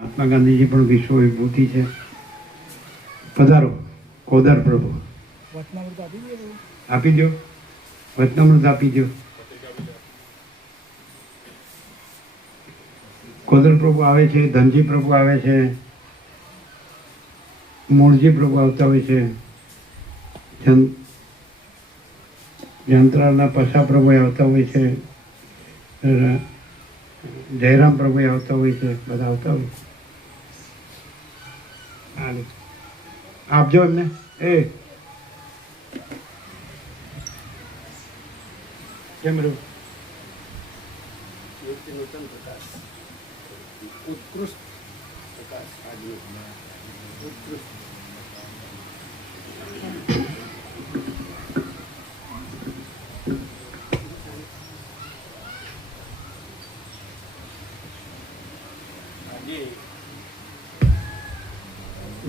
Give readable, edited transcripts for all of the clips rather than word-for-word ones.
મહાત્મા ગાંધીજી પણ વિશ્વ વિભૂતિ છે. પધારો કોદર પ્રભુ, આપી દો વચનામૃત આપી દો. કોદર પ્રભુ આવે છે, ધનજી પ્રભુ આવે છે, મૂળજી પ્રભુ આવતા હોય છે, જંત્રાલના પશા પ્રભુ આવતા હોય છે, જયરામ પ્રભુ આવતા હોય છે, બધા આવતા હોય છે. આપજો એમને. કેમ રહ્યું? ઉત્કૃષ્ટ પ્રકાશ આજે ઉત્કૃષ્ટ.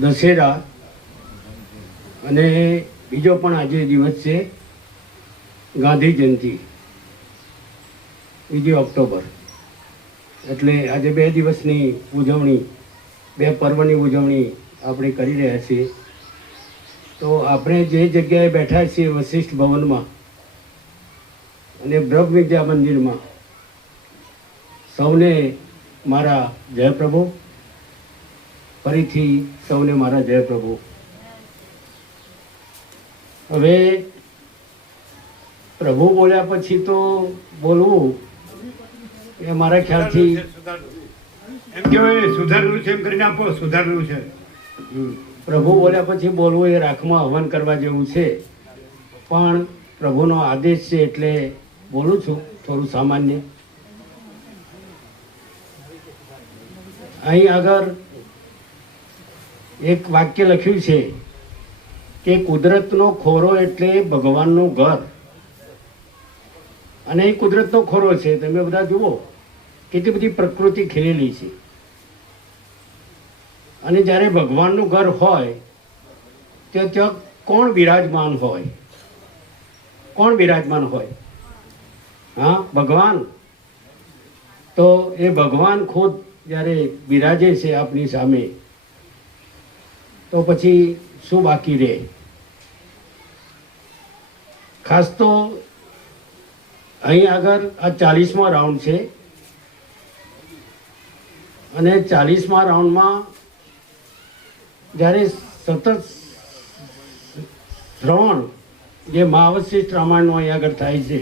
દશેરા અને બીજો પણ આજે દિવસ છે ગાંધી જયંતિ, 2 ઓક્ટોબર. એટલે આજે 2 દિવસની ઉજવણી, 2 પર્વની ઉજવણી આપણે કરી રહ્યા છીએ. તો આપણે જે જગ્યાએ બેઠા છીએ વશિષ્ઠ ભવનમાં અને બ્રહ્મ વિદ્યા મંદિરમાં, સૌને મારા જય પ્રભુ. ફરીથી સૌને મારા જય પ્રભુ. હવે પ્રભુ બોલ્યા પછી તો બોલવું એ મારા ખ્યાલથી એમ કહેવાય સુધારેલું છે, એમ કરીને આપો. સુધારેલું છે. પ્રભુ બોલ્યા પછી બોલવું એ રાખમાં હવન કરવા જેવું છે. પણ પ્રભુનો આદેશ છે એટલે બોલું છું થોડું સામાન્ય. અહીં આગળ એક વાક્ય લખ્યું છે કે કુદરતનો ખોરો એટલે ભગવાનનું ઘર. અને એ કુદરતનો ખોરો છે. તમે બધા જુઓ કેટલી બધી પ્રકૃતિ ખીલેલી છે. અને જ્યારે ભગવાનનું ઘર હોય તો ત્યાં કોણ બિરાજમાન હોય? કોણ બિરાજમાન હોય? હા, ભગવાન. તો એ ભગવાન ખુદ જ્યારે બિરાજે છે આપની સામે, તો પછી શું બાકી રહે? ખાસ તો અહીં આગળ આ 40મો રાઉન્ડ છે. અને 40મા રાઉન્ડમાં જ્યારે સતત શ્રવણ જે મહાવશિષ્ઠ રામાયણનો અહીં આગળ થાય છે,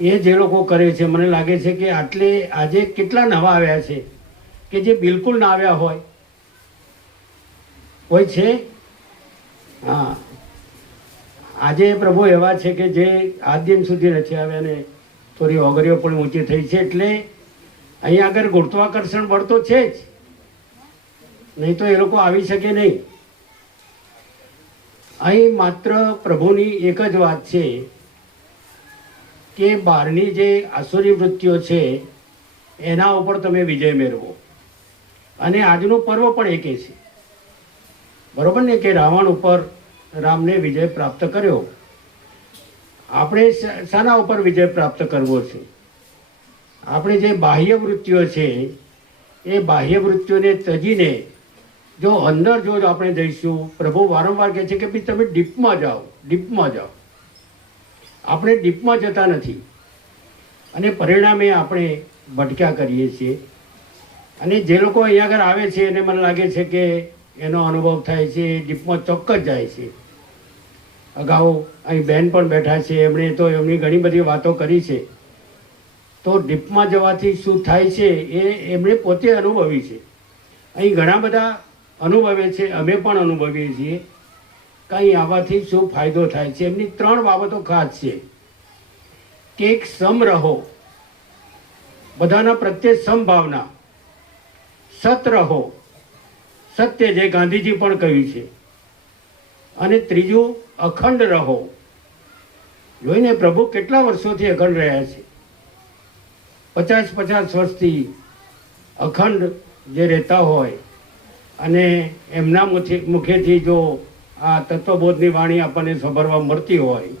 એ જે લોકો કરે છે, મને લાગે છે કે આટલે આજે કેટલા નવા આવ્યા છે કે જે બિલકુલ ના આવ્યા હોય. કોઈ છે? હા, આજે પ્રભુ એવા છે કે જે આજ દિન સુધી નથી આવ્યા ને થોડી ઓગરીઓ પણ ઊંચી થઈ છે. એટલે અહીં આગળ ગુરુત્વાકર્ષણ બળ તો છે જ, નહીં તો એ લોકો આવી શકે નહીં. અહીં માત્ર પ્રભુની એક જ વાત છે કે બહારની જે આસુરી વૃત્તિઓ છે એના ઉપર તમે વિજય મેળવો. અને આજનું પર્વ પણ એકે છે, બરોબર ને, કે રાવણ ઉપર રામને વિજય પ્રાપ્ત કર્યો. આપણે શાના ઉપર વિજય પ્રાપ્ત કરવો છે? આપણે જે બાહ્ય વૃત્તિઓ છે એ બાહ્ય વૃત્તિઓને ત્યજીને જો અંદર જો આપણે જઈશું, પ્રભુ વારંવાર કહે છે કે ભાઈ તમે ડીપમાં જાઓ, ડીપમાં જાઓ. આપણે ડીપમાં જતા નથી અને પરિણામે આપણે ભટક્યા કરીએ છીએ. અને જે લોકો અહીંયા આગળ આવે છે એને મને લાગે છે કે એનો અનુભવ થાય છે, ડીપમાં ચોક્કસ જાય છે. અગાઉ અહીં બહેન પણ બેઠા છે, એમણે તો એમની ઘણી બધી વાતો કરી છે. તો ડીપમાં જવાથી શું થાય છે એ એમણે પોતે અનુભવી છે. અહીં ઘણા બધા અનુભવે છે, અમે પણ અનુભવીએ છીએ કે અહીં આવવાથી શું ફાયદો થાય છે. એમની 3 બાબતો ખાસ છે કે એક સમ રહો, બધાના પ્રત્યે સમભાવના, સત રહો, સત્ય જે ગાંધીજી પણ કહ્યું છે, અને ત્રીજું અખંડ રહો. જોઈને પ્રભુ કેટલા વર્ષોથી અખંડ રહ્યા છે, 50 વર્ષથી અખંડ જે રહેતા હોય અને એમના મુખેથી જો આ તત્વબોધની વાણી આપણને સાંભળવા મળતી હોય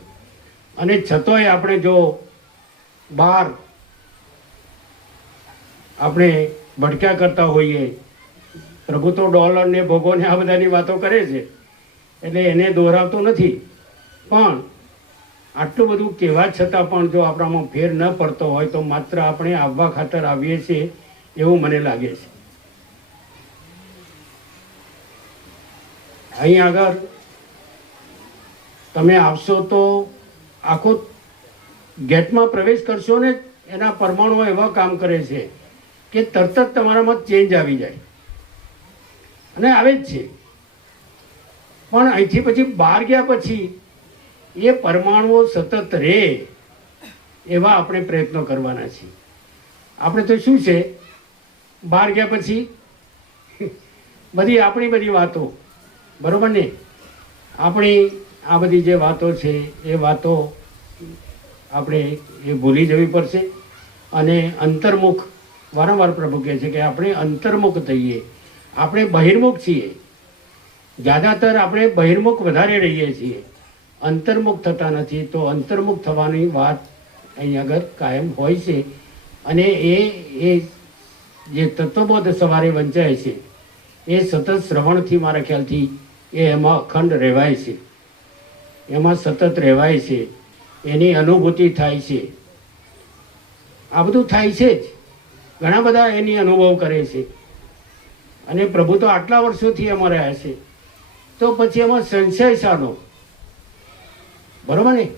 અને છતોય આપણે જો બહાર આપણે ભટક્યા કરતા હોઈએ. પ્રભુ તો ડોલર ને ભોગો ને આ બધાની વાતો કરે છે, એટલે એને દોહરાવતો નથી. પણ આટલું બધું કહેવા છતાં પણ જો આપણામાં ફેર ન પડતો હોય તો માત્ર આપણે આવવા ખાતર આવીએ છીએ એવું મને લાગે છે. અહીં આગળ તમે આવશો તો આખો ગેટમાં પ્રવેશ કરશો ને એના પરમાણુઓ એવા કામ કરે છે કે તરત જ તમારામાં ચેન્જ આવી જાય, અને આવે જ છે. પણ અહીંથી પછી બહાર ગયા પછી એ પરમાણુઓ સતત રહે એવા આપણે પ્રયત્નો કરવાના છીએ. આપણે તો શું છે, બહાર ગયા પછી બધી આપણી બધી વાતો, બરાબર ને, આપણી આ બધી જે વાતો છે એ વાતો આપણે એ ભૂલી જવી પડશે. અને અંતર્મુખ, વારંવાર પ્રભુ કહે છે કે આપણે અંતર્મુખ થઈએ. આપણે બહિર્મુખ છીએ, જ્યાદાતર આપણે બહિર્મુખ વધારે રહીએ છીએ, અંતર્મુખ થતા નથી. તો અંતર્મુખ થવાની વાત અહીં આગળ કાયમ હોય છે. અને એ જે તત્વબોધ સવારે વંચાય છે એ સતત શ્રવણથી મારા ખ્યાલથી એમાં અખંડ રહેવાય છે, એમાં સતત રહેવાય છે, એની અનુભૂતિ થાય છે. આ બધું થાય છે જ, ઘણા બધા એની અનુભવ કરે છે. અને પ્રભુ તો આટલા વર્ષોથી એમાં રહ્યા છે, તો પછી એમાં સંશય શાનો? બરોબર ને,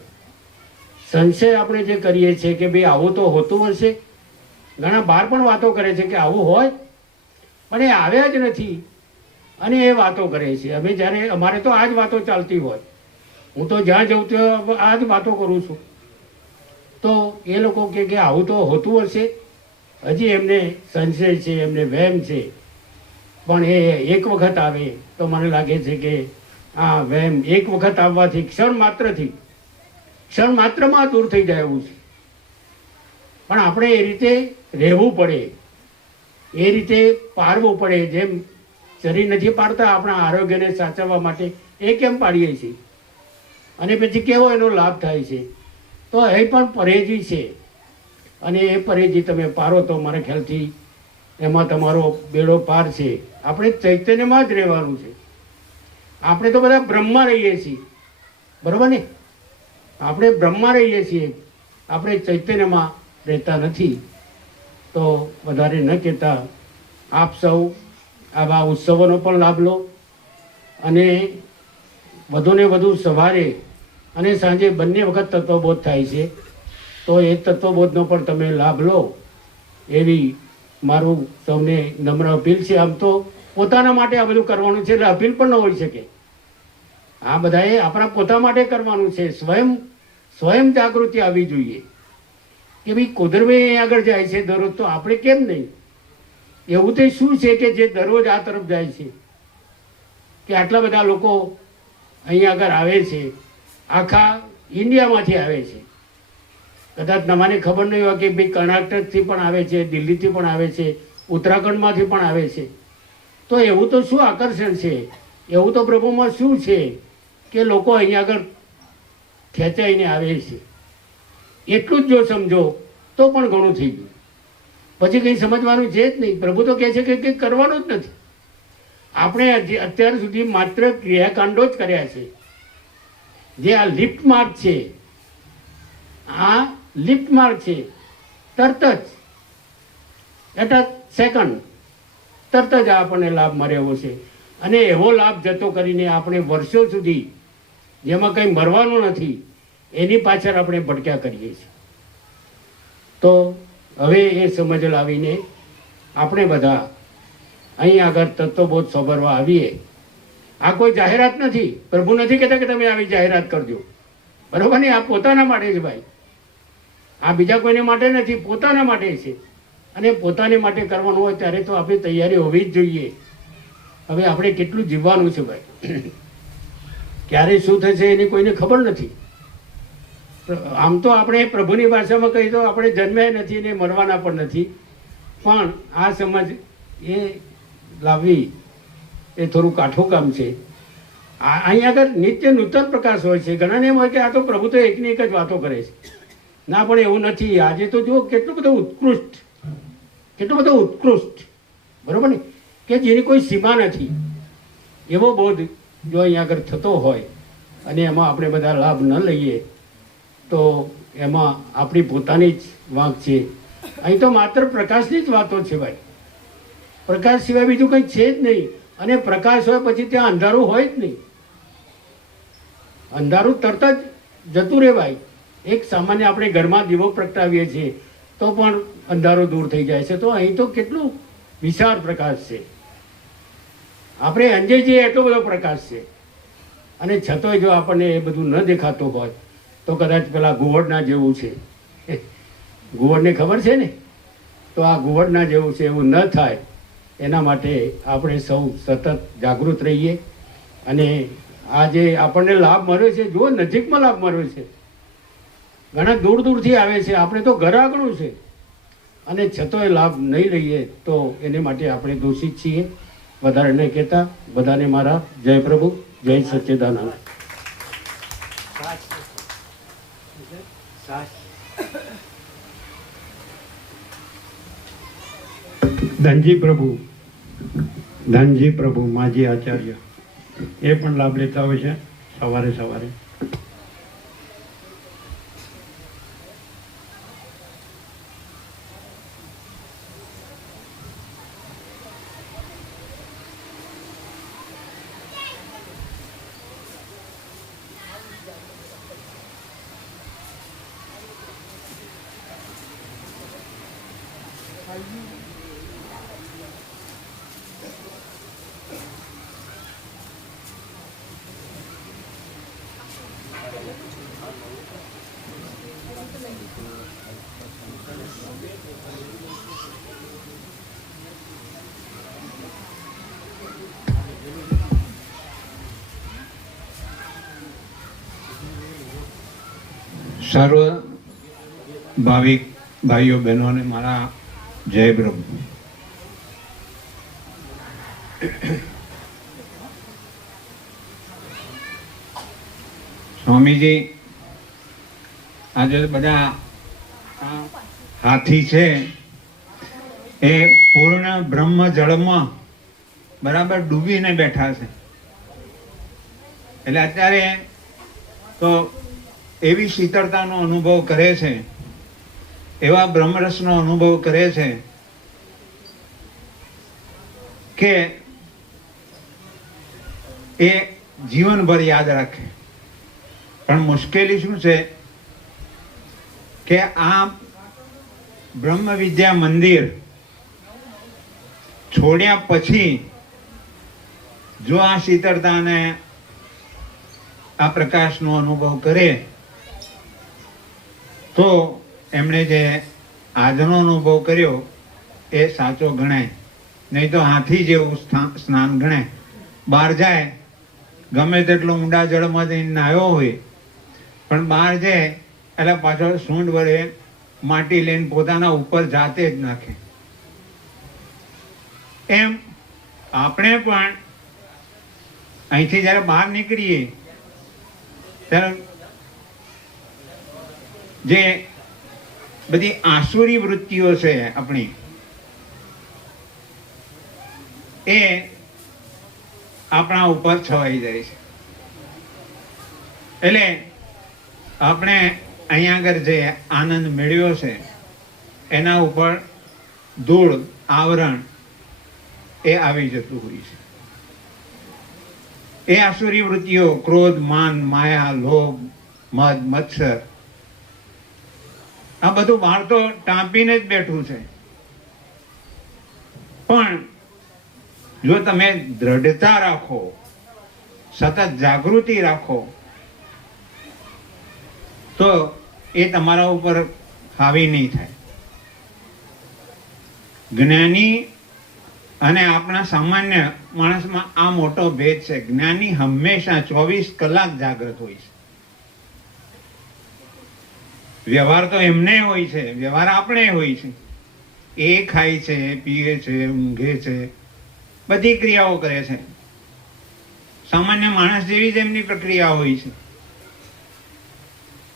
સંશય આપણે જે કરીએ છીએ કે ભાઈ આવું તો હોતું હશે. ઘણા બહાર પણ વાતો કરે છે કે આવું હોય, પણ એ આવ્યા જ નથી અને એ વાતો કરે છે. અમે જ્યારે, અમારે તો આ જ વાતો ચાલતી હોય, હું તો જ્યાં જઉં ત્યાં આ જ વાતો કરું છું. તો એ લોકો કે આવું તો હોતું હશે. હજી એમને સંશય છે, એમને વહેમ છે. પણ એ એક વખત આવે તો મને લાગે છે કે આ વહેમ એક વખત આવવાથી ક્ષણ માત્રમાં દૂર થઈ જાય એવું છે. પણ આપણે એ રીતે રહેવું પડે, એ રીતે પાળવું પડે. જેમ શરીર નથી પાડતા આપણા આરોગ્યને સાચવવા માટે, એ કેમ પાડીએ છીએ? અને પછી કેવો એનો લાભ થાય છે? તો એ પણ પરેજી છે. અને એ પરેજી તમે પારો તો મારા ખ્યાલથી એમાં તમારો બેડો પાર છે. આપણે ચૈતન્યમાં જ રહેવાનું છે. આપણે તો બધા બ્રહ્મમાં રહીએ છીએ, બરાબર ને? આપણે બ્રહ્મમાં રહીએ છીએ, આપણે ચૈતન્યમાં રહેતા નથી. તો વધારે ન કહેતા આપ સૌ આવા ઉત્સવોનો પણ લાભ લો, અને વધુને વધુ સવારે અને સાંજે બંને વખત તત્વબોધ થાય છે, તો એ તત્વબોધનો પણ તમે લાભ લો એવી મારું સૌને નમ્ર અપીલ છે. આમ તો પોતાના માટે આ બધું કરવાનું છે, એટલે અપીલ પણ ન હોઈ શકે. આ બધાએ આપણા પોતા માટે કરવાનું છે. સ્વયં જાગૃતિ આવવી જોઈએ કે ભાઈ કુદરતી આગળ જાય છે દરરોજ, તો આપણે કેમ નહીં? એવું તે શું છે કે જે દરરોજ આ તરફ જાય છે, કે આટલા બધા લોકો અહીંયા આગળ આવે છે, આખા ઇન્ડિયામાંથી આવે છે. કદાચ તમારે ખબર નહીં હોય કે ભાઈ કર્ણાટકથી પણ આવે છે, દિલ્હીથી પણ આવે છે, ઉત્તરાખંડમાંથી પણ આવે છે. તો એવું તો શું આકર્ષણ છે, એવું તો પ્રભુમાં શું છે કે લોકો અહીંયા આગળ ખેંચાઈને આવે છે? એટલું જ જો સમજો તો પણ ઘણું થઈ ગયું. પછી કંઈ સમજવાનું છે જ નહીં. પ્રભુ તો કહે છે કે કંઈ કરવાનું જ નથી. આપણે અત્યાર સુધી માત્ર ક્રિયાકાંડો જ કર્યા છે. જે આ લિફ્ટ માર્ગ છે, આ લિફ્ટ માર્ગ છે, તરત જ એટ અ સેકન્ડ તરત જ આપણને લાભ મળ્યો છે. અને એવો લાભ જતો કરીને આપણે વર્ષો સુધી જેમાં કંઈ મરવાનું નથી એની પાછળ આપણે ભટક્યા કરીએ છીએ. તો હવે એ સમજ લાવીને આપણે બધા અહીં આગળ તત્વબોધ સભરવા આવીએ. આ કોઈ જાહેરાત નથી. પ્રભુ નથી કહેતા કે તમે આવી જાહેરાત કરજો, બરોબર ને? આ પોતાના માટે જ ભાઈ, આ બીજા કોઈને માટે નથી, પોતાના માટે છે. અને પોતાને માટે કરવાનું હોય ત્યારે તો આપણી તૈયારી હોવી જ જોઈએ. હવે આપણે કેટલું જીવવાનું છે ભાઈ, ક્યારે શું થશે એની કોઈને ખબર નથી. આમ તો આપણે પ્રભુની ભાષામાં કહી તો આપણે જન્મ્યા નથી ને મરવાના પણ નથી. પણ આ સમજ એ લાવવી એ થોડું કાઠું કામ છે. અહીં આગળ નિત્ય નૂતન પ્રકાશ હોય છે. ઘણાને એમ હોય કે આ તો પ્રભુ તો એકની એક જ વાતો કરે છે. ના, પણ એવું નથી. આજે તો જુઓ કેટલું બધું ઉત્કૃષ્ટ બરોબર ને, કે જેની કોઈ સીમા નથી, એવો બોધ જો અહીંયા આગળ થતો હોય અને એમાં આપણે બધા લાભ ન લઈએ તો એમાં આપણી પોતાની જ વાંક છે. અહીં તો માત્ર પ્રકાશની જ વાતો છે ભાઈ, પ્રકાશ સિવાય બીજું કંઈ છે જ નહીં. અને પ્રકાશ હોય પછી ત્યાં અંધારું હોય જ નહીં. અંધારું તરત જ જતું રહેવાય. એક સામાન્ય આપણે ઘરમાં દીવો પ્રગટાવીએ છીએ તો પણ અંધારો દૂર થઈ જાય છે. તો અહીં તો કેટલું વિશાળ પ્રકાશ છે, આપણે અંજે જઈએ એટલો બધો પ્રકાશ છે. અને છતાંય જો આપણને એ બધું ન દેખાતું હોય તો કદાચ પેલા ઘુવડના જેવું છે. ઘુવડને ખબર છે ને, તો આ ઘુવડના જેવું છે, એવું ન થાય એના માટે આપણે સૌ સતત જાગૃત રહીએ. અને આ જે આપણને લાભ મળ્યો છે, જો નજીકમાં લાભ મળ્યો છે, ઘણા દૂર દૂરથી આવે છે, આપણે તો ઘર આગળનું છે, અને છતાંય લાભ નહીં લઈએ તો એને માટે આપણે દોષિત છીએ. વધારે નહીં કહેતા, બધાને મારા જય પ્રભુ, જય સચ્ચિદાનંદ. ધનજી પ્રભુ માજી આચાર્ય એ પણ લાભ લેતા હોય છે સવારે સવારે. સર્વ ભાવિક ભાઈઓ બહેનોને મારા જય પ્રભુ. સ્વામીજી આજે બધા હાથી છે એ પૂર્ણ બ્રહ્મ જળમાં બરાબર ડૂબીને બેઠા છે. એટલે અત્યારે તો એવી શીતળતાનો અનુભવ કરે છે, એવા બ્રહ્મરસનો અનુભવ કરે છે કે એ જીવનભર યાદ રાખે. પણ મુશ્કેલી શું છે કે આ બ્રહ્મ વિદ્યા મંદિર છોડ્યા પછી જો આ શીતળતાને આ પ્રકાશનો અનુભવ કરે તો એમણે જે આજનો અનુભવ કર્યો એ સાચો ગણાય. નહીં તો હાથી જેવું સ્નાન ગણાય. બહાર જાય ગમે તેટલો ઊંડા જળમાં જઈને નાહ્યો હોય પણ બહાર જાય એટલે પાછળ સૂંઢ વડે માટી લઈને પોતાના ઉપર જાતે જ નાખે. એમ આપણે પણ અહીંથી જ્યારે બહાર નીકળીએ ત્યારે જે બધી આસુરી વૃત્તિઓ છે આપણી એ આપણા ઉપર છવાઈ જાય છે. એટલે આપણે અહીંયા આગળ જે આનંદ મેળવ્યો છે એના ઉપર ધૂળ આવરણ એ આવી જતું હોય છે. એ આસુરી વૃત્તિઓ ક્રોધ, માન, માયા, લોભ, મદ, મત્સર આ બધું બહાર તો ટાંપીને જ બેઠું છે. પણ જો તમે દ્રઢતા રાખો, સતત જાગૃતિ રાખો તો એ તમારા ઉપર હાવી નહીં થાય. જ્ઞાની અને આપણા સામાન્ય માણસમાં આ મોટો ભેદ છે. જ્ઞાની હંમેશા 24 કલાક જાગૃત હોય છે. વ્યવહાર તો એમને હોય છે, વ્યવહાર આપણે હોય છે. એ ખાય છે, પીએ છે, ઊંઘે છે, બધી ક્રિયાઓ કરે છે. સામાન્ય માણસ જેવી જ એમની પ્રક્રિયા હોય છે.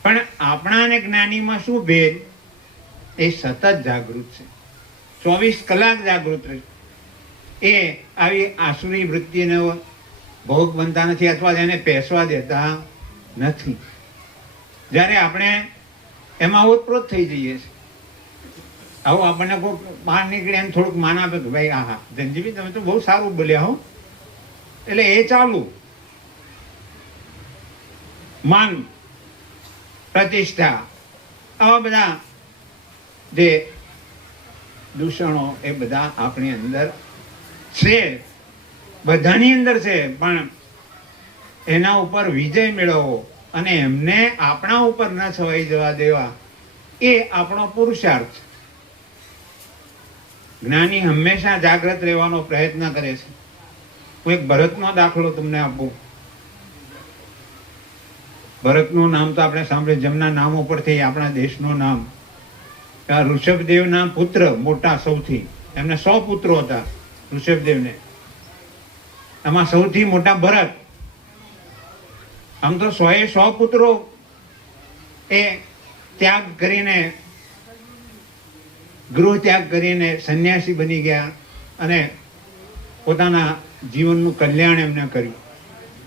પણ આપણા અને જ્ઞાનીમાં શું ભેદ? એ સતત જાગૃત છે, 24 કલાક જાગૃત રહે. એ આવી આસુરી વૃત્તિને ભોગ બનતા નથી અથવા એને પેસવા દેતા નથી. જ્યારે આપણે એમાં ઓતપ્રોત થઈ જઈએ છીએ, આવું આપણને કોઈ બહાર નીકળે એમ થોડુંક માન આપે કે ભાઈ હા ધનજીભાઈ તમે તો બહુ સારું બોલ્યા હો, એટલે એ ચાલુ માન પ્રતિષ્ઠા આવા બધા જે દૂષણો એ બધા આપણી અંદર છે, બધાની અંદર છે, પણ એના ઉપર વિજય મેળવવો અને એમને આપણા ઉપર ન છવાઈ જવા દેવા એ આપણો પુરુષાર્થ છે. જ્ઞાની હંમેશા જાગ્રત રહેવાનો પ્રયત્ન કરે છે. હું એક ભરતનો દાખલો તમને આપું. ભરતનું નામ તો આપણે સાંભળ્યું, જેમના નામ ઉપરથી આપણા દેશનું નામ. ઋષભદેવના પુત્ર મોટા સૌથી, એમને 100 પુત્રો હતા ઋષભદેવને, એમાં સૌથી મોટા ભરત. આમ તો 100 પુત્રો એ ત્યાગ કરીને, ગૃહ ત્યાગ કરીને સંન્યાસી બની ગયા અને પોતાના જીવનનું કલ્યાણ એમને કર્યું.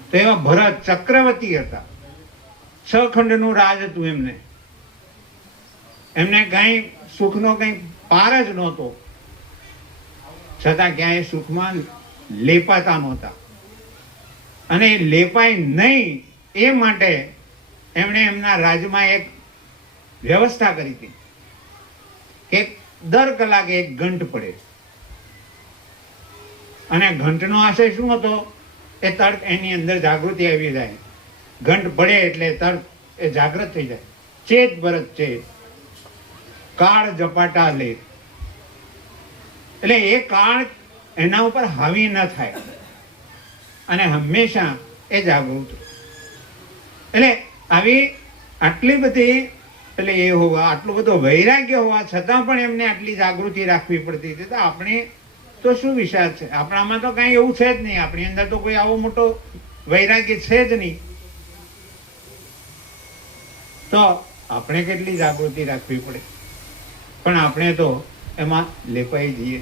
તો એવા ભરત ચક્રવર્તી હતા, 6 ખંડનું રાજ હતું એમને. એમને કઈ સુખનો કઈ પાર જ નહોતો, છતાં ક્યાંય સુખમાં લેપાતા નહોતા. અને લેપાય નહીં એ માટે એમણે એમના રાજમાં એક વ્યવસ્થા કરી હતી કે દર કલાકે એક ઘંટ પડે. અને ઘંટનો આશય શું હતો? એ તર્ક એની અંદર જાગૃતિ આવી જાય. ઘંટ પડે એટલે તર્ક એ જાગૃત થઈ જાય. ચેત ભરત ચેત, કાળ ઝપાટા લે. એટલે એ કાળ એના ઉપર હાવી ન થાય અને હંમેશા એ જાગૃત. એટલે આવી આટલી બધી એટલે એ હોવા, આટલું બધું વૈરાગ્ય હોવા છતાં પણ એમને આટલી જાગૃતિ રાખવી પડતી હતી. તો આપણે તો શું વિચાર છે? આપણામાં તો કઈ એવું છે જ નહીં. આપણી અંદર તો કોઈ આવો મોટો વૈરાગ્ય છે જ નહીં. તો આપણે કેટલી જાગૃતિ રાખવી પડે, પણ આપણે તો એમાં લેપાઈ જઈએ.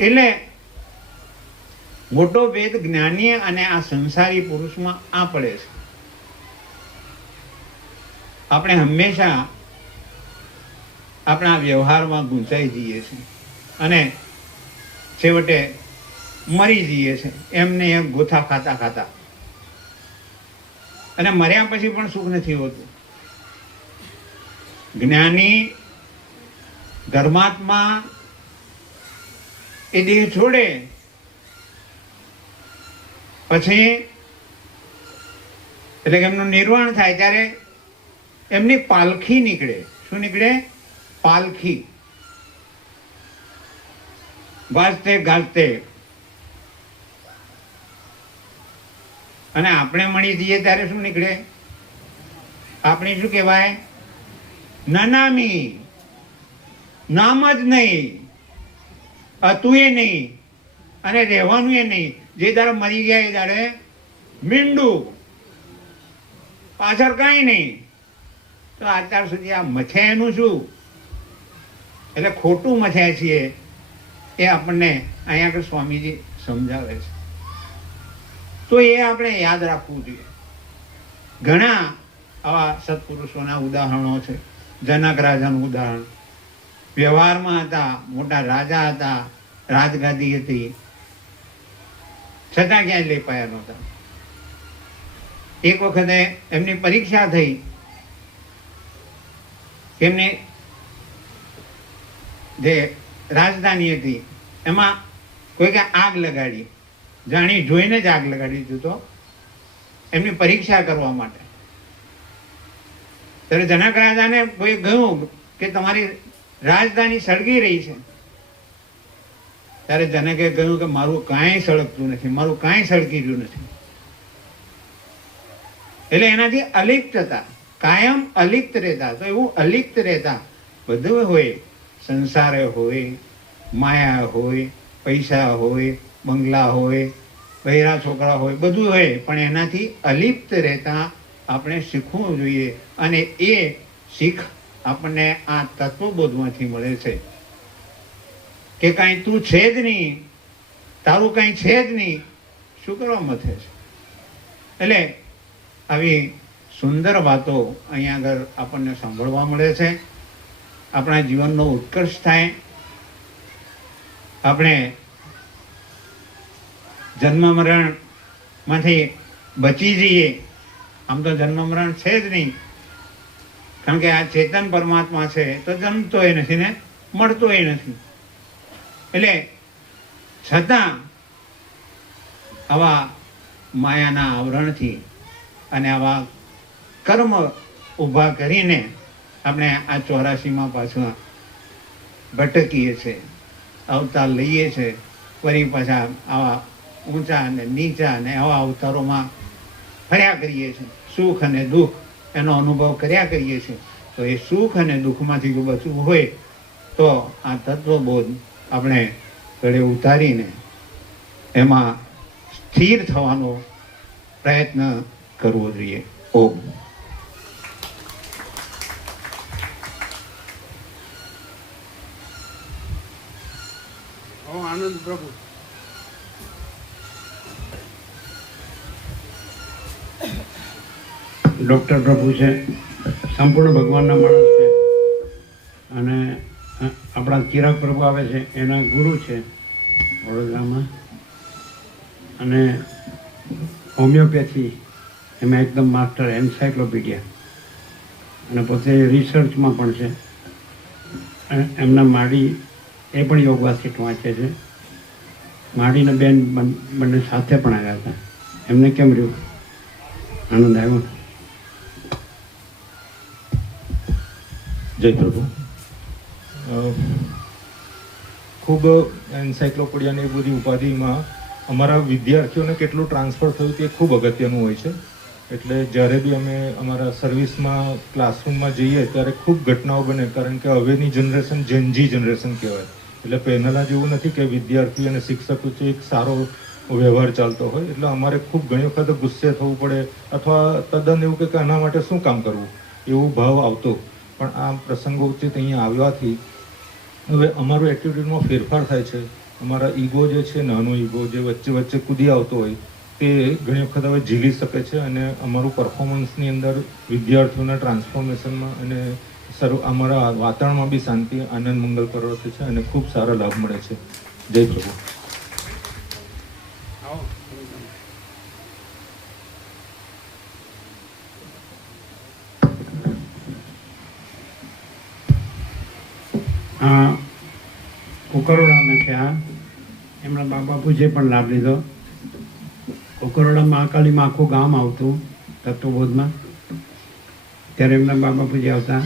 એટલે મોટો ભેદ જ્ઞાની અને આ સંસારી પુરુષમાં આ પડે છે. આપણે હંમેશા આપણા વ્યવહારમાં ગૂંચાઈ જઈએ છીએ અને છેવટે મરી જઈએ છીએ એમને એમ ગોથા ખાતા ખાતા. અને મર્યા પછી પણ સુખ નથી હોતું. જ્ઞાની ધર્માત્મા એ દેહ છોડે પછી એટલે કે એમનું નિર્વાણ થાય ત્યારે એમની પાલખી નીકળે. શું નીકળે? પાલખી. વાજતે ગાજતે. અને આપણે મળી જઈએ ત્યારે શું નીકળે? આપણે શું કહેવાય? નનામી. નામ જ નહીં, હતું એ નહીં અને રહેવાનું એ નહીં. જે દાડે મરી ગયા એ દાડે મીંડું, પાછળ કાંઈ નહીં. તો અત્યાર સુધી આ મથ્યા એનું શું? એટલે ખોટું મથ્યા છીએ એ આપણને અહીંયા આગળ સ્વામીજી સમજાવે છે. તો એ આપણે યાદ રાખવું જોઈએ. ઘણા આવા સત્પુરુષોના ઉદાહરણો છે. જનક રાજાનું ઉદાહરણ. વ્યવહારમાં હતા, મોટા રાજા હતા, રાજગાદી હતી, છતાં ક્યાંય લેપાયા નહોતા. એક વખતે એમની પરીક્ષા થઈ. એમની જે રાજધાની હતી એમાં કોઈકે આગ લગાડી, જાણી જોઈને જ આગ લગાડી દીધું. તો એમની પરીક્ષા કરવા માટે ત્યારે જનક રાજાને કોઈ કહ્યું કે તમારી રાજધાની સળગી રહી છે. ત્યારે જનકે કહ્યું કે મારું કાંઈ સળગતું નથી, મારું કાંઈ સળગી રહ્યું નથી. એટલે એનાથી અલિપ્ત હતા, કાયમ અલિપ્ત રહેતા. તો એવું અલિપ્ત રહેતા બધું હોય, સંસારે હોય, માયા હોય, પૈસા હોય, બંગલા હોય, બહેરા છોકરા હોય, બધું હોય, પણ એનાથી અલિપ્ત રહેતા આપણે શીખવું જોઈએ. અને એ શીખ આપણને આ તત્વબોધમાંથી મળે છે કે કાંઈ તું છે જ નહીં તારું કંઈ છે જ નહીં, શું કરવા મથે છે? એટલે આવી સુંદર વાતો અહીંયા આગળ આપણને સાંભળવા મળે છે. આપણા જીવનનો ઉત્કર્ષ થાય, આપણે જન્મ મરણમાંથી બચી જઈએ. આમ તો જન્મ મરણ છે જ નહીં, કારણ કે આ ચેતન પરમાત્મા છે તો જન્મતોય નથી ને મળતોય નથી. એટલે છતાં આવા માયાના આવરણથી અને આવા કર્મ ઊભા કરીને આપણે આ 84માં પાછા ભટકીએ છીએ, અવતાર લઈએ છીએ, ફરી પાછા આવા ઊંચા અને નીચા અને આવા અવતારોમાં ફર્યા કરીએ છીએ. સુખ અને દુઃખ એનો અનુભવ કર્યા કરીએ છીએ. તો એ સુખ અને દુઃખમાંથી જો બચવું હોય તો આ તત્વબોધ આપણે ગળે ઉતારીને એમાં સ્થિર થવાનો પ્રયત્ન કરવો જોઈએ. ઓમ. આનંદ પ્રભુ. ડૉક્ટર પ્રભુ છે, સંપૂર્ણ ભગવાનના માણસ છે અને આપણા ચિરાગ પ્રભુ આવે છે એના ગુરુ છે વડોદરામાં, અને હોમિયોપેથી એમાં એકદમ માસ્ટર, એન્સાઇક્લોપીડિયા, અને પોતે રિસર્ચમાં પણ છે. અને એમના માડી એ પણ યોગ વાસિટ વાંચે છે. માડીને બેન બંને સાથે પણ આવ્યા હતા. એમને કેમ રહ્યું? આનંદ આવ્યો? જય પ્રભુ. ખૂબ એન્સાઇક્લોપીડિયાની એ બધી ઉપાધિમાં અમારા વિદ્યાર્થીઓને કેટલું ટ્રાન્સફર થયું તે ખૂબ અગત્યનું હોય છે. એટલે જ્યારે બી અમે અમારા સર્વિસમાં ક્લાસરૂમમાં જઈએ ત્યારે ખૂબ ઘટનાઓ બને, કારણ કે હવેની જનરેશન જેનજી જનરેશન કહેવાય. એટલે પહેલાં જેવું નથી કે વિદ્યાર્થી અને શિક્ષક વચ્ચે એક સારો વ્યવહાર ચાલતો હોય. એટલે અમારે ખૂબ ઘણી વખત ગુસ્સે થવું પડે અથવા તદ્દન એવું કે આના માટે શું કામ કરવું એવો ભાવ આવતો. પણ આ પ્રસંગો ઉચિત અહીંયા આવ્યાથી હવે અમારું એક્ટિવિટીમાં ફેરફાર થાય છે. અમારા ઈગો જે છે, નાનો ઈગો જે વચ્ચે વચ્ચે કૂદી આવતો હોય તે ઘણી વખત હવે ઝીલી શકે છે અને અમારું પરફોર્મન્સની અંદર વિદ્યાર્થીઓના ટ્રાન્સફોર્મેશનમાં અને અમારા વાતાવરણમાં બી શાંતિ, આનંદ, મંગલ પ્રવર્તે છે અને ખૂબ સારા લાભ મળે છે. જય પ્રભુ. કુકરોડાના છે આ, એમના બા બાપુજીએ પણ લાભ લીધો. કુકરોડા મહાકાલીમાં આખું ગામ આવતું તત્વબોધમાં, ત્યારે એમના બા બાપુજી આવતા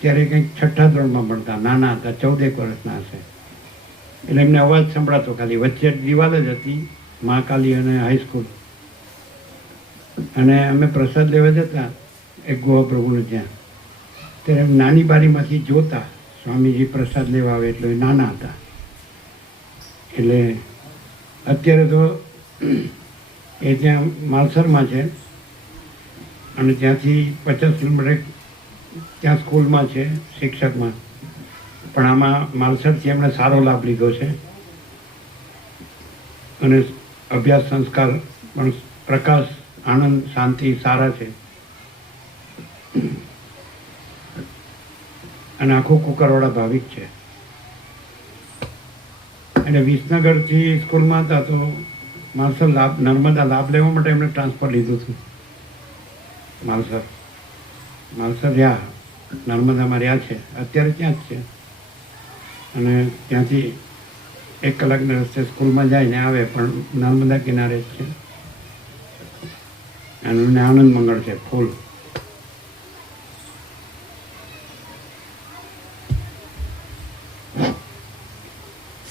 ત્યારે કંઈક 6ઠ્ઠા ધોરણમાં ભણતા, નાના હતા, 14 વર્ષના હશે. એટલે એમને અવાજ સંભળાતો ખાલી, વચ્ચે દિવાલ જ હતી મહાકાલી અને હાઈસ્કૂલ. અને અમે પ્રસાદ લેવા જતા એક ગોવા પ્રભુને ત્યાં, ત્યારે નાની બારીમાંથી જોતા સ્વામીજી પ્રસાદ લેવા આવે, એટલે નાના હતા. એટલે અત્યારે તો એ ત્યાં માલસરમાં છે અને ત્યાંથી 50 કિલોમીટર ત્યાં સ્કૂલમાં છે શિક્ષકમાં. પણ આમાં માલસરથી એમણે સારો લાભ લીધો છે અને અભ્યાસ સંસ્કાર પણ પ્રકાશ, આનંદ, શાંતિ સારા છે. અને આખું કુકરવાડા ભાવિક છે. એટલે વિસનગરથી સ્કૂલમાં હતા તો માલસર લાભ, નર્મદા લાભ લેવા માટે એમણે ટ્રાન્સફર લીધું હતું. માલસર રહ્યા, નર્મદામાં રહ્યા છે, અત્યારે ત્યાં જ છે. અને ત્યાંથી 1 કલાકના રસ્તે સ્કૂલમાં જાય ને આવે, પણ નર્મદા કિનારે જ છે. અને એમને આનંદ મંગળ છે ફૂલ.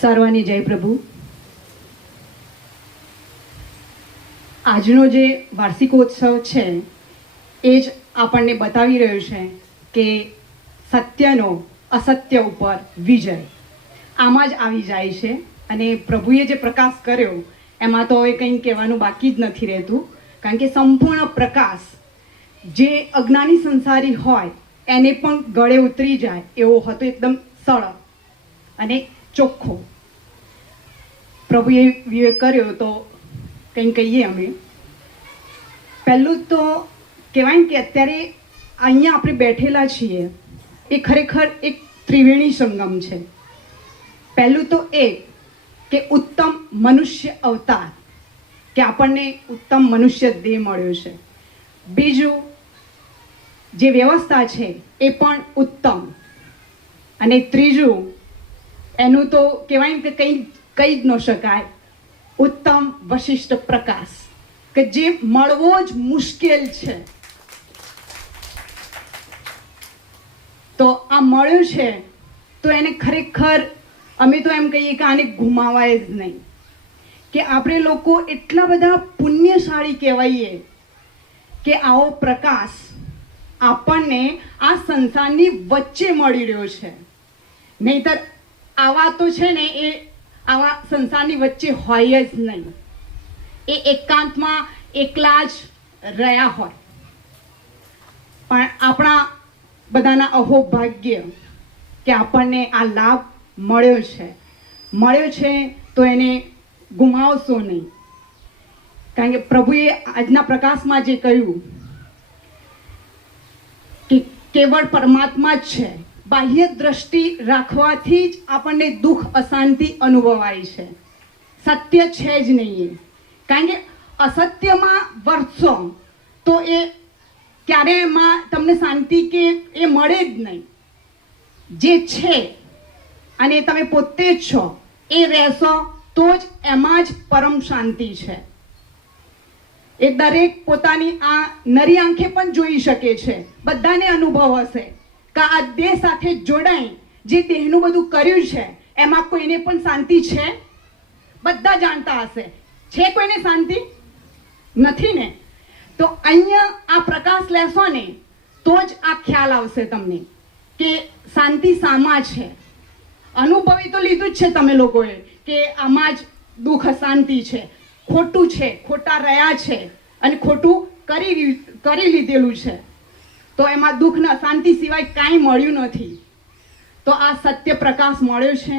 સર્વને જય પ્રભુ. આજનો જે વાર્ષિકોત્સવ છે એ જ આપણને બતાવી રહ્યું છે કે સત્યનો અસત્ય ઉપર વિજય આમાં જ આવી જાય છે. અને પ્રભુએ જે પ્રકાશ કર્યો એમાં તો હવે કંઈ કહેવાનું બાકી જ નથી રહેતું, કારણ કે સંપૂર્ણ પ્રકાશ જે અજ્ઞાની સંસારી હોય એને પણ ગળે ઉતરી જાય એવો હતો, એકદમ સરળ અને ચોખ્ખો. પ્રભુએ વિવેક કર્યો તો કંઈ કહીએ અમે. પહેલું તો કહેવાય કે અત્યારે અહીંયા આપણે બેઠેલા છીએ એ ખરેખર એક ત્રિવેણી સંગમ છે. પહેલું તો એ કે ઉત્તમ મનુષ્ય અવતાર, કે આપણને ઉત્તમ મનુષ્ય દેહ મળ્યો છે. બીજું, જે વ્યવસ્થા છે એ પણ ઉત્તમ. અને ત્રીજું, એનું તો કહેવાય કે કહી જ ન શકાય, ઉત્તમ વશિષ્ઠ પ્રકાશ, કે જે મળવો જ મુશ્કેલ છે. તો આ મળ્યું છે તો એને ખરેખર અમે તો એમ કહીએ કે આને ગુમાવાય જ નહીં. કે આપણે લોકો એટલા બધા પુણ્યશાળી કહેવાઈએ કે આવો પ્રકાશ આપણને આ સંસારની વચ્ચે મળી રહ્યો છે. નહીંતર આવા તો છે ને એ આવા સંસારની વચ્ચે હોય જ નહીં. એ એકાંતમાં એકલા જ રહ્યા હોય. પણ આપણા બધાના અહોભાગ્ય કે આપણને આ લાભ મળ્યો છે તો એને ગુમાવશો નહીં. કારણ કે પ્રભુએ આજના પ્રકાશમાં જે કહ્યું કે કેવળ પરમાત્મા જ છે. બાહ્ય દ્રષ્ટિ રાખવાથી જ આપણને દુઃખ અશાંતિ અનુભવાય છે. સત્ય છે જ નહીં. કારણ કે અસત્યમાં વર્તશો તો એ ક્યારે એમાં તમને શાંતિ કે એ મળે જ નહીં. જે છે અને તમે પોતે જ છો એ રહેશો તો જ એમાં જ પરમ શાંતિ છે. એ દરેક પોતાની આ નરી આંખે પણ જોઈ શકે છે. બધાને અનુભવ હશે કે આ દેહ સાથે જોડાઈ જે દેહનું બધું કર્યું છે એમાં કોઈને પણ શાંતિ છે? બધા જાણતા હશે. છે કોઈને શાંતિ? નથી ને. તો અહીંયા આ પ્રકાશ લેશો ને તો જ આ ખ્યાલ આવશે તમને કે શાંતિ શામાં છે. અનુભવી તો લીધું જ છે તમે લોકોએ કે આમાં જ દુઃખ અશાંતિ છે, ખોટું છે, ખોટા રહ્યા છે અને ખોટું કરી લીધેલું છે. તો એમાં દુઃખ ને અશાંતિ સિવાય કાંઈ મળ્યું નથી. તો આ સત્ય પ્રકાશ મળ્યો છે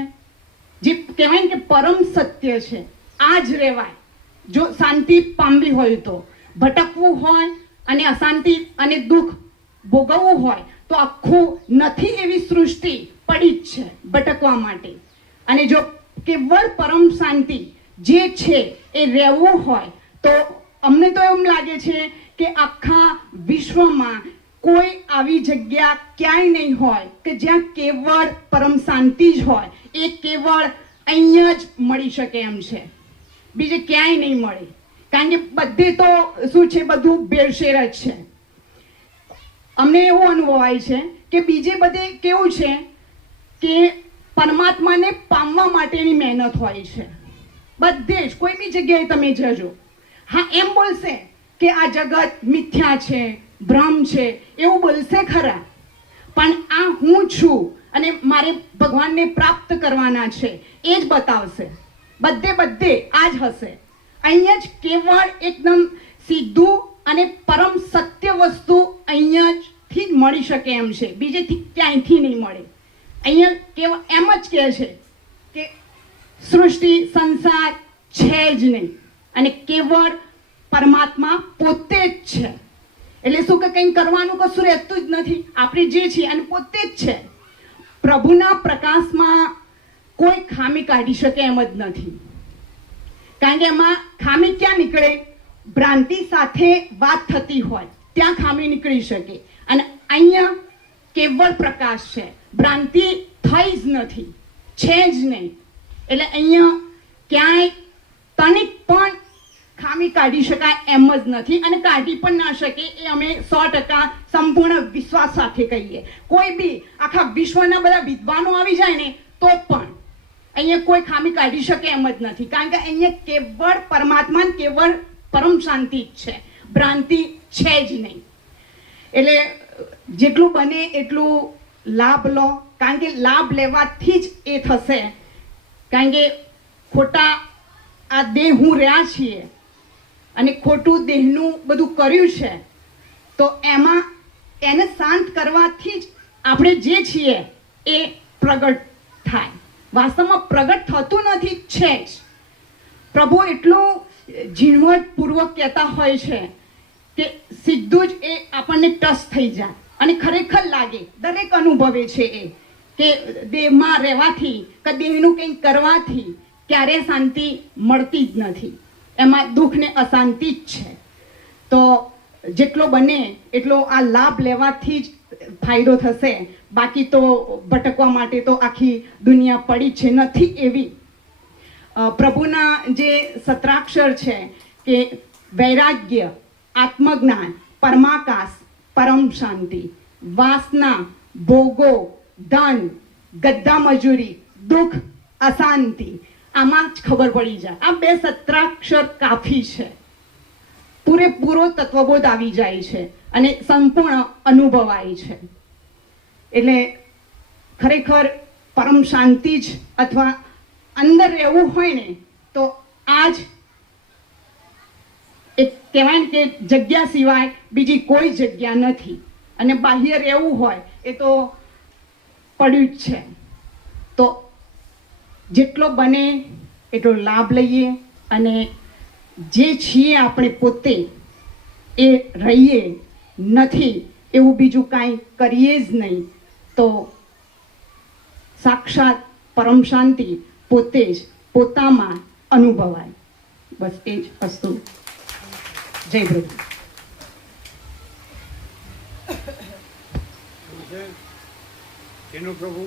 જે કહેવાય ને કે પરમ સત્ય છે. આ જ રહેવાય. જો શાંતિ પામવી હોય તો, ભટકવું હોય અને અશાંતિ અને દુઃખ ભોગવવું હોય તો આખું નથી એવી સૃષ્ટિ પડી જ છે ભટકવા માટે. અને જો કેવળ પરમ શાંતિ જે છે એ રહેવું હોય તો અમને તો એમ લાગે છે કે આખા વિશ્વમાં કોઈ આવી જગ્યા ક્યાંય નહીં હોય કે જ્યાં કેવળ પરમ શાંતિ જ હોય. એ કેવળ અહીંયા જ મળી શકે એમ છે, બીજે ક્યાંય નહીં મળે. કારણ કે બધે તો શું છે, બધું ભેળસેળ જ છે. અમને એવું અનુભવાય છે કે બીજે બધે કેવું છે કે પરમાત્માને પામવા માટેની મહેનત હોય છે. બધે જ કોઈ બી જગ્યાએ તમે જજો, હા એમ બોલશે કે આ જગત મિથ્યા છે, ભ્રમ છે, એવું બોલશે ખરા. પણ આ હું છું અને મારે ભગવાનને પ્રાપ્ત કરવાના છે એ જ બતાવશે. બધે આ જ હશે. અહીંયા જ કેવળ એકદમ સીધું અને પરમ સત્ય વસ્તુ અહીંયાથી જ મળી શકે એમ છે, બીજેથી ક્યાંયથી નહીં મળે. અહીંયા કેવળ એમ જ કહે છે કે સૃષ્ટિ સંસાર છે જ નહીં અને કેવળ પરમાત્મા પોતે જ છે. એટલે શું કે કંઈ કરવાનું કશું રહેતું જ નથી. આપણે જે છીએ અને પોતે જ છે. પ્રભુના પ્રકાશમાં કોઈ ખામી કાઢી શકે એમ જ નથી. કારણ કે એમાં ખામી ક્યાં નીકળે? ભ્રાંતિ સાથે વાત થતી હોય ત્યાં ખામી નીકળી શકે. અને અહીંયા કેવળ પ્રકાશ છે, ભ્રાંતિ થઈ જ નથી, છે જ નહીં. એટલે અહીંયા ક્યાંય તનિક પણ ખામી કાઢી શકાય એમ જ નથી અને કાઢી પણ ના શકે. એ અમે 100% સંપૂર્ણ વિશ્વાસ સાથે કહીએ. કોઈ બી આખા વિશ્વના બધા વિદ્વાનો આવી જાય ને તો પણ અહીંયા કોઈ ખામી કાઢી શકે એમ જ નથી. કારણ કે અહીંયા કેવળ પરમાત્મા, કેવળ પરમ શાંતિ જ છે, ભ્રાંતિ છે જ નહીં. એટલે જેટલું બને એટલું લાભ લો. કારણ કે લાભ લેવાથી જ એ થશે. કારણ કે ખોટા આ દેહ હું રહ્યા છીએ અને ખોટું દેહનું બધું કર્યું છે તો એમાં એને શાંત કરવાથી જ આપણે જે છીએ એ પ્રગટ થાય. વાસ્તવમાં પ્રગટ થતું નથી, છે જ. પ્રભુ એટલું ઝીણવટપૂર્વક કહેતા હોય છે કે સીધું જ એ આપણને ટચ થઈ જાય અને ખરેખર લાગે, દરેક અનુભવે છે એ કે દેહમાં રહેવાથી કે દેહનું કંઈક કરવાથી ક્યારેય શાંતિ મળતી જ નથી, એમાં દુઃખ ને અશાંતિ જ છે. તો જેટલો બને એટલો આ લાભ લેવાથી જ ફાયદો થશે, બાકી તો ભટકવા માટે તો આખી દુનિયા પડી છે નથી એવી. પ્રભુના જે સત્રાક્ષર છે કે વૈરાગ્ય, આત્મજ્ઞાન, પરમાકાશ, પરમ શાંતિ, વાસના, ભોગો, ધન, ગદ્દા મજૂરી, દુઃખ, અશાંતિ, આમાં જ ખબર પડી જાય. આ 2 સત્રાક્ષર કાફી છે, પૂરેપૂરો તત્વબોધ આવી જાય છે અને સંપૂર્ણ અનુભવાય છે. એટલે ખરેખર પરમ શાંતિ જ, અથવા અંદર રહેવું હોય ને તો આ જ એક કહેવાય ને કે જગ્યા સિવાય બીજી કોઈ જગ્યા નથી, અને બાહ્ય રહેવું હોય એ તો પડ્યું જ છે. તો જેટલો બને એટલો લાભ લઈએ અને જે છીએ આપણે પોતે એ રહીએ, નથી એવું બીજું કાંઈ કરીએ જ નહીં તો સાક્ષાત પરમ શાંતિ પોતે જ પોતામાં અનુભવાય. બસ એ જ વસ્તુ. જય પ્રભુ. એનો પ્રભુ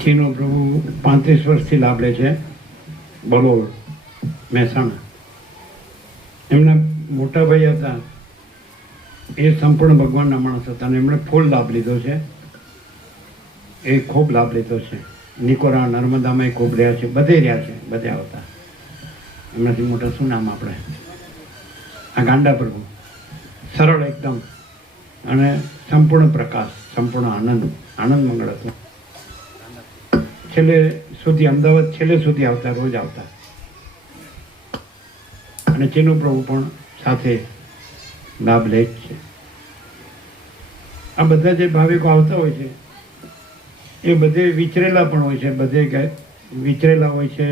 ચીનો પ્રભુ 35 વર્ષથી લાભ લે છે, બલોડ, મહેસાણા. એમના મોટા ભાઈ હતા એ સંપૂર્ણ ભગવાનના માણસ હતા અને એમણે ફૂલ લાભ લીધો છે, એ ખૂબ લાભ લીધો છે. નિકોરા, નર્મદામાં એ ખૂબ રહ્યા છે, બધે રહ્યા છે, બધે આવતા. એમનાથી મોટા શું નામ આપણે? આ ગાંડા પ્રભુ, સરળ એકદમ અને સંપૂર્ણ પ્રકાશ, સંપૂર્ણ આનંદ, આનંદ મંગળ હતો. છેલ્લે સુધી અમદાવાદ છેલ્લે સુધી આવતા, રોજ આવતા. અને ચીનુ પ્રભુ પણ સાથે લાભ લે જ છે. આ બધા જે ભાવિકો આવતા હોય છે એ બધે વિચરેલા પણ હોય છે, બધે વિચરેલા હોય છે,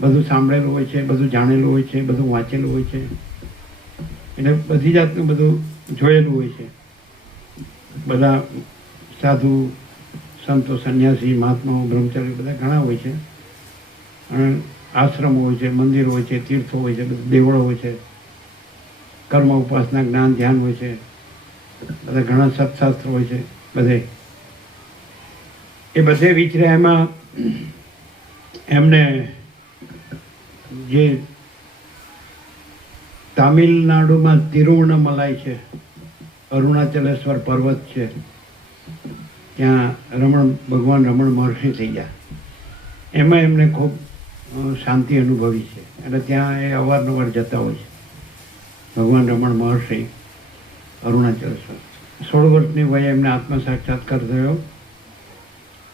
બધું સાંભળેલું હોય છે, બધું જાણેલું હોય છે, બધું વાંચેલું હોય છે, એટલે બધી જાતનું બધું જોયેલું હોય છે. બધા સાધુ, સંતો, સંન્યાસી, મહાત્માઓ, બ્રહ્મચારી બધા ઘણા હોય છે, અને આશ્રમો હોય છે, મંદિરો હોય છે, તીર્થો હોય છે, બધા દેવળો હોય છે, કર્મ, ઉપાસના, જ્ઞાન, ધ્યાન હોય છે, બધા ઘણા સત્શાસ્ત્રો હોય છે. બધે વિચર્યા. એમાં એમને જે તામિલનાડુમાં તિરુવણમલાઈ છે, અરુણાચલેશ્વર પર્વત છે, ત્યાં ભગવાન રમણ મહર્ષિ થઈ ગયા. એમાં એમને ખૂબ શાંતિ અનુભવી છે, એટલે ત્યાં એ અવારનવાર જતા હોય છે. ભગવાન રમણ મહર્ષિ અરુણાચલેશ્વર 16 વર્ષની વયે એમને આત્મ સાક્ષાત્કાર થયો,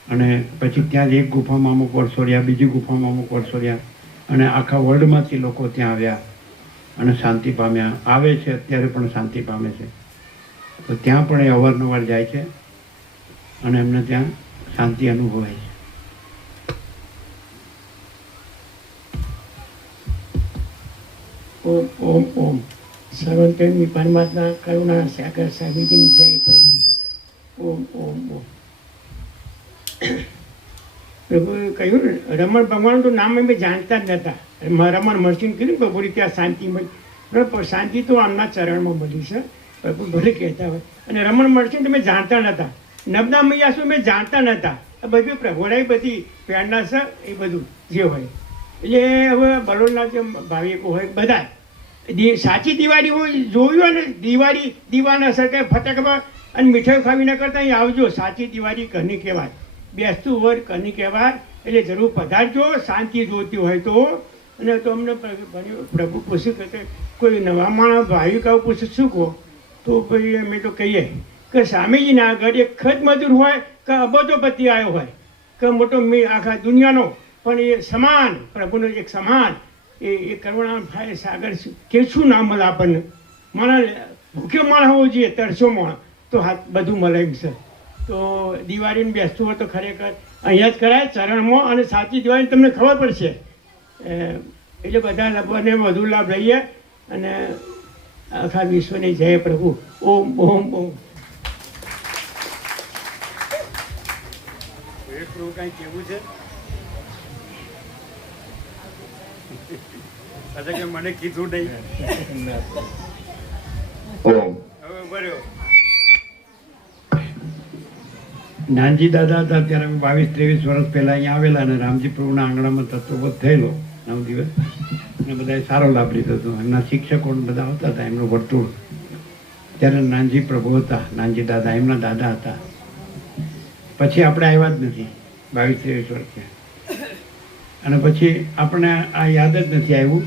અને પછી ત્યાં જ એક ગુફામાં અમુક વર્ષો રહ્યા, બીજી ગુફામાં અમુક વર્ષો રહ્યા, અને આખા વર્લ્ડમાંથી લોકો ત્યાં આવ્યા અને શાંતિ પામ્યા. આવે છે અત્યારે પણ શાંતિ પામે છે. તો ત્યાં પણ એ અવારનવાર જાય છે અને એમને ત્યાં શાંતિ અનુભવાય છે. ઓમ ઓમ ઓમ. સર્વપ્રેમી પરમાત્મા કરુણા સાગર સાબિતીની જય પ્રભુ. ઓમ ઓમ ઓમ. પ્રભુએ કહ્યું ને, રમણ ભગવાનનું નામ અમે જાણતા જ નહોતા. રમણ મહર્ષિને કીધું પ્રભુની ત્યાં શાંતિ મળી. બરાબર, શાંતિ તો આમના ચરણમાં મળી છે, પ્રભુ ભલે કહેતા હોય. અને રમણ મહર્ષિને તમે જાણતા નહોતા, નબદા મૈયા શું મેં જાણતા નહોતા. આ બધું પ્રભુરાય બધી પ્રેરણા છે, એ બધું જે હોય. એટલે હવે બરોડના જે ભાવિકો હોય બધા સાચી દિવાળી હોય, જોયું હોય ને દિવાળી દીવાના સરકાર ફટાકડા અને મીઠાઈ ખાવી ન કરતા અહીં આવજો. સાચી દિવાળી કની કહેવાય, બેસતું હોય કની કહેવાય. એટલે જરૂર પધારજો, શાંતિ જોતી હોય તો. અને તો અમને પ્રભુ પૂછ્યું કે કોઈ નવા માણસ ભાવિકાઓ પૂછે શું કહો, તો ભાઈ અમે તો કહીએ કે સ્વામીજીના આગળ એક ખત મજૂર હોય કે અબધોપતિ આવ્યો હોય કે મોટો આખા દુનિયાનો, પણ એ સમાન પ્રભુનો એક સમાન એ કરુણા થાય સાગર કે શું ના મળે આપણને. માણસ ભૂખ્યો માણસ હોવો જોઈએ, તરસો માણસ તો હાથ બધું મળે એમ છે. તો દિવાળીને બેસતું હોય તો ખરેખર અહીંયા જ કરાય ચરણમાં, અને સાચી દિવાળી તમને ખબર પડશે. એટલે બધા લાભોને વધુ લાભ લઈએ અને આખા વિશ્વની જય પ્રભુ. ઓમ ઓમ ઓમ. કાંઈ કેવું છે? કે મને કીધું નહીં. હવે ભર્યો. નાનજી દાદા હતા ત્યારે અમે 22-23 વર્ષ પહેલા અહીંયા આવેલા અને રામજી પ્રભુના આંગણામાં તત્વબોધ થયેલો 9 દિવસ, અને બધાએ સારો લાભ લીધો હતો. એમના શિક્ષકો બધા આવતા હતા, એમનું વર્તુળ. ત્યારે નાનજી પ્રભુ હતા, નાનજી દાદા એમના દાદા હતા. પછી આપણે આવ્યા જ નથી 22-23 વર્ષે, અને પછી આપણે આ યાદ જ નથી આવ્યું.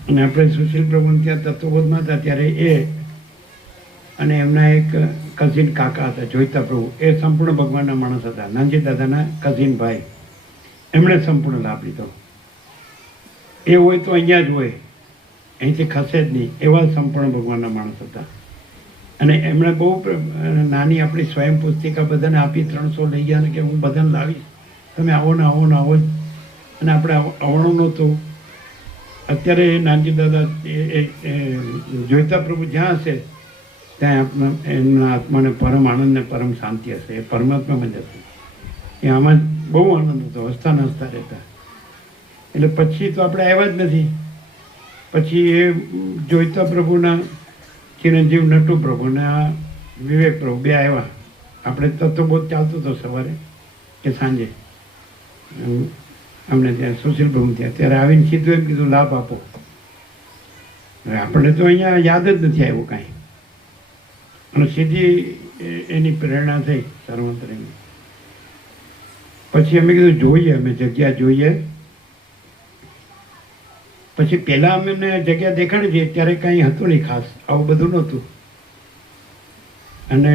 અને આપણે સુશીલ પ્રભુ ત્યાં તત્વબોધમાં હતા ત્યારે એ અને એમના એક કઝિન કાકા હતા જોઈતા પ્રભુ, એ સંપૂર્ણ ભગવાનના માણસ હતા. નાનજી દાદાના કઝિન ભાઈ, એમણે સંપૂર્ણ લાભ લીધો. એ હોય તો અહીંયા જ હોય, અહીંથી ખસે જ નહીં, એવા સંપૂર્ણ ભગવાનના માણસ હતા. અને એમણે બહુ નાની આપણી સ્વયં પુસ્તિકા બધાને આપી, 300 લઈ ગયા, ને કે હું બધાને લાવીશ, તમે આવો ને આવો ને આવો જ. અને આપણે આવવાનું નહોતું. અત્યારે નાનજી દાદા જોઈતા પ્રભુ જ્યાં હશે ત્યાં એમના આત્માને પરમ આનંદ ને પરમ શાંતિ હશે. એ પરમાત્મામાં જ હશે. એ આમાં બહુ આનંદ હતો, હસતા ને હસતા રહેતા. એટલે પછી તો આપણે આવ્યા જ નથી. પછી એ જોઈતા પ્રભુના ચિરંજીવ નટુ પ્રભુ ને આ વિવેક પ્રભુ બે આવ્યા. આપણે તત્વબોધ ચાલતો હતો સવારે કે સાંજે અમને ત્યાં સુશીલ પ્રભુ ત્યાં, ત્યારે આવીને સીધું એમ કીધું લાભ આપો. હવે આપણે તો અહીંયા યાદ જ નથી આવ્યું કાંઈ. અને સીધી એની પ્રેરણા થઈ સર્વંતરીની. પછી અમે કીધું જોઈએ, અમે જગ્યા જોઈએ. પછી પહેલાં અમને જગ્યા દેખાડી હતી, ત્યારે કાંઈ હતું નહીં ખાસ, આવું બધું નહોતું. અને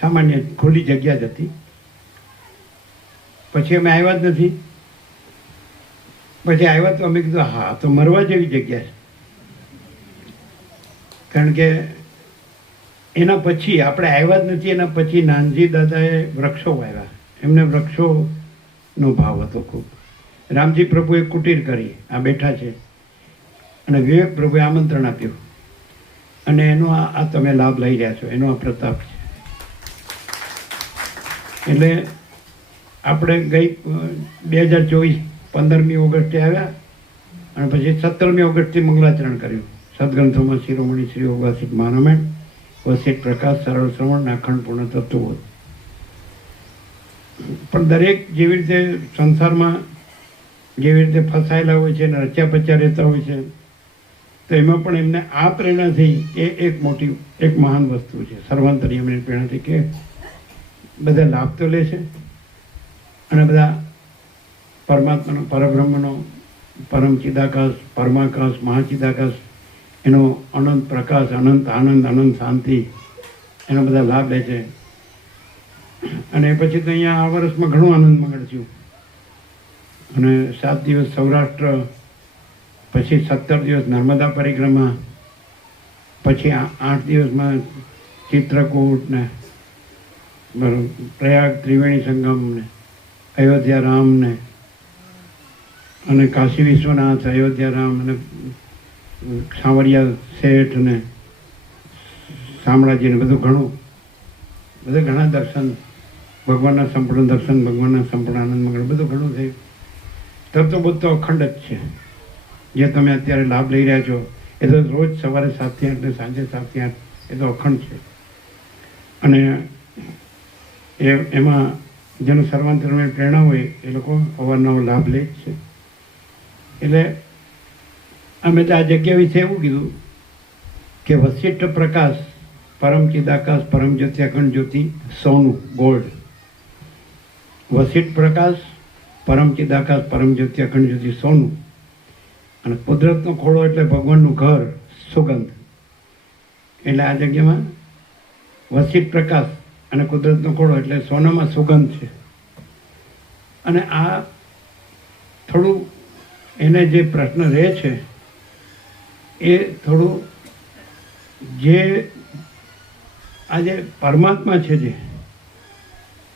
સામાન્ય ખુલ્લી જગ્યા જ હતી. પછી અમે આવ્યા જ નથી. પછી આવ્યા તો અમે કીધું હા, તો મરવા જેવી જગ્યા છે. કારણ કે એના પછી આપણે આવ્યા જ નથી. એના પછી નાનજી દાદાએ વૃક્ષો વાવ્યા. એમને વૃક્ષોનો ભાવ હતો ખૂબ. રામજી પ્રભુએ કુટીર કરી, આ બેઠા છે. અને વિવેક પ્રભુએ આમંત્રણ આપ્યું, અને એનો આ તમે લાભ લઈ રહ્યા છો, એનો આ પ્રતાપ છે. એટલે આપણે ગઈ 2024 15મી ઓગસ્ટે આવ્યા, અને પછી 17મી ઓગસ્ટથી મંગલાચરણ કર્યું. સદગ્રંથોમાં શિરોમણી શ્રી ઓગાસિક મહારામાયણ, વસિત પ્રકાશ, સરળ શ્રવણ, અખંડ પૂર્ણ તત્વબોધ. પણ દરેક જેવી રીતે સંસારમાં જેવી રીતે ફસાયેલા હોય છે અને રચ્યા પચ્યા રહેતા હોય છે, તો એમાં પણ એમને આ પ્રેરણા થઈ. એ એક મહાન વસ્તુ છે. સર્વાંતરી એમની પ્રેરણાથી કે બધા લાભ તો લે છે, અને બધા પરમાત્માનો, પરબ્રહ્મનો, પરમ ચિદાકાશ, પરમાકાશ, મહાચિદાકાશ, એનો અનંત પ્રકાશ, અનંત આનંદ, અનંત શાંતિ, એનો બધા લાભ લે છે. અને પછી તો અહીંયા આ વર્ષમાં ઘણું આનંદ મંગળ થયું. અને 7 દિવસ સૌરાષ્ટ્ર, પછી 17 દિવસ નર્મદા પરિક્રમા, પછી 8 દિવસમાં ચિત્રકૂટ ને પ્રયાગ ત્રિવેણી સંગમ ને અયોધ્યા રામ ને, અને કાશી વિશ્વનાથ, અયોધ્યા રામ, અને સાંવરિયા શેઠ ને શામળાજી ને બધું ઘણા દર્શન, ભગવાનના સંપૂર્ણ દર્શન, ભગવાનના સંપૂર્ણ આનંદ મંગળ, બધું ઘણું થયું. તત્વબોધ તો અખંડ જ છે. જે તમે અત્યારે લાભ લઈ રહ્યા છો એ તો રોજ સવારે 7 થી 8 ને સાંજે 7 થી 8, એ તો અખંડ છે. અને એમાં જેનો સર્વાંતરની પ્રેરણા હોય એ લોકો અવારનવાર લાભ લે જ છે. એટલે અમે તો આ જગ્યા વિશે એવું કીધું કે વશિષ્ઠ પ્રકાશ, પરમ ચિદાકાશ, પરમ જ્યોતિ, અખંડ જ્યોતિ, સોનું, ગોલ્ડ. વશિષ્ઠ પ્રકાશ, પરમ ચિદાકાશ, પરમ જ્યોતિ, અખંડ જ્યોતિ, સોનું. અને કુદરતનો ખોળો એટલે ભગવાનનું ઘર, સુગંધ. એટલે આ જગ્યામાં વશિષ્ઠ પ્રકાશ અને કુદરતનો ખોળો એટલે સોનામાં સુગંધ છે. અને આ થોડું એને જે પ્રશ્ન રહે છે એ થોડું જે આ જે પરમાત્મા છે જે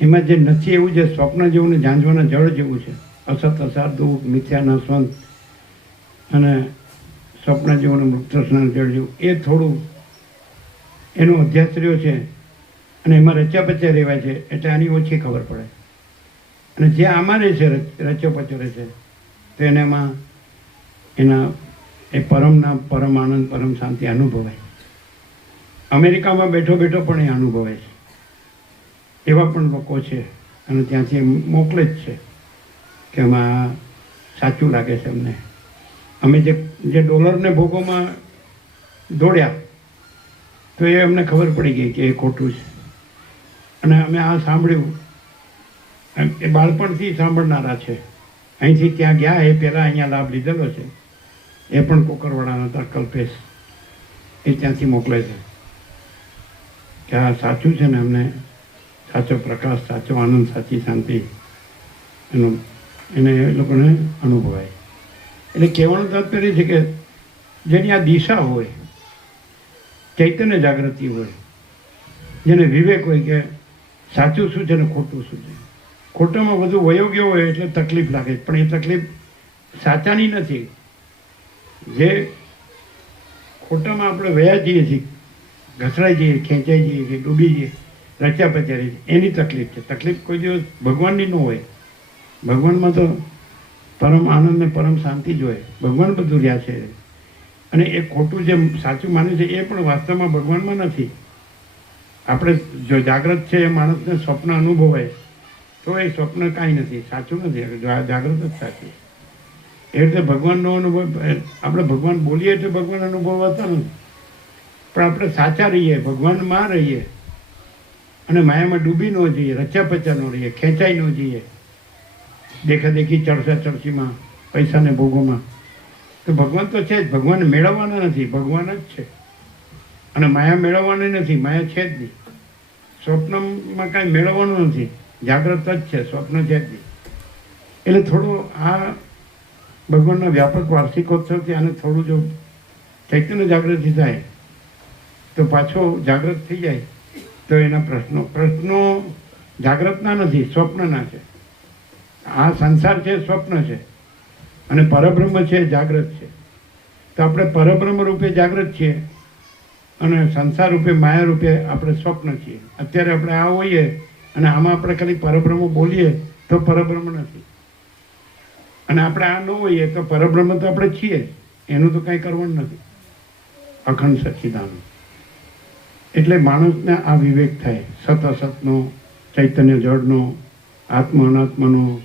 એમાં જે નથી એવું જે સ્વપ્ન જેવું ને ઝાંઝવાના જળ જેવું છે, અસત અસાર દુઃખ મિથ્યાના સ્વંત અને સ્વપ્ન જેવું ને મૃતૃષ્ણના જળ જેવું, એ થોડું એનો અભ્યાસ રહ્યો છે અને એમાં રચ્યા પચ્યા રહેવાય છે એટલે આની ઓછી ખબર પડે. અને જે આમાં રહે છે રચ્યો પચ્યો રહે છે તો એનામાં એના એ પરમ આનંદ પરમ શાંતિ અનુભવાય. અમેરિકામાં બેઠો બેઠો પણ એ અનુભવાય છે. એવા પણ લોકો છે અને ત્યાંથી મોકલે જ છે કે એમાં સાચું લાગે છે અમને. અમે જે ડોલરને ભોગોમાં દોડ્યા તો એ અમને ખબર પડી ગઈ કે એ ખોટું છે. અને અમે આ સાંભળ્યું, એ બાળપણથી સાંભળનારા છે. અહીંથી ત્યાં ગયા એ પહેલાં અહીંયા લાભ લીધેલો છે. એ પણ કોકરવાડાના હતા, કલ્પેશ, એ ત્યાંથી મોકલે છે કે આ સાચું છે ને અમને સાચો પ્રકાશ, સાચો આનંદ, સાચી શાંતિ એને એ લોકોને અનુભવાય. એટલે કહેવાનું તાત્પર્ય છે કે જેની આ દિશા હોય, ચૈતન્ય જાગૃતિ હોય, જેને વિવેક હોય કે સાચું શું છે ને ખોટું શું છે. ખોટામાં બધું વયો ગયો હોય એટલે તકલીફ લાગે, પણ એ તકલીફ સાચાની નથી. જે ખોટામાં આપણે વયા જઈએ છીએ, ઘસડાઈ જઈએ, ખેંચાઈ જઈએ છીએ, ડૂબી જઈએ, રચ્યા પચ્યા રહીએ, એની તકલીફ છે. તકલીફ કોઈ દિવસ ભગવાનની ન હોય. ભગવાનમાં તો પરમ આનંદ ને પરમ શાંતિ જ હોય. ભગવાન બધું રહ્યા છે. અને એ ખોટું જે સાચું માને છે એ પણ વાસ્તવમાં ભગવાનમાં નથી. આપણે જો જાગ્રત છે એ માણસને સ્વપ્ન અનુભવાય તો એ સ્વપ્ન કાંઈ નથી, સાચું નથી, જાગ્રત જ સાચી. એ રીતે ભગવાનનો અનુભવ, આપણે ભગવાન બોલીએ તો ભગવાન અનુભવાતા નથી, પણ આપણે સાચા રહીએ, ભગવાનમાં રહીએ અને માયામાં ડૂબી ન જઈએ, રચ્યા પચ્યા ન રહીએ, ખેંચાઈ ન જઈએ દેખાદેખી ચડસા ચડસીમાં, પૈસાને ભોગોમાં, તો ભગવાન તો છે જ. ભગવાન મેળવવાના નથી, ભગવાન જ છે. અને માયા મેળવવાની નથી, માયા છે જ નહીં. સ્વપ્નમાં કાંઈ મેળવવાનું નથી, જાગ્રત જ છે, સ્વપ્ન છે જ નહીં. એટલે થોડું આ ભગવાનના વ્યાપક વાર્ષિકોત્સવથી આને થોડું જો ચૈતન્ય જાગૃતિ થાય તો પાછો જાગૃત થઈ જાય તો એના પ્રશ્નો જાગ્રતના નથી, સ્વપ્નના છે. આ સંસાર છે, સ્વપ્ન છે, અને પરબ્રહ્મ છે, જાગ્રત છે. તો આપણે પરબ્રહ્મ રૂપે જાગ્રત છીએ અને સંસાર રૂપે, માયા રૂપે આપણે સ્વપ્ન છીએ. અત્યારે આપણે આ હોઈએ અને આમાં આપણે ખાલી પરબ્રહ્મ બોલીએ તો પરબ્રહ્મ નથી, અને આપણે આ ન હોઈએ તો પરબ્રહ્મ તો આપણે છીએ, એનું તો કાંઈ કરવાનું નથી. અખંડ સચ્ચિદાનંદ. એટલે માણસને આ વિવેક થાય, સત અસતનો, ચૈતન્ય જળનો, આત્મ અનાત્માનો,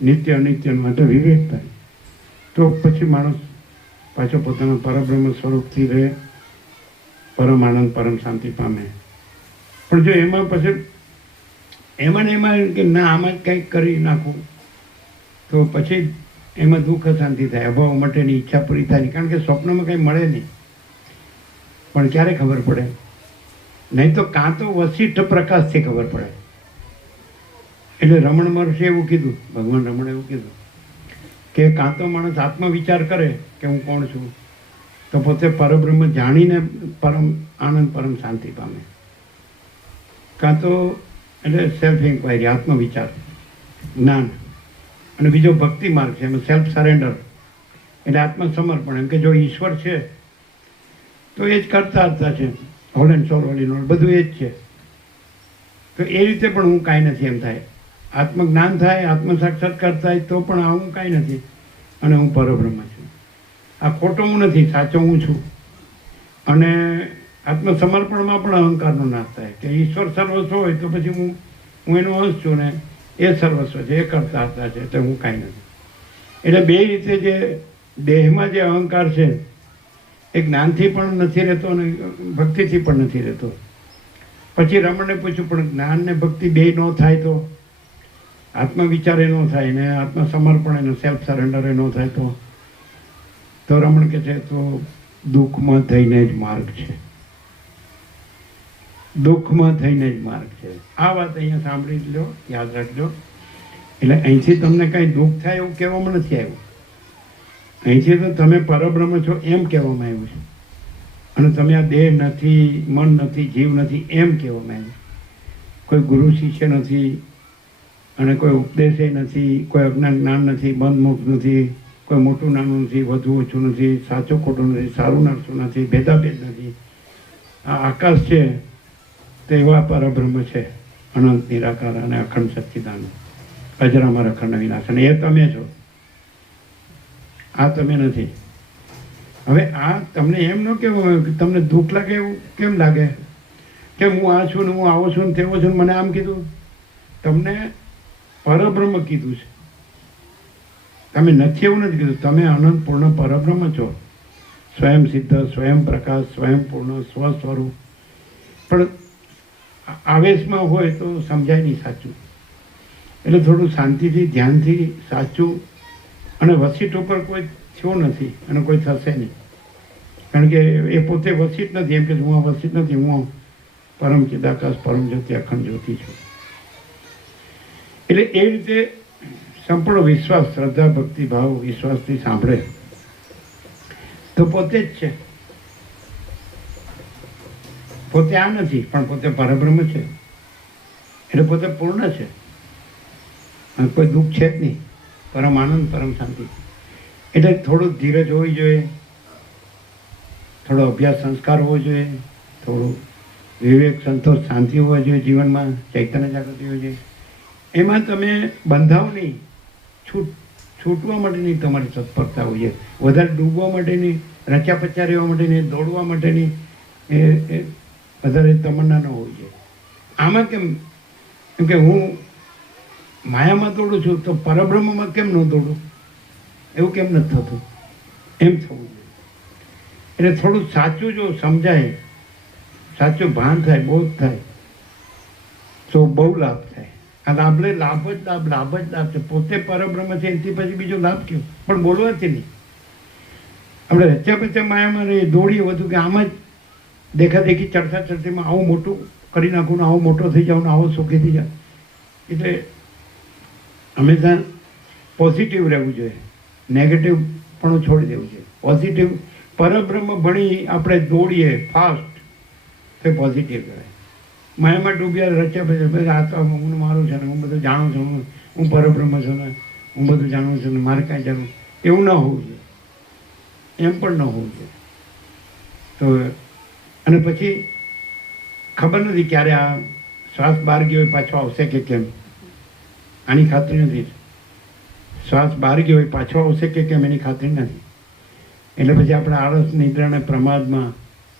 નિત્ય અનિત્યનો, એટલે વિવેક થાય તો પછી માણસ પાછો પોતાના પરબ્રહ્મ સ્વરૂપથી રહે, પરમ આનંદ પરમ શાંતિ પામે. પણ જો એમાં પછી એમાં ને એમાં કે ના આમાં જ કંઈક કરી નાખું તો પછી એમાં દુઃખ અશાંતિ થાય, અભાવ માટેની ઈચ્છા પૂરી થાય નહીં. કારણ કે સ્વપ્નમાં કંઈ મળે નહીં. પણ ક્યારે ખબર પડે? નહીં તો કાં તો વસિષ્ઠ પ્રકાશથી ખબર પડે. એટલે રમણ મહર્ષિ એવું કીધું, ભગવાન રમણ એવું કીધું કે કાં તો માણસ આત્મવિચાર કરે કે હું કોણ છું, તો પોતે પરબ્રહ્મ જાણીને પરમ આનંદ પરમ શાંતિ પામે. કાં તો એટલે સેલ્ફ ઇન્ક્વાયરી, આત્મવિચાર, જ્ઞાન. અને બીજો ભક્તિ માર્ગ છે, એમાં સેલ્ફ સરેન્ડર એટલે આત્મસમર્પણ. એમ કે જો ઈશ્વર છે તો એ જ કરતા છે, whole and soul, whole in all, બધું એ જ છે. તો એ રીતે પણ હું કાંઈ નથી એમ થાય. આત્મજ્ઞાન થાય, આત્મ સાક્ષાત્કાર થાય તો પણ આ હું કાંઈ નથી અને હું પરબ્રહ્મ છું. આ ખોટો હું નથી, સાચો હું છું. અને આત્મસમર્પણમાં પણ અહંકારનો નાશ થાય કે ઈશ્વર સર્વસ્વ હોય તો પછી હું એનો અંશ છું ને એ સર્વસ્વ છે, એ કરતા છે, એટલે હું કાંઈ નથી. એટલે બે રીતે જે દેહમાં જે અહંકાર છે એ જ્ઞાનથી પણ નથી રહેતો અને ભક્તિથી પણ નથી રહેતો. પછી રમણને પૂછ્યું પણ જ્ઞાન ને ભક્તિ બે ન થાય તો, આત્મવિચાર એ ન થાય ને આત્મસમર્પણ એનો સેલ્ફ સરેન્ડર એ ન થાય તો રમણ કે છે તો દુઃખમાં થઈને જ માર્ગ છે, દુઃખમાં થઈને જ માર્ગ છે. આ વાત અહીંયા સાંભળી લો, યાદ રાખજો. એટલે અહીંથી તમને કાંઈ દુઃખ થાય એવું કહેવામાં નથી આવ્યું. અહીંથી તો તમે પરબ્રહ્મ છો એમ કહેવામાં આવ્યું છે. અને તમે આ દેહ નથી, મન નથી, જીવ નથી એમ કહેવો. મેં કોઈ ગુરુ શિષ્ય નથી, અને કોઈ ઉપદેશે નથી, કોઈ અજ્ઞાન જ્ઞાન નથી, બંધ મુક્ત નથી, કોઈ મોટું નાનું નથી, વધુ ઓછું નથી, સાચું ખોટું નથી, સારું નાખતું નથી, ભેદાભેદ નથી. આ આકાશ છે તે એવા પરબ્રહ્મ છે, અનંત નિરાકાર અને અખંડ સચ્ચિદાનંદ, અજરામર અખંડ વિનાશ, અને એ તમે છો, આ તમે નથી. હવે આ તમને એમ ન કહેવું કે તમને દુઃખ લાગે, એવું કેમ લાગે કે હું આ છું ને હું આવો છું ને તેવો છું ને મને આમ કીધું? તમને પરબ્રહ્મ કીધું છે, તમે નથી એવું નથી કીધું. તમે અનંત પૂર્ણ પરબ્રહ્મ છો, સ્વયં સિદ્ધ, સ્વયં પ્રકાશ, સ્વયં પૂર્ણ, સ્વ સ્વરૂપ. પણ આવેશમાં હોય તો સમજાય નહીં સાચું. એટલે થોડું શાંતિથી, ધ્યાનથી સાચું, અને વસીટ ઉપર કોઈ થયો નથી અને કોઈ થશે નહીં, કારણ કે એ પોતે વસીટ નથી. એમ કે હું આ વસીટ નથી, હું પરમ ચિદાકાશ, પરમ જ્યોતિ, અખંડ જ્યોતિ છું. એટલે એ રીતે સંપૂર્ણ વિશ્વાસ, શ્રદ્ધા, ભક્તિ ભાવ, વિશ્વાસથી સાંભળે તો પોતે જ છે. પોતે આ નથી, પણ પોતે પરબ્રહ્મ છે, એટલે પોતે પૂર્ણ છે, અને કોઈ દુઃખ છે જ નહીં, પરમ આનંદ, પરમ શાંતિ. એટલે થોડું ધીરજ હોવી જોઈએ, થોડો અભ્યાસ સંસ્કાર હોવો જોઈએ, થોડું વિવેક, સંતોષ, શાંતિ હોવા જોઈએ જીવનમાં, ચૈતન્ય જાગૃતિ હોવી જોઈએ. એમાં તમે બંધાવ નહીં, છૂટવા માટેની તમારી તત્પરતા હોવી જોઈએ, વધારે ડૂબવા માટેની, રચ્યા પચ્યા રહેવા માટેની, દોડવા માટેની એ વધારે તમન્ના ન હોવી જોઈએ. આમાં કેમ કે હું માયામાં દોડું છું તો પરબ્રહ્મમાં કેમ ન દોડું? એવું કેમ નથી થતું? એમ થવું જોઈએ. એટલે થોડું સાચું જો સમજાય, સાચું ભાન થાય, બોધ થાય તો બહુ લાભ થાય. આ લાભ લાભ જ લાભ, લાભ જ લાભ છે. પોતે પરબ્રહ્મ છે, એનાથી પછી બીજો લાભ કયો? પણ બોલવાથી નહીં. આપણે રચ્યા પચ્યા માયામાં રહીએ, દોડીએ વધુ કે આમ જ દેખાદેખી, ચડતા ચડતીમાં આવું મોટું કરી નાખું ને આવું મોટો થઈ જાઉં ને આવો સુખી થઈ જાવ. એટલે હંમેશા પોઝિટિવ રહેવું જોઈએ, નેગેટિવ પણ છોડી દેવું જોઈએ. પોઝિટિવ પરબ્રહ્મ ભણી આપણે દોડીએ ફાસ્ટ તો પોઝિટિવ કહેવાય. માયામાં ડૂબ્યા, રચ્યા પછી આ તો હું મારું છે ને, હું બધું જાણું છું, હું પરબ્રહ્મ છું ને, હું બધું જાણું છું ને, મારે કાંઈ જાણવું, એવું ન હોવું જોઈએ. એમ પણ ન હોવું જોઈએ. તો અને પછી ખબર નથી ક્યારે આ શ્વાસ બહાર ગયો હોય પાછો આવશે કે કેમ, આની ખાતરી નથી. શ્વાસ બહાર ગયો હોય પાછો આવશે કે કેમ એની ખાતરી નથી. એટલે પછી આપણે આળસ, નિદ્રા અને પ્રમાદમાં,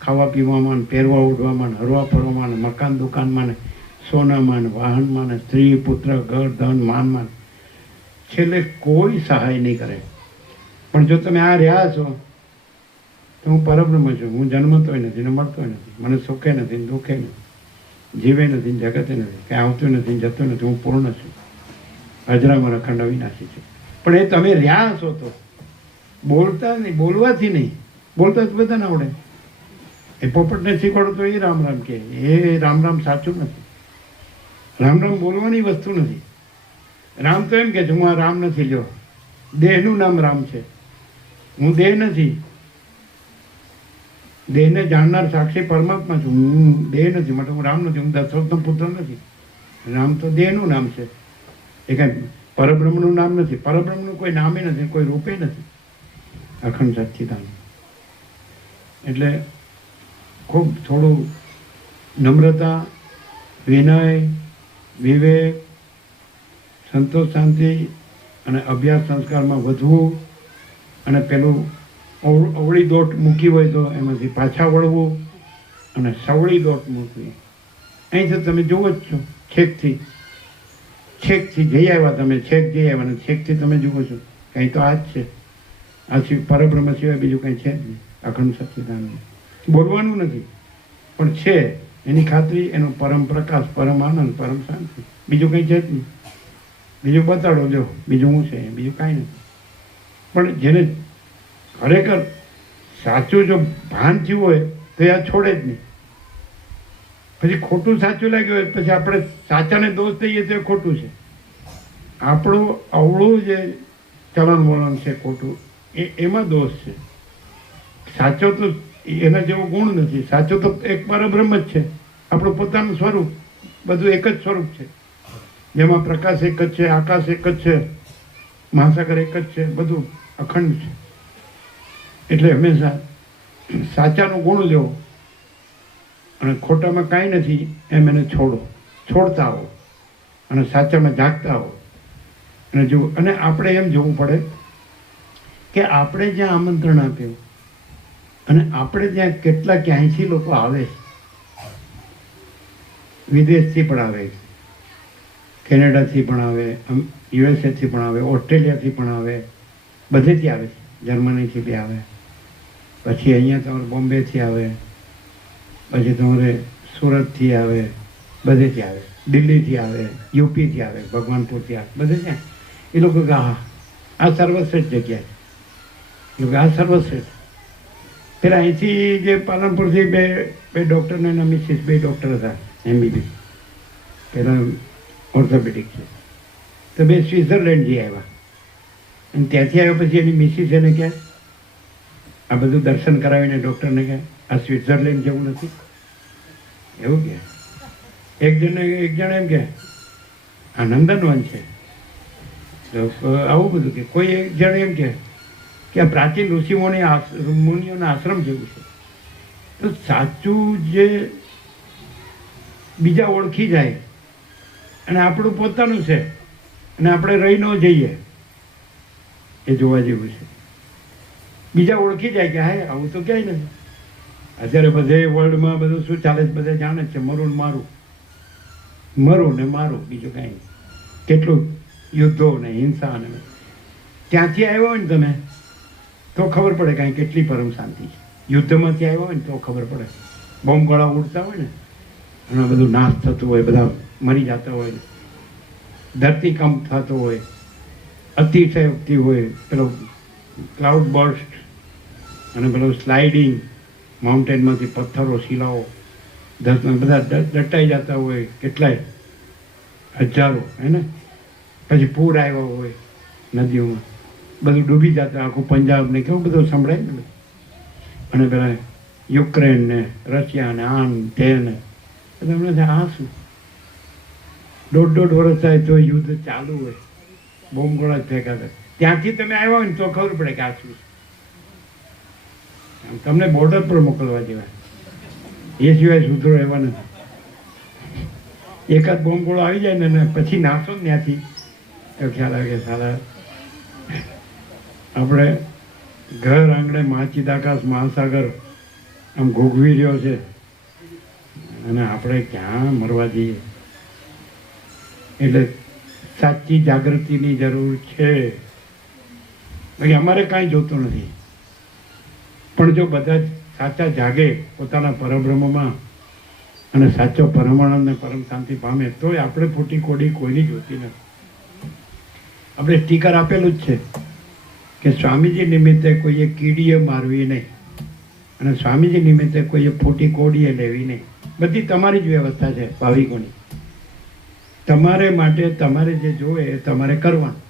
ખાવા પીવામાં, પહેરવા ઓઢવામાં, હરવા ફરવામાં, મકાન દુકાનમાં, સોનામાં, વાહનમાં, સ્ત્રી પુત્ર, ઘર ધન માનમાં, છેલ્લે કોઈ સહાય નહીં કરે. પણ જો તમે આ રહ્યા છો તો હું પરબ્રહ્મ છું, હું જન્મતોય નથી ને મળતોય નથી, મને સુખે નથી ને દુઃખે નથી, જીવે નથી ને જગતે નથી, કંઈ આવતું નથી ને જતું નથી, હું પૂર્ણ છું, અજરામર અખંડ અવિનાશી છું. પણ એ તમે રહ્યા છો તો બોલતા નહીં, બોલવાથી નહીં. બોલતા જ બધાને આવડે. એ પોપટને શીખવાડો તો એ રામ રામ કહે, એ રામ રામ સાચું નથી. રામ રામ બોલવાની વસ્તુ નથી. રામ તો એમ કે છે હું આ રામ નથી, લ્યો દેહનું નામ રામ છે, હું દેહ નથી. દેહને જાણનાર સાક્ષી પરમાત્મા છું, હું દેહ નથી, માટે હું રામ નથી, હું દશરથનો પુત્ર નથી. રામ તો દેહનું નામ છે, એ કાંઈ પરબ્રહ્મનું નામ નથી. પરબ્રહ્મનું કોઈ નામે નથી, કોઈ રૂપે નથી, અખંડ સચ્ચિદાનંદ. એટલે ખૂબ થોડું નમ્રતા, વિનય, વિવેક, સંતોષ, શાંતિ અને અભ્યાસ સંસ્કારમાં વધવું, અને પેલું અવળી દોટ મૂકી હોય તો એમાંથી પાછા વળવું, અને સવળી દોટ મૂકવી. અહીંથી તમે જુઓ જ છો, છેકથી જઈ આવ્યા તમે, છેક જઈ આવ્યા ને છેકથી તમે જુઓ છો કંઈ તો આ જ છે. આ પરબ્રહ્મ સિવાય બીજું કંઈ છે જ નહીં, અખંડ સચ્ચિદાનંદ. બોલવાનું નથી પણ છે, એની ખાતરી, એનો પરમ પ્રકાશ, પરમ આનંદ, પરમ શાંતિ, બીજું કંઈ છે જ નહીં. બીજું બતાડો જો, બીજું હું છે, બીજું કાંઈ નથી. પણ જેને ખરેખર સાચું જો ભાન થયું હોય તો એ આ છોડે જ નહીં. પછી ખોટું સાચું લાગ્યું હોય પછી આપણે સાચાને દોષ દઈએ તો એ ખોટું છે. આપણું અવળું જે ચલણ વલણ છે ખોટું, એમાં દોષ છે. સાચો તો એના જેવો ગુણ નથી. સાચો તો એક પરબ્રહ્મ જ છે, આપણું પોતાનું સ્વરૂપ, બધું એક જ સ્વરૂપ છે, જેમાં પ્રકાશ એક જ છે, આકાશ એક જ છે, મહાસાગર એક જ છે, બધું અખંડ છે. એટલે હંમેશા સાચાનો ગુણ લેવો અને ખોટામાં કાંઈ નથી એમ એને છોડતા આવો અને સાચામાં જાગતા આવો અને જુઓ. અને આપણે એમ જોવું પડે કે આપણે જ્યાં આમંત્રણ આપ્યું અને આપણે ત્યાં કેટલા ક્યાંયથી લોકો આવે છે, વિદેશથી પણ આવે છે, કેનેડાથી પણ આવે, યુએસએથી પણ આવે, ઓસ્ટ્રેલિયાથી પણ આવે, બધેથી આવે છે, જર્મનીથી બી આવે, પછી અહીંયા તમારે બોમ્બેથી આવે, પછી તમારે સુરતથી આવે, બધેથી આવે, દિલ્હીથી આવે, યુપીથી આવે, ભગવાનપુરથી આવે, બધે ત્યાં એ લોકો કે આ સર્વશ્રેષ્ઠ જગ્યા છે, એ લોકો આ સર્વશ્રેષ્ઠ. પેલા અહીંથી જે પાલનપુરથી બે ડૉક્ટરને એના મિસિસ બે ડૉક્ટર હતા MBBS, પેલા ઓર્થોપેડિક છે, તો બે સ્વિટ્ઝરલેન્ડથી આવ્યા અને ત્યાંથી આવ્યા પછી એની મિસિસ એને કહે આ બધું દર્શન કરાવીને ડૉક્ટરને કહે આ સ્વિટ્ઝરલેન્ડ જેવું નથી, એવું કહે. એક જણ એમ કે આ નંદનવન છે, તો આવું બધું કે કોઈ એક જણ એમ કે આ પ્રાચીન મુનિઓના આશ્રમ જેવું છે. તો સાચું જે બીજા ઓળખી જાય અને આપણું પોતાનું છે અને આપણે રહી ન જઈએ એ જોવા જેવું છે. બીજા ઓળખી જાય કે હા આવું તો ક્યાંય નથી. અત્યારે બધે વર્લ્ડમાં બધું શું ચાલે છે બધા જાણે છે, મરું ને મારું, મરું ને મારું, બીજું કાંઈ નહીં. કેટલું યુદ્ધો ને હિંસા ને ત્યાંથી આવ્યો હોય ને તમે તો ખબર પડે કાંઈ કેટલી પરમ શાંતિ છે. યુદ્ધમાંથી આવ્યો હોય ને તો ખબર પડે. બોમ્બ ગોળા ઉડતા હોય ને અને બધું નાશ થતું હોય, બધા મરી જતા હોય, ધરતીકંપ થતો હોય, અતિશયોક્તિ હોય, પેલો ક્લાઉડ બર્સ્ટ અને પેલો સ્લાઇડિંગ, માઉન્ટેનમાંથી પથ્થરો શિલાઓ બધા દટાઈ જતા હોય, કેટલાય હજારો હે ને. પછી પૂર આવ્યો હોય નદીઓમાં, બધું ડૂબી જતા, આખું પંજાબ ને કેવું બધું સંભળાય ને. અને પેલા યુક્રેન ને રશિયા ને આન તે ને બધા આ શું 1.5 વર્ષ થાય તો યુદ્ધ ચાલુ હોય, બોમ્બ ગોળા જ ફેંકાતા. ત્યાંથી તમે આવ્યા હોય ને તો ખબર પડે કે આ શું છે. તમને બોર્ડર પર મોકલવા જેવા, એ સિવાય સુધરો એવા નથી. એકાદ બોમ્બ ગોળો આવી જાય ને પછી નાશો ને ત્યાંથી તો ખ્યાલ આવે કે સારા આપણે ઘર આંગણે મહાચિદાકાશ મહાસાગર આમ ઘોઘવી રહ્યો છે અને આપણે ક્યાં મરવા જઈએ. એટલે સાચી જાગૃતિની જરૂર છે. બાકી અમારે કાંઈ જોતું નથી, પણ જો બધા સાચા જાગે પોતાના પરબ્રહ્મમાં અને સાચો પરમાનંદ ને પરમ શાંતિ પામે તોય આપણે ફૂટી કોડી કોઈની જોતી નથી. આપણે સ્ટીકર આપેલું જ છે કે સ્વામીજી નિમિત્તે કોઈએ કીડીએ મારવી નહીં અને સ્વામીજી નિમિત્તે કોઈએ ફૂટી કોડીએ લેવી નહીં. બધી તમારી જ વ્યવસ્થા છે ભાવિકોની. તમારે માટે તમારે જે જોવે એ તમારે કરવાનું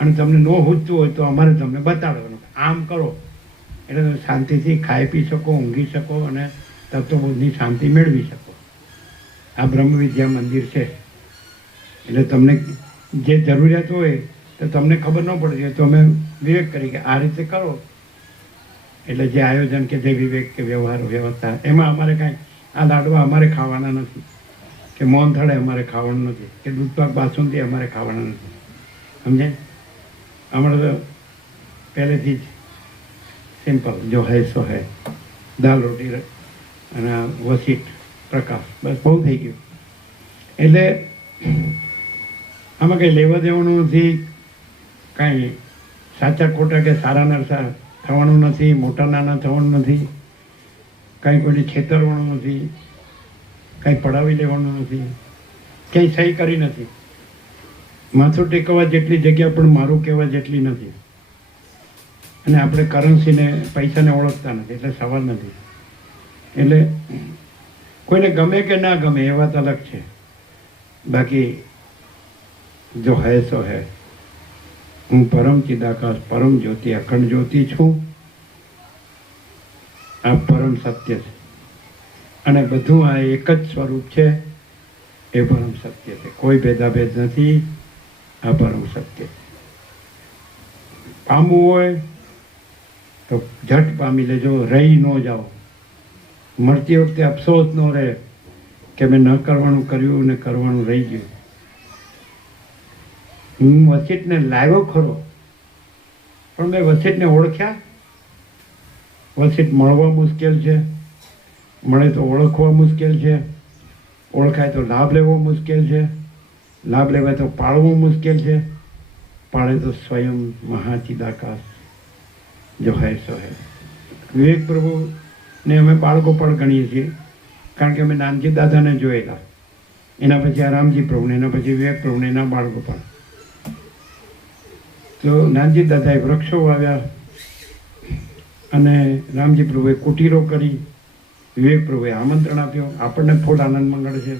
અને તમને ન હૂજતું હોય તો અમારે તમને બતાડવાનું આમ કરો એટલે તમે શાંતિથી ખાઈ પી શકો, ઊંઘી શકો અને તત્વબોધની શાંતિ મેળવી શકો. આ બ્રહ્મ વિદ્યા મંદિર છે એટલે તમને જે જરૂરિયાત હોય તો તમને ખબર ન પડતી તો અમે વિવેક કરી કે આ રીતે કરો. એટલે જે આયોજન કે જે વિવેક કે વ્યવહાર વ્યવસ્થા એમાં અમારે કાંઈ આ લાડવા અમારે ખાવાના નથી કે મોહનથાળે અમારે ખાવાનું નથી કે દૂધપાક બાસુંદી અમારે ખાવાના નથી. સમજે? હમણાં તો પહેલેથી જ સિમ્પલ જો હૈ સો હૈ, દાલ રોટી અને વસીટ પ્રકાશ, બસ બહુ થઈ ગયું. એટલે આમાં કંઈ લેવા દેવાનું નથી, કાંઈ સાચા ખોટા કે સારા નરસા થવાનું નથી, મોટા નાના થવાનું નથી, કાંઈ કોઈને છેતરવાનું નથી, કાંઈ પડાવી લેવાનું નથી, ક્યાંય સહી કરી નથી. માથું ટેકવા જેટલી જગ્યા પણ મારું કહેવા જેટલી નથી. અને આપણે કરન્સીને પૈસાને ઓળખતા નથી એટલે સવાલ નથી. એટલે કોઈને ગમે કે ના ગમે એ વાત અલગ છે. બાકી જો હૈ સો હૈ, હું પરમ ચિદાકાશ પરમ જ્યોતિ અખંડ જ્યોતિ છું આ પરમ સત્ય છે અને બધું આ એક જ સ્વરૂપ છે. એ પરમ સત્ય છે, કોઈ ભેદાભેદ નથી. આ પરમ સત્ય છે. પામવું હોય તો ઝટ પામી લેજો, રહી ન જાઓ. મળતી વખતે અફસોસ ન રહે કે મેં ન કરવાનું કર્યું ને કરવાનું રહી ગયું. હું વસીટને લાવ્યો ખરો, પણ મેં વસીટને ઓળખ્યા? વસીટ મળવા મુશ્કેલ છે, મળે તો ઓળખવા મુશ્કેલ છે, ઓળખાય તો લાભ લેવો મુશ્કેલ છે, લાભ લેવાય તો પાળવું મુશ્કેલ છે, પાળે તો સ્વયં મહાચિદાકાશ જો હૈ સો હૈ. વિવેક પ્રભુને અમે બાળકો પણ ગણીએ છીએ, કારણ કે અમે નાનજી દાદાને જોયેલા, એના પછી આ રામજી પ્રભુને, એના પછી વિવેક પ્રભુને, એના બાળકો પણ. તો નાનજી દાદાએ વૃક્ષો વાવ્યા અને રામજી પ્રભુએ કુટીરો કરી, વિવેક પ્રભુએ આમંત્રણ આપ્યો. આપણને ફૂલ આનંદ મંગળ છે,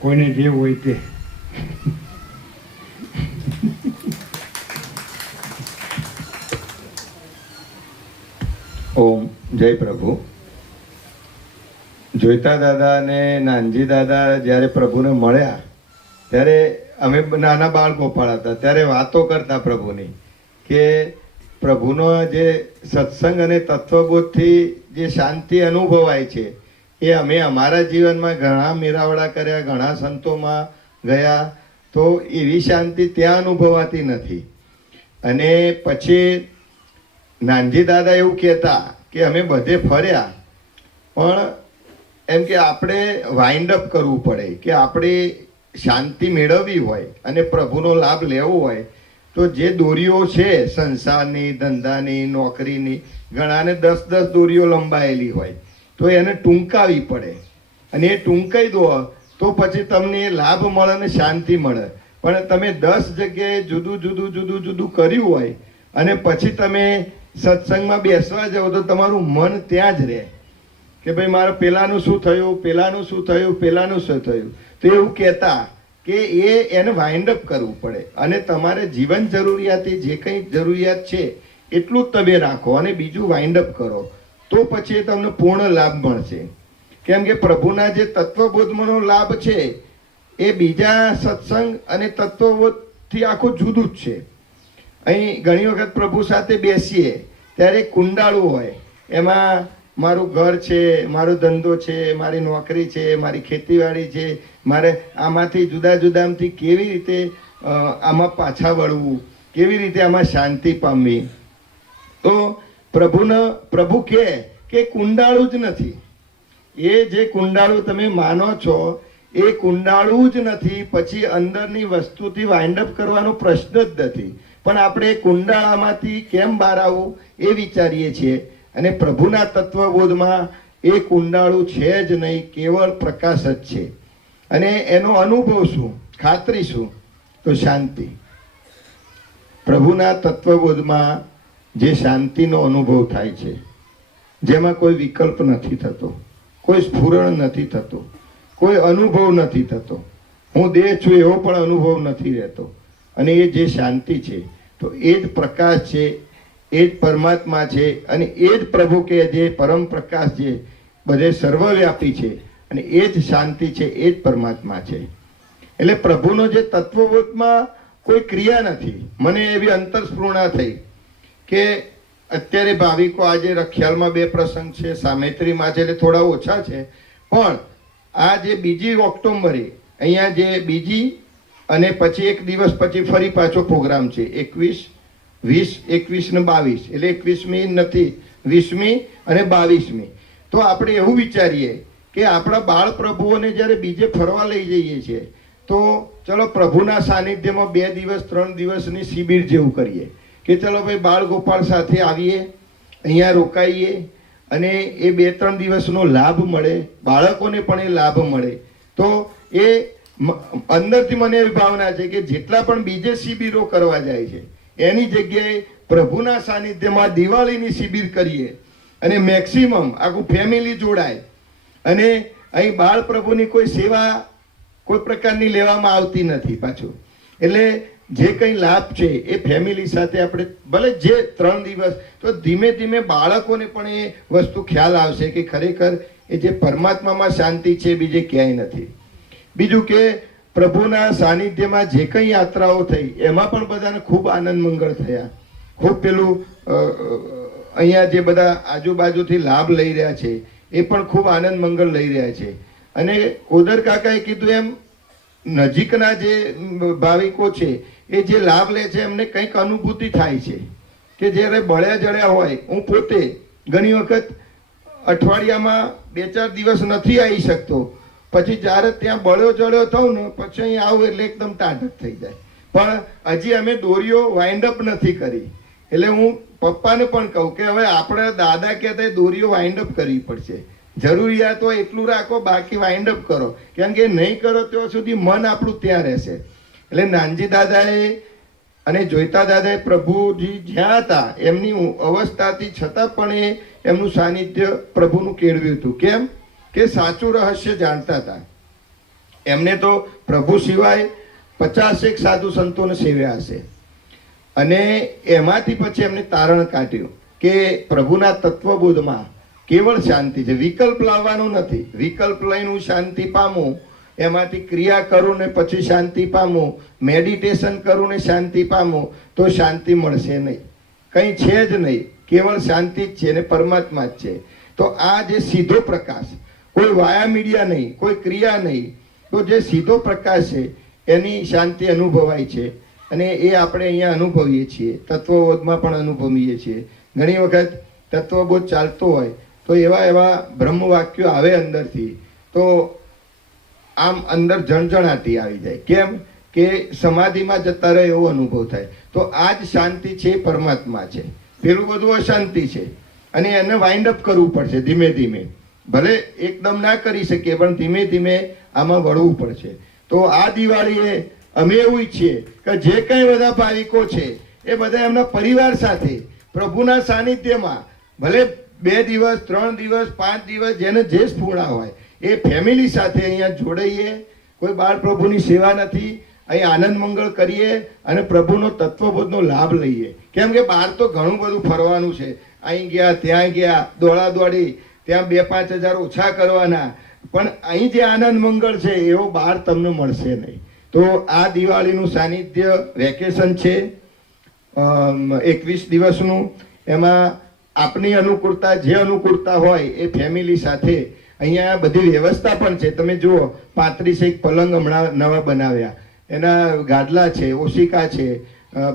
કોઈને જે હોય તે. ઓમ જય પ્રભુ. જોઈતા દાદા અને નાનજી દાદા જ્યારે પ્રભુને મળ્યા ત્યારે અમે નાના બાળ ગોપાળ હતા, ત્યારે વાતો કરતા પ્રભુની કે પ્રભુનો જે સત્સંગ અને તત્વબોધથી જે શાંતિ અનુભવાય છે એ અમે અમારા જીવનમાં ઘણા મેળાવડા કર્યા, ઘણા સંતોમાં ગયા, તો એવી શાંતિ ત્યાં અનુભવાતી નથી. અને પછી નાનજી દાદા એવું કહેતા કે અમે બધે ફર્યા, પણ એમ કે આપણે વાઇન્ડ અપ કરવું પડે, કે આપણે શાંતિ મેળવવી હોય અને પ્રભુનો લાભ લેવો હોય તો જે દોરીઓ છે સંસારની, ધંધાની, નોકરીની, ઘણાને 10 દોરીઓ લંબાયેલી હોય તો એને ટૂંકાવી પડે. અને એ ટૂંકાઈ દો તો પછી તમને એ લાભ મળે ને શાંતિ મળે. પણ તમે 10 જગ્યાએ જુદું જુદું કર્યું હોય અને પછી તમે સત્સંગમાં બેસવા જાઓ તો તમારું મન ત્યાં જ રહે કે ભાઈ મારે પેલાનું શું થયું, પેલાનું શું થયું, પેલાનું શું થયું. તો એવું કહેતા કે એને વાઇન્ડ અપ કરવું પડે અને તમારે જીવન જરૂરિયાતી જે કંઈ જરૂરિયાત છે એટલું જ તમે રાખો અને બીજું વાઇન્ડ અપ કરો, તો પછી તમને પૂર્ણ લાભ મળશે. કેમ કે પ્રભુના જે તત્વબોધનો લાભ છે એ બીજા સત્સંગ અને તત્વબોધથી આખું જુદું જ છે. અહીં ઘણી વખત પ્રભુ સાથે બેસીએ ત્યારે કુંડાળું હોય, એમાં મારું ઘર છે, મારો ધંધો છે, મારી નોકરી છે, મારી ખેતીવાડી છે, મારે આમાંથી જુદામાંથી કેવી રીતે આમાં પાછા વળવું, કેવી રીતે આમાં શાંતિ પામવી. તો પ્રભુ કહે કે કુંડાળું જ નથી. એ જે કુંડાળું તમે માનો છો એ કુંડાળું જ નથી, પછી અંદરની વસ્તુથી વાઇન્ડ અપ કરવાનો પ્રશ્ન જ નથી. પણ આપણે કુંડાળામાંથી કેમ બહાર આવવું એ વિચારીએ છીએ. અને પ્રભુના તત્વબોધમાં એ કુંડાળું છે જ નહીં, કેવળ પ્રકાશ જ છે. અને એનો અનુભવ શું, ખાતરી શું? તો શાંતિ. પ્રભુના તત્વબોધમાં જે શાંતિનો અનુભવ થાય છે, જેમાં કોઈ વિકલ્પ નથી થતો, કોઈ સ્ફુરણ નથી થતો, કોઈ અનુભવ નથી થતો, હું દેહ છું એવો પણ અનુભવ નથી રહેતો. અને એ જે શાંતિ છે તો એ જ પ્રકાશ છે, એ જ પરમાત્મા છે. અને એ જ પ્રભુ કે જે પરમ પ્રકાશ છે, બધે સર્વવ્યાપી છે અને એ જ શાંતિ છે, એ જ પરમાત્મા છે. એટલે પ્રભુનો જે તત્વબોધમાં કોઈ ક્રિયા નથી. મને એવી અંતરસ્ફૂર્ણા થઈ કે અત્યારે ભાવિકો આજે રખિયાલમાં 2 પ્રસંગ છે, સામેત્રીમાં છે, એટલે થોડા ઓછા છે, પણ આ જે 2 ઓક્ટોબરે અહીંયા જે બીજી અને પછી એક દિવસ પછી ફરી પાછો પ્રોગ્રામ છે 21, 20, 21 ને 22, એટલે 21મી નથી, 20મી અને 22મી. તો આપણે એવું વિચારીએ કે આપણા બાળ પ્રભુઓને જ્યારે બીજે ફરવા લઈ જઈએ છીએ તો ચલો પ્રભુના સાનિધ્યમાં 2 દિવસ 3 દિવસની શિબિર જેવું કરીએ કે ચલો ભાઈ બાળ ગોપાળ સાથે આવીએ, અહીંયા રોકાઈએ અને એ 2-3 દિવસનો લાભ મળે, બાળકોને પણ એ લાભ મળે. તો એ અંદરથી મને એવી ભાવના છે કે જેટલા પણ બીજે શિબિરો કરવા જાય છે એની જગ્યાએ પ્રભુના સાનિધ્યમાં દિવાળીની શિબિર કરીએ અને મેક્સિમમ આખું ફેમિલી જોડાય. અને અહીં બાળ પ્રભુની કોઈ સેવા કોઈ પ્રકારની લેવામાં આવતી નથી પાછું. એટલે જે કંઈ લાભ છે એ ફેમિલી સાથે આપણે ભલે જે 3 દિવસ, તો ધીમે ધીમે બાળકોને પણ એ વસ્તુ ખ્યાલ આવશે કે ખરેખર એ જે પરમાત્મામાં શાંતિ છે બીજે ક્યાંય નથી. બીજું કે પ્રભુના સાનિધ્યમાં જે કંઈ યાત્રાઓ થઈ એમાં પણ બધાને ખૂબ આનંદ મંગળ થયા. ખૂબ પેલું અહીંયા જે બધા આજુબાજુથી લાભ લઈ રહ્યા છે એ પણ ખૂબ આનંદ મંગળ લઈ રહ્યા છે. અને કોદર કાકાએ કીધું એમ નજીકના જે ભાવિકો છે એ જે લાભ લે છે એમને કંઈક અનુભૂતિ થાય છે કે જ્યારે બળ્યા જળ્યા હોય. હું પોતે ઘણી વખત અઠવાડિયામાં 2-4 દિવસ નથી આવી શકતો, પછી જ્યારે ત્યાં બળ્યો જળ્યો થઉં ને પછી અહીં આવું એટલે એકદમ ટાઢક થઈ જાય. પણ હજી અમે દોરીઓ વાઇન્ડ અપ નથી કરી. એટલે હું પપ્પાને પણ કહું કે હવે આપણે દાદા કહેતા દોરીઓ વાઇન્ડ અપ કરવી પડશે. જરૂરિયાત હોય એટલું રાખો, બાકી વાઇન્ડ અપ કરો, કેમ કે નહીં કરો ત્યાં સુધી મન આપણું ત્યાં રહેશે. એટલે નાનજી દાદાએ અને જોઈતા દાદાએ પ્રભુજી જ્યાં હતા એમની અવસ્થાથી છતાં પણ એમનું સાનિધ્ય પ્રભુનું કેળવ્યું હતું. કેમ કે સાચું રહસ્ય જાણતા હતા. એમને તો પ્રભુ સિવાય 50 સાધુ સંતોને સેવ્યા હશે, અને એમાંથી પછી એમને તારણ કાઢ્યું કે પ્રભુના તત્વબોધમાં કેવળ શાંતિ છે, વિકલ્પ લાવવાનું નથી. વિકલ્પ લઈને હું શાંતિ પામું, એમાંથી ક્રિયા કરું ને પછી શાંતિ પામું, મેડિટેશન કરું ને શાંતિ પામું, તો શાંતિ મળશે નહીં. કંઈ છે જ નહીં, કેવળ શાંતિ જ છે ને પરમાત્મા જ છે. તો આ જે સીધો પ્રકાશ, કોઈ વાયા મીડિયા નહીં, કોઈ ક્રિયા નહીં, તો જે સીધો પ્રકાશ છે એની શાંતિ અનુભવાય છે. અને એ આપણે અહીંયા અનુભવીએ છીએ, તત્વબોધમાં પણ અનુભવીએ છીએ. ઘણી વખત તત્વબોધ ચાલતો હોય તો એવા બ્રહ્મ વાક્યો આવે અંદરથી, તો આમ અંદર જણજણાટી આવી જાય. કેમ કે સમાધિમાં જતા રહે એવો અનુભવ થાય. તો આ જ શાંતિ છે, પરમાત્મા છે. પેલું બધું અશાંતિ છે, અને એને વાઇન્ડ અપ કરવું પડશે ધીમે ધીમે. ભલે એકદમ ના કરી શકીએ, પણ ધીમે ધીમે આમાં વળવું પડશે. તો આ દિવાળીએ અમે એવું ઈચ્છીએ કે જે કંઈ બધા ભાવિકો છે એ બધા એમના પરિવાર સાથે પ્રભુના સાનિધ્યમાં, ભલે 2 દિવસ, 3 દિવસ, 5 દિવસ, જેને જે સ્ફૂર્ણા હોય એ ફેમિલી સાથે અહીંયા જોડાઈએ. કોઈ બાળ પ્રભુની સેવા નથી, અહીં આનંદ મંગળ કરીએ અને પ્રભુનો તત્વબોધનો લાભ લઈએ. કેમ કે બહાર તો ઘણું બધું ફરવાનું છે, અહીં ગયા ત્યાં ગયા, દોડા દોડી, ત્યાં 2-5 હજાર ઓછા કરવાના, પણ અહીં જે આનંદ મંગળ છે એવો બહાર તમને મળશે નહીં. તો આ દિવાળીનું સાનિધ્ય વેકેશન છે 21 દિવસનું. એમાં આપની અનુકૂળતા, જે અનુકૂળતા હોય એ ફેમિલી સાથે. અહીંયા બધી વ્યવસ્થા પણ છે. તમે જુઓ 35 પલંગ હમણાં નવા બનાવ્યા, એના ગાદલા છે, ઓશિકા છે,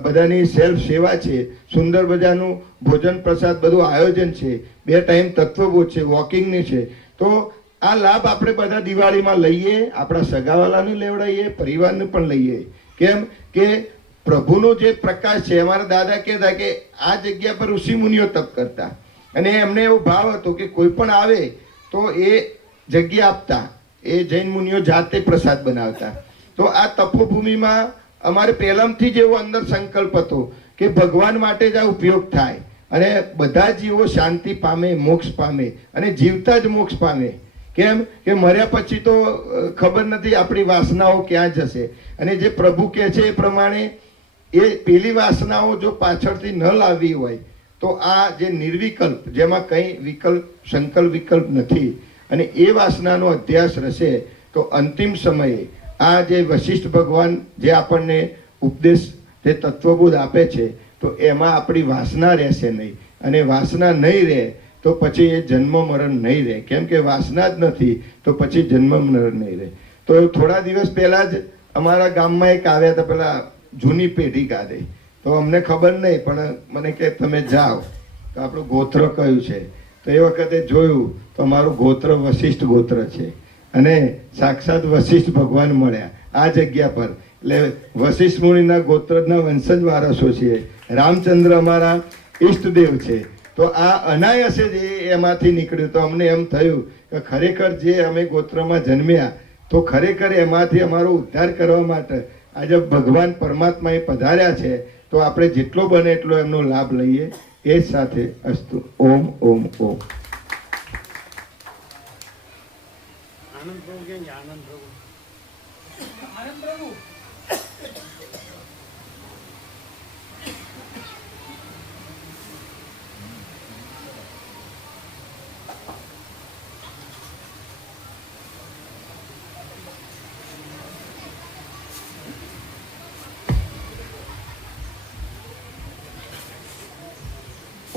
બધાની સેલ્ફ સેવા છે, સુંદર મજાનું ભોજન પ્રસાદ બધું આયોજન છે, 2 ટાઈમ તત્વબોધ છે, વોકિંગની છે. તો આ લાભ આપણે બધા દિવાળીમાં લઈએ, આપણા સગાવાલાને લેવડાવીએ, પરિવારને પણ લઈએ. કેમ કે પ્રભુનો જે પ્રકાશ છે, અમારા દાદા કહેતા કે આ જગ્યા પર ઋષિ મુનિઓ તપ કરતા, અને એમને એવો ભાવ હતો કે કોઈ પણ આવે તો એ જગ્યા આપતા. એ જૈન મુનિઓ જાતે પ્રસાદ બનાવતા. તો આ તપોભૂમિમાં અમારે પહેલાંથી જ એવો અંદર સંકલ્પ હતો કે ભગવાન માટે જ આ ઉપયોગ થાય, અને બધા જીવો શાંતિ પામે, મોક્ષ પામે, અને જીવતા જ મોક્ષ પામે. કેમ કે મર્યા પછી તો ખબર નથી આપણી વાસનાઓ ક્યાં જશે. અને જે પ્રભુ કહે છે એ પ્રમાણે એ પેલી વાસનાઓ જો પાછળથી ન લાવવી હોય તો આ જે નિર્વિકલ્પ, જેમાં કંઈ વિકલ્પ, સંકલ્પ વિકલ્પ નથી, અને એ વાસનાનો અધ્યાસ રહેશે, તો અંતિમ સમયે આ જે વશિષ્ઠ ભગવાન જે આપણને ઉપદેશ, જે તત્વબોધ આપે છે, તો એમાં આપણી વાસના રહેશે નહીં. અને વાસના નહીં રહે તો પછી એ જન્મ મરણ નહીં રહે. કેમ કે વાસના જ નથી તો પછી જન્મ મરણ નહીં રહે. તો થોડા દિવસ પહેલા જ અમારા ગામમાં એક આવ્યા હતા, પેલા જૂની પેઢી ગાદે. તો અમને ખબર નહીં, પણ મને કે તમે જાઓ તો આપણું ગોત્ર કયું છે. તો એ વખતે જોયું તો અમારું ગોત્ર વશિષ્ઠ ગોત્ર છે, અને સાક્ષાત વશિષ્ઠ ભગવાન મળ્યા આ જગ્યા પર. એટલે વશિષ્ઠ મુનિના ગોત્રના વંશજ વારસો છીએ. રામચંદ્ર અમારા ઈષ્ટદેવ છે. તો આ અનાયાસે જ એમાંથી નીકળ્યું. તો અમને એમ થયું કે ખરેખર જે અમે ગોત્રમાં જન્મ્યા, તો ખરેખર એમાંથી અમારો ઉદ્ધાર કરવા માટે આજે ભગવાન પરમાત્મા એ પધાર્યા છે. તો આપણે જેટલો બને એટલો એમનો લાભ લઈએ. એ જ સાથે અસ્તુ. ઓમ ઓમ ઓમ. આનંદ પ્રભુ કે આનંદ પ્રભુ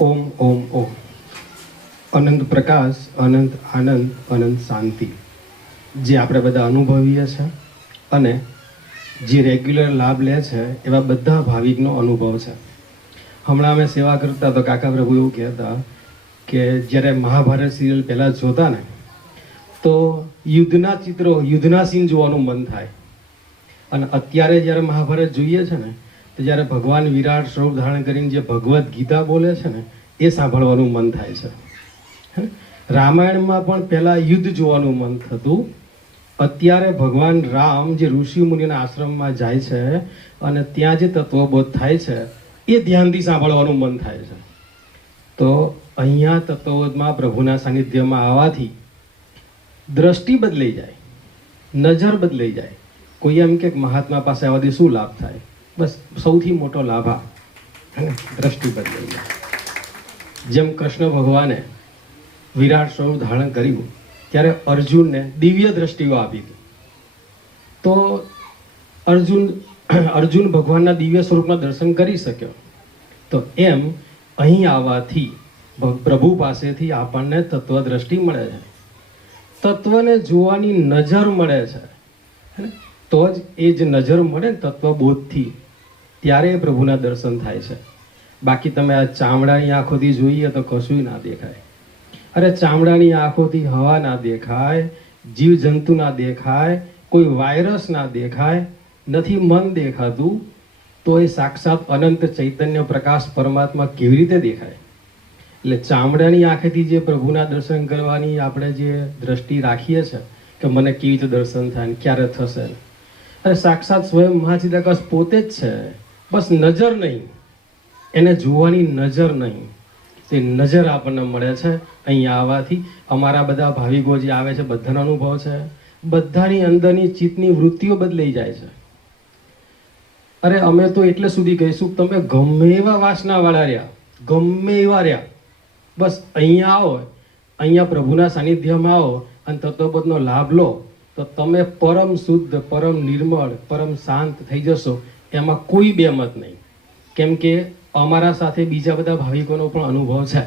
ઓમ ઓમ ઓમ. અનંત પ્રકાશ, અનંત આનંદ, અનંત શાંતિ જે આપણે બધા અનુભવીએ છીએ અને જે રેગ્યુલર લાભ લે છે એવા બધા ભાવિકનો અનુભવ છે. હમણાં અમે સેવા કરતા તો કાકા પ્રભુ એવું કહેતા કે જ્યારે મહાભારત સિરિયલ પહેલાં જોતા ને તો યુદ્ધના ચિત્રો, યુદ્ધના સીન જોવાનું મન થાય. અને અત્યારે જ્યારે મહાભારત જોઈએ છે ને તો જ્યારે ભગવાન વિરાટ સ્વરૂપ ધારણ કરીને જે ભગવદ્ ગીતા બોલે છે ને એ સાંભળવાનું મન થાય છે. રામાયણમાં પણ પહેલાં યુદ્ધ જોવાનું મન થતું. અત્યારે ભગવાન રામ જે ઋષિ મુનિના આશ્રમમાં જાય છે અને ત્યાં જે તત્વબોધ થાય છે એ ધ્યાનથી સાંભળવાનું મન થાય છે. તો અહીંયા તત્વબોધમાં પ્રભુના સાનિધ્યમાં આવવાથી દ્રષ્ટિ બદલાઈ જાય, નજર બદલાઈ જાય. કોઈ એમ કે મહાત્મા પાસે આવવાથી શું લાભ થાય? બસ સૌથી મોટો લાભ આ દ્રષ્ટિ બદલાઈ જાય. જેમ કૃષ્ણ ભગવાને વિરાટ સ્વરૂપ ધારણ કર્યું ત્યારે અર્જુનને દિવ્ય દ્રષ્ટિઓ આપી હતી. તો અર્જુન ભગવાનના દિવ્ય સ્વરૂપના દર્શન કરી શક્યો. તો એમ અહીં આવવાથી પ્રભુ પાસેથી આપણને તત્વદ્રષ્ટિ મળે છે, તત્વને જોવાની નજર મળે છે. તો જ એ જ નજર મળે ને તત્વબોધથી ત્યારે પ્રભુના દર્શન થાય છે. બાકી તમે આ ચામડાની આંખોથી જોઈએ તો કશું ના દેખાય. અરે ચામડાની આંખોથી હવા ના દેખાય, જીવજંતુ ના દેખાય, કોઈ વાયરસ ના દેખાય, નથી મન દેખાતું, તો એ સાક્ષાત અનંત ચૈતન્ય પ્રકાશ પરમાત્મા કેવી રીતે દેખાય? એટલે ચામડાની આંખેથી જે પ્રભુના દર્શન કરવાની આપણે જે દ્રષ્ટિ રાખીએ છીએ કે મને કેવી રીતે દર્શન થાય ને ક્યારે થશે, અને સાક્ષાત સ્વયં મહાચિદાકાશ પોતે જ છે. બસ નજર નહીં, એને જોવાની નજર નહીં, તે નજર આપણને મળે છે અહીંયા આવવાથી. અમારા બધા ભાવિકો જે આવે છે બધાનો અનુભવ છે, બધાની અંદરની ચિત્તની વૃત્તિઓ બદલાઈ જાય છે. અરે અમે તો એટલે સુધી કહીશું તમે ગમે એવા વાસનાવાળા રહ્યા, ગમે એવા રહ્યા, બસ અહીંયા આવો, અહીંયા પ્રભુના સાનિધ્યમાં આવો અને તત્વબોધનો લાભ લો તો તમે પરમ શુદ્ધ, પરમ નિર્મળ, પરમ શાંત થઈ જશો. એમાં કોઈ બેમત નહીં. કેમ કે અમારા સાથે બીજા બધા ભાવિકોનો પણ અનુભવ છે.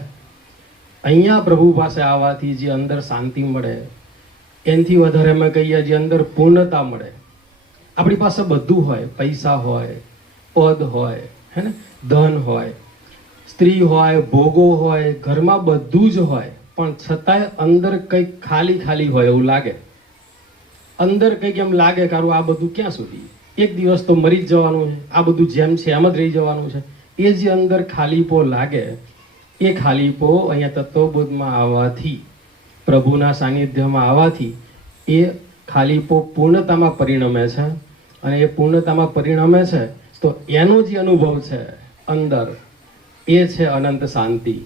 અહીંયા પ્રભુ પાસે આવવાથી જે અંદર શાંતિ મળે એનાથી વધારે અમે કહીએ જે અંદર પૂર્ણતા મળે. આપણી પાસે બધું હોય, પૈસા હોય, પદ હોય, હે ને, ધન હોય, સ્ત્રી હોય, ભોગો હોય, ઘરમાં બધું જ હોય, પણ છતાંય અંદર કંઈક ખાલી ખાલી હોય એવું લાગે. અંદર કંઈક એમ લાગે કે આ બધું ક્યાં સુધી, એક દિવસ તો મરી જ જવાનું છે, આ બધું જેમ છે એમ જ રહી જવાનું છે. એ જે અંદર ખાલીપો લાગે એ ખાલીપો અહીંયા તત્વબોધમાં આવવાથી, પ્રભુના સાનિધ્યમાં આવવાથી એ ખાલીપો પૂર્ણતામાં પરિણમે છે. અને એ પૂર્ણતામાં પરિણમે છે તો એનો જે અનુભવ છે અંદર એ છે અનંત શાંતિ.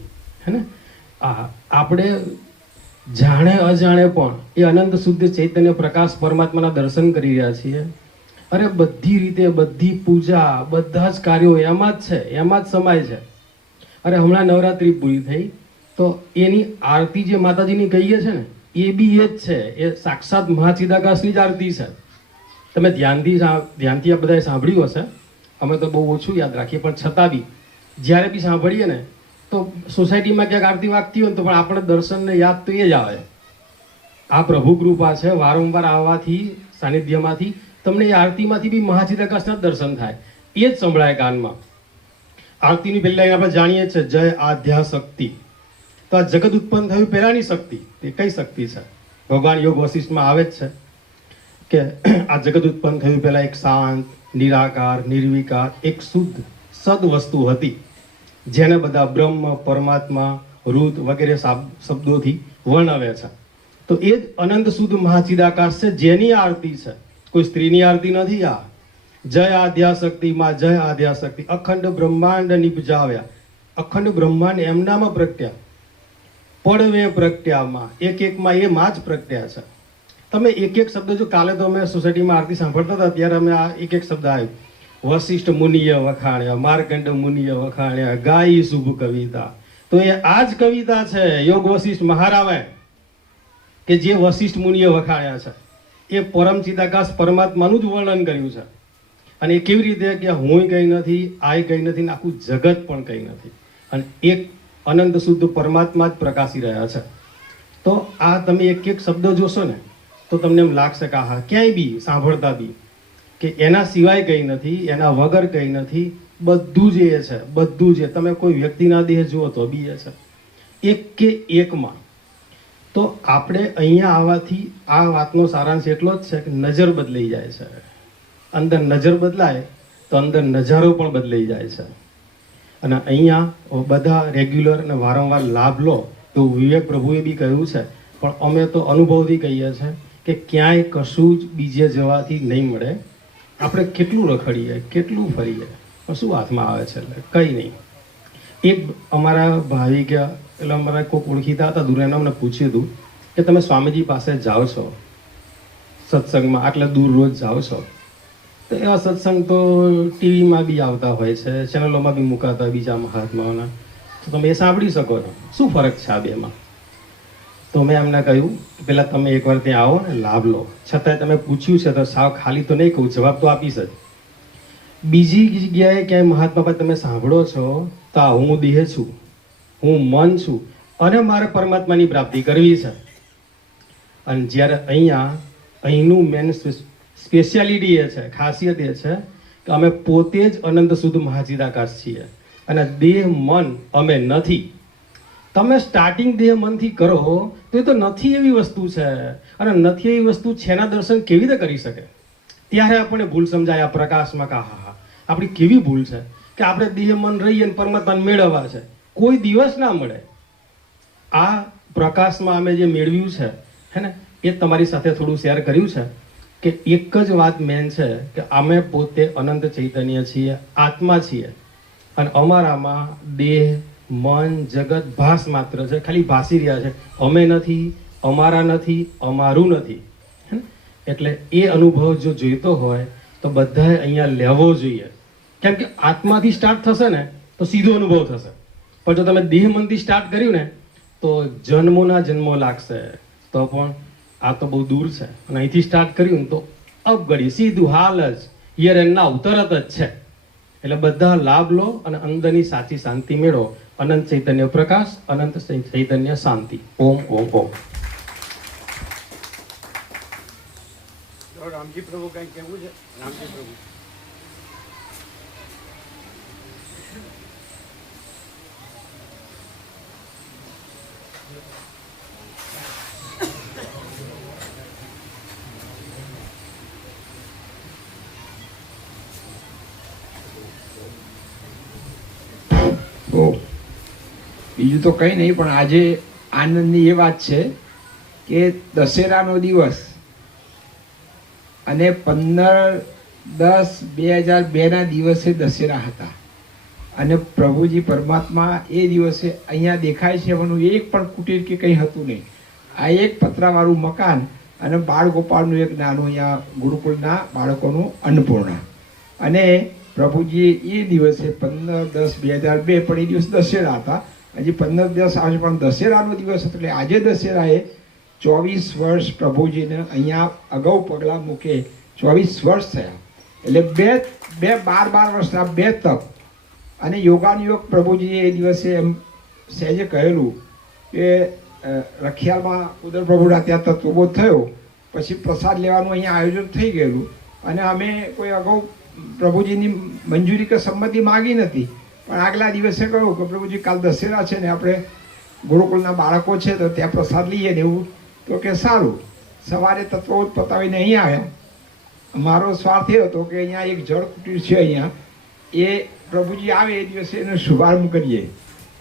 હે ને, આપણે જાણે અજાણે પણ એ અનંત શુદ્ધ ચૈતન્ય પ્રકાશ પરમાત્માના દર્શન કરી રહ્યા છીએ. અરે બધી રીતે બધી પૂજા, બધા જ કાર્યો એમાં જ છે, એમાં જ સમાય છે. અરે હમણાં નવરાત્રિ પૂરી થઈ તો એની આરતી જે માતાજીની કહીએ છે ને એ બી એ જ છે, એ સાક્ષાત મહાચિદાકાશની જ આરતી છે. તમે ધ્યાનથી આ બધાએ સાંભળ્યું હશે, અમે તો બહુ ઓછું યાદ રાખીએ, પણ છતાં બી જ્યારે બી સાંભળીએ ને તો સોસાયટીમાં ક્યાંક આરતી વાગતી હોય ને તો પણ આપણે દર્શનને યાદ તો એ જ આવે. આ પ્રભુ કૃપા છે, વારંવાર આવવાથી સાનિધ્યમાંથી તમને એ આરતીમાંથી બી મહાચિદાકાશના દર્શન થાય, એ જ સંભળાય કાનમાં. આરતીની પહેલાં આપણે જાણીએ છીએ જય આદ્યા શક્તિ. તો આ જગત ઉત્પન્ન થયું પહેલાંની શક્તિ, એ કઈ શક્તિ છે? ભગવાન યોગ વશિષ્ઠમાં આવે જ છે કે આ જગત ઉત્પન્ન થયું પહેલાં એક શાંત, નિરાકાર, નિર્વિકાર, એક શુદ્ધ સદ વસ્તુ હતી જેને બધા બ્રહ્મ, પરમાત્મા, રુદ્ર વગેરે શબ્દોથી વર્ણવે છે. તો એ જ અનંત શુદ્ધ મહાચિદાકાશ છે જેની આરતી છે, કોઈ સ્ત્રીની આરતી નથી. આ જય આદ્યા શક્તિ માં, જય આદ્યા શક્તિ. અખંડ બ્રહ્માંડ નિપજાવ્યા, અખંડ બ્રહ્માંડ એમનામાં પ્રગટ્યા, પડવે પ્રગટ્યામાં, એક એકમાં એ માં જ પ્રગટ્યા છે. તમે એક એક શબ્દ જો, કાલે તો અમે સોસાયટીમાં આરતી સાંભળતા હતા ત્યારે અમે આ એક એક શબ્દ આવ્યો, વશિષ્ઠ મુનિએ વખાણ્યા, માર્કંડ મુનિએ વખાણ્યા, ગાઈ શુભ કવિતા. તો એ આ જ કવિતા છે યોગ વશિષ્ઠ મહારામાયણ કે જે વશિષ્ઠ મુનિએ વખાણ્યા છે. એ પરમ ચિદાકાશ પરમાત્માનું જ વર્ણન કર્યું છે. અને એ કેવી રીતે કે હું કંઈ નથી, આ કંઈ નથી, ને આખું જગત પણ કંઈ નથી. અને એક અનંત શુદ્ધ પરમાત્મા જ પ્રકાશી રહ્યા છે. તો આ તમે એક એક શબ્દ જોશો ને તો તમને એમ લાગશે કે હા, ક્યાંય બી સાંભળતા બી કે એના સિવાય કંઈ નથી, એના વગર કંઈ નથી, બધું જ એ છે, બધું જ. તમે કોઈ વ્યક્તિના દેહ જુઓ તો બી એ છે, એક કે એકમાં. તો આપણે અહીંયા આવવાથી આ વાતનો સારાંશ એટલો જ છે કે નજર બદલાઈ જાય છે. અંદર નજર બદલાય તો અંદર નજારો પણ બદલાઈ જાય છે. અને અહીંયા બધા રેગ્યુલર અને વારંવાર લાભ લો તો વિવેક પ્રભુએ બી કહ્યું છે, પણ અમે તો અનુભવથી કહીએ છીએ કે ક્યાંય કશું જ બીજે જવાથી નહીં મળે. આપણે કેટલું રખડીએ, કેટલું ફરીએ, પણ શું હાથમાં આવે છે? એટલે કંઈ નહીં. એક અમારા ભાવિક એટલે અમારા કોઈક ઓળખીતા હતા દૂર, એને અમને પૂછ્યું હતું કે તમે સ્વામીજી પાસે જાઓ છો સત્સંગમાં, આટલા દૂર રોજ જાઓ છો? તો એવા સત્સંગ તો ટીવીમાં બી આવતા હોય છે, ચેનલોમાં બી મુકાતા બીજા મહાત્માઓના, તો તમે એ સાંભળી શકો છો. શું ફરક છે આ બેમાં? તો મેં એમને કહ્યું કે પહેલાં તમે એકવાર ત્યાં આવો ને લાભ લો. છતાંય તમે પૂછ્યું છે તો સાવ ખાલી તો નહીં કહું, જવાબ તો આપીશ જ. બીજી જગ્યાએ ક્યાંય મહાત્મા પાસે તમે સાંભળો છો તો આ હું દેહ છું, હું મન છું અને મારે પરમાત્માની પ્રાપ્તિ કરવી છે. અને જ્યારે અહીંનું મેન સ્પેશિયાલિટી એ છે, ખાસિયત એ છે કે અમે પોતે જ અનંત શુદ્ધ મહાચિદાકાશ છીએ અને દેહ મન અમે નથી. તમે સ્ટાર્ટિંગ દેહ મનથી કરો તો એ તો નથી એવી વસ્તુ છે, અને નથી એવી વસ્તુ છેના દર્શન કેવી રીતે કરી શકે? ત્યારે આપણને ભૂલ સમજાય આ પ્રકાશમાં. હા, આપણી કેવી ભૂલ છે કે આપણે દેહ મન રહીએ અને પરમાત્માને મેળવવા છે, કોઈ દિવસ ના મળે. આ પ્રકાશમાં અમે જે મેળવ્યું છે હે ને, એ તમારી સાથે થોડું શેર કર્યું છે કે એક જ વાત મેન છે કે અમે પોતે અનંત ચૈતન્ય છીએ, આત્મા છીએ, અને અમારામાં દેહ મન જગત ભાસ માત્ર છે, ખાલી ભાસી રહ્યા છે. અમે નથી, અમારા નથી, અમારું નથી. એટલે એ અનુભવ જો જોઈતો હોય તો બધાએ અહીંયા લેવો જોઈએ, કેમ કે આત્માથી સ્ટાર્ટ થશે ને તો સીધો અનુભવ થશે. પણ જો તમે દેહ મનથી સ્ટાર્ટ કર્યું ને તો જન્મોના જન્મો લાગશે. તો પણ આ તો બહુ દૂર છે, અને અહીંથી સ્ટાર્ટ કર્યું ને તો અપઘડી સીધું હાલ જ હિયર એન્ડ નાઉ તરત જ છે. એટલે બધા લાભ લો અને અંદરની સાચી શાંતિ મેળવો. અનંત ચૈતન્ય પ્રકાશ, અનંત ચૈતન્ય શાંતિ. ઓમ ઓમ ઓમ. રામજી પ્રભુ કંઈ કહેવું છે? રામજી પ્રભુ બીજું તો કંઈ નહીં, પણ આજે આનંદની એ વાત છે કે દશેરાનો દિવસ અને 15/10/2002 દિવસે દશેરા હતા, અને પ્રભુજી પરમાત્મા એ દિવસે અહીંયા દેખાય છે. એનું એક પણ કુટીર કે કંઈ હતું નહીં. આ એક પતરાવાળું મકાન અને બાળ ગોપાળનું એક નાનું અહીંયા ગુરુકુળના બાળકોનું અન્નપૂર્ણા. અને પ્રભુજી એ દિવસે 15/10/2002, પણ એ દિવસ દશેરા હતા. હજી 15-10 આવશે, પણ દશેરાનો દિવસ હતો. એટલે આજે દશેરાએ 24 વર્ષ પ્રભુજીને અહીંયા અગાઉ પગલાં મૂકે 24 વર્ષ થયા. એટલે બે 12 વર્ષના 2 તપ અને યોગાનુયોગ પ્રભુજીએ એ દિવસે એમ સહેજે કહેલું કે રખિયાલમાં ઉદર પ્રભુના ત્યાં તત્વબોધ થયો, પછી પ્રસાદ લેવાનું અહીંયા આયોજન થઈ ગયેલું, અને અમે કોઈ અગાઉ પ્રભુજીની મંજૂરી કે સંમતિ માગી નથી. પણ આગલા દિવસે કહ્યું કે પ્રભુજી કાલ દશેરા છે ને આપણે ગુરુકુળના બાળકો છે તો ત્યાં પ્રસાદ લઈએ ને એવું. તો કે સારું. સવારે તત્વબોધ પતાવીને અહીં આવ્યા. મારો સ્વાર્થ એ હતો કે અહીંયા એક જળ કુટીર છે, અહીંયા એ પ્રભુજી આવે એ દિવસે એનો શુભારંભ કરીએ.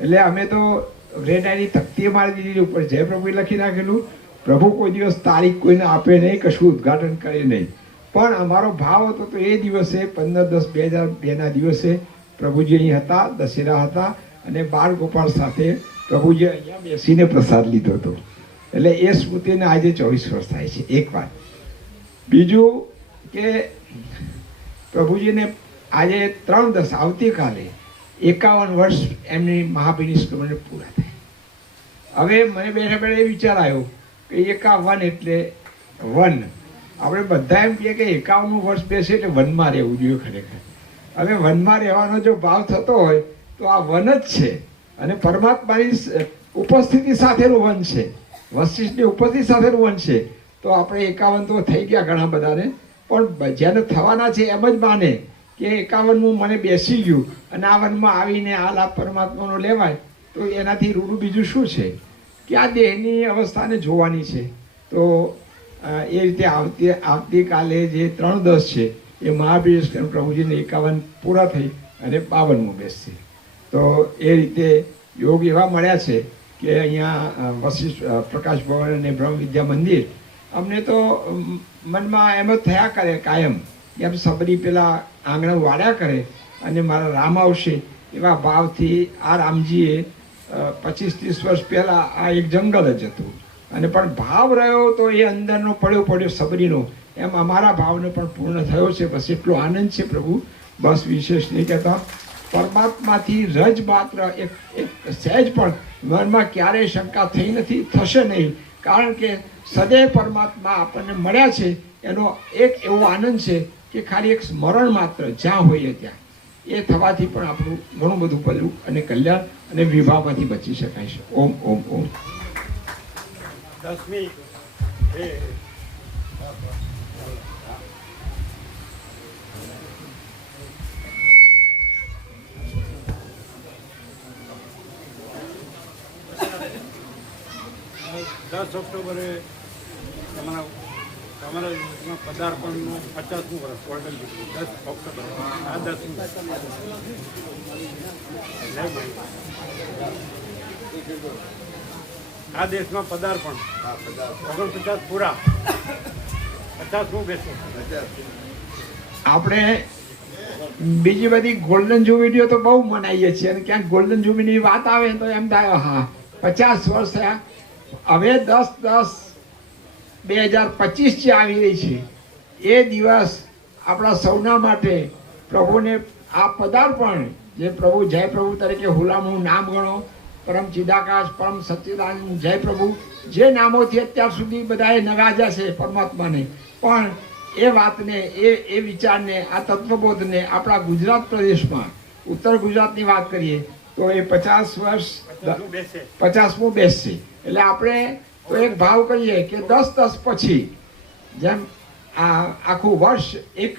એટલે અમે તો રેડાની તકતીએ મારી દીધી, ઉપર જય પ્રભુએ લખી નાખેલું. પ્રભુ કોઈ દિવસ તારીખ કોઈને આપે નહીં, કશું ઉદ્ઘાટન કરે નહીં. પણ અમારો ભાવ હતો તો એ દિવસે 15/10/2002 દિવસે પ્રભુજી અહીં હતા, દશેરા હતા, અને બાળ ગોપાળ સાથે પ્રભુજી અહીંયા બેસીને પ્રસાદ લીધો હતો. એટલે એ સ્મૃતિને આજે 24 વર્ષ થાય છે. એક વાત. બીજું કે પ્રભુજીને આજે 3/10 આવતીકાલે 51 વર્ષ એમની મહાપરિનિષ્ક્રમણને પૂરા થાય. હવે મને બેઠા બેઠા એ વિચાર આવ્યો કે 51 એટલે વન. આપણે બધા એમ કહીએ કે 51 વર્ષ બેસે એટલે વનમાં રહેવું જોઈએ. ખરેખર હવે વનમાં રહેવાનો જો ભાવ થતો હોય તો આ વન જ છે. અને પરમાત્માની ઉપસ્થિતિ સાથેનું વન છે, વશિષ્ઠની ઉપસ્થિતિ સાથેનું વન છે. તો આપણે 51 તો થઈ ગયા ઘણા બધાને, પણ જેને થવાના છે એમ જ માને કે 51મું મને બેસી ગયું અને આ વનમાં આવીને આ લાભ પરમાત્માનો લેવાય, તો એનાથી રૂડું બીજું શું છે કે આ દેહની અવસ્થાને જોવાની છે. તો એ રીતે આવતીકાલે જે 3-10 છે એ મહાભિષેક પ્રભુજીને 51 પૂરા થઈ અને 52મું બેસશે. તો એ રીતે યોગ એવા મળ્યા છે કે અહીંયા વશિષ્ઠ પ્રકાશ ભવન અને બ્રહ્મ વિદ્યા મંદિર અમને તો મનમાં એમ જ થયા કરે કાયમ એમ સબરી પેલા આંગણા વાળ્યા કરે અને મારા રામ આવશે એવા ભાવથી આ રામજીએ 25-30 વર્ષ પહેલાં આ એક જંગલ જ હતું અને પણ ભાવ રહ્યો તો એ અંદરનો પડ્યો સબરીનો, એમ અમારા ભાવને પણ પૂર્ણ થયો છે. બસ એટલો આનંદ છે પ્રભુ, બસ વિશેષ નહીં કહેતા. પરમાત્માથી રજ માત્ર એક સહેજ પણ મનમાં ક્યારેય શંકા થઈ નથી, થશે નહીં, કારણ કે સદૈવ પરમાત્મા આપણને મળ્યા છે એનો એક એવો આનંદ છે કે ખાલી એક સ્મરણ માત્ર જ્યાં હોઈએ ત્યાં એ થવાથી પણ આપણું ઘણું બધું ભલું અને કલ્યાણ અને વિભાવમાંથી બચી શકાય છે. ઓમ ઓમ ઓમ. 10મી ઓક્ટોબરે તમારા યુગમાં પદાર્પણનું 50મું વર્ષ ગોલ્ડન જ્યુબિલી 10 ઓક્ટોબર. આ 10મી આ દેશમાં પદાર્પણ 49 પૂરા, 50મું બેસો. આપણે બીજી બધી ગોલ્ડન જ્યુબિલીઓ તો બહુ મનાવીએ છીએ અને ક્યાંક ગોલ્ડન જ્યુબિલીની વાત આવે તો એમ થાય હા 50 વર્ષ થયા. હવે 10/10/2025 જે આવી રહી છે એ દિવસ આપણા સૌના માટે પ્રભુને આ પદાર્પણ જે પ્રભુ જય પ્રભુ તરીકે હુલામણું નામ ગણો, પરમ ચિદાકાશ, પરમ સચ્ચિદાનંદ, જય પ્રભુ, જે નામોથી અત્યાર સુધી બધાએ નવાજ્યા છે પરમાત્માને, પણ એ વાતને એ વિચારને આ તત્વબોધને આપણા ગુજરાત પ્રદેશમાં ઉત્તર ગુજરાતની વાત કરીએ તો એ 50 વર્ષ 50મું બેસશે. એટલે આપણે તો એક ભાવ કરીએ કે 10-10 પછી જેમ આ આખું વર્ષ એક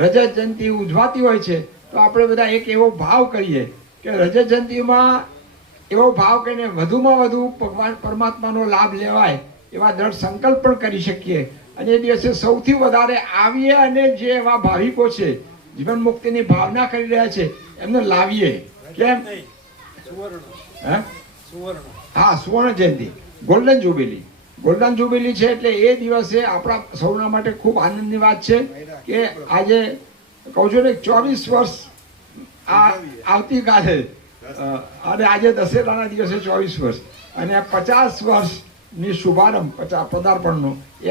રજત જયંતિ ઉજવાતી હોય છે તો આપણે બધા એક એવો ભાવ કરીએ કે રજત જયંતિમાં એવો ભાવ કરીને વધુમાં વધુ ભગવાન પરમાત્માનો લાભ લેવાય એવા દ્રઢ સંકલ્પ પણ કરી શકીએ અને એ દિવસે સૌથી વધારે આવીએ અને જે એવા ભાવિકો છે જીવન મુક્તિની ભાવના કરી રહ્યા છે એમને લાવીએ. કેમ? હા, સુવર્ણ જયંતિ, ગોલ્ડન જ્યુબિલી છે એટલે એ દિવસે આપણા સૌના માટે ખૂબ આનંદની વાત છે કે આજે કહું છું ને 24 વર્ષ આવતીકાલે અને આજે દશેરાના દિવસે 24 વર્ષ અને 50 વર્ષની શુભારંભ પદાર્પણનો એ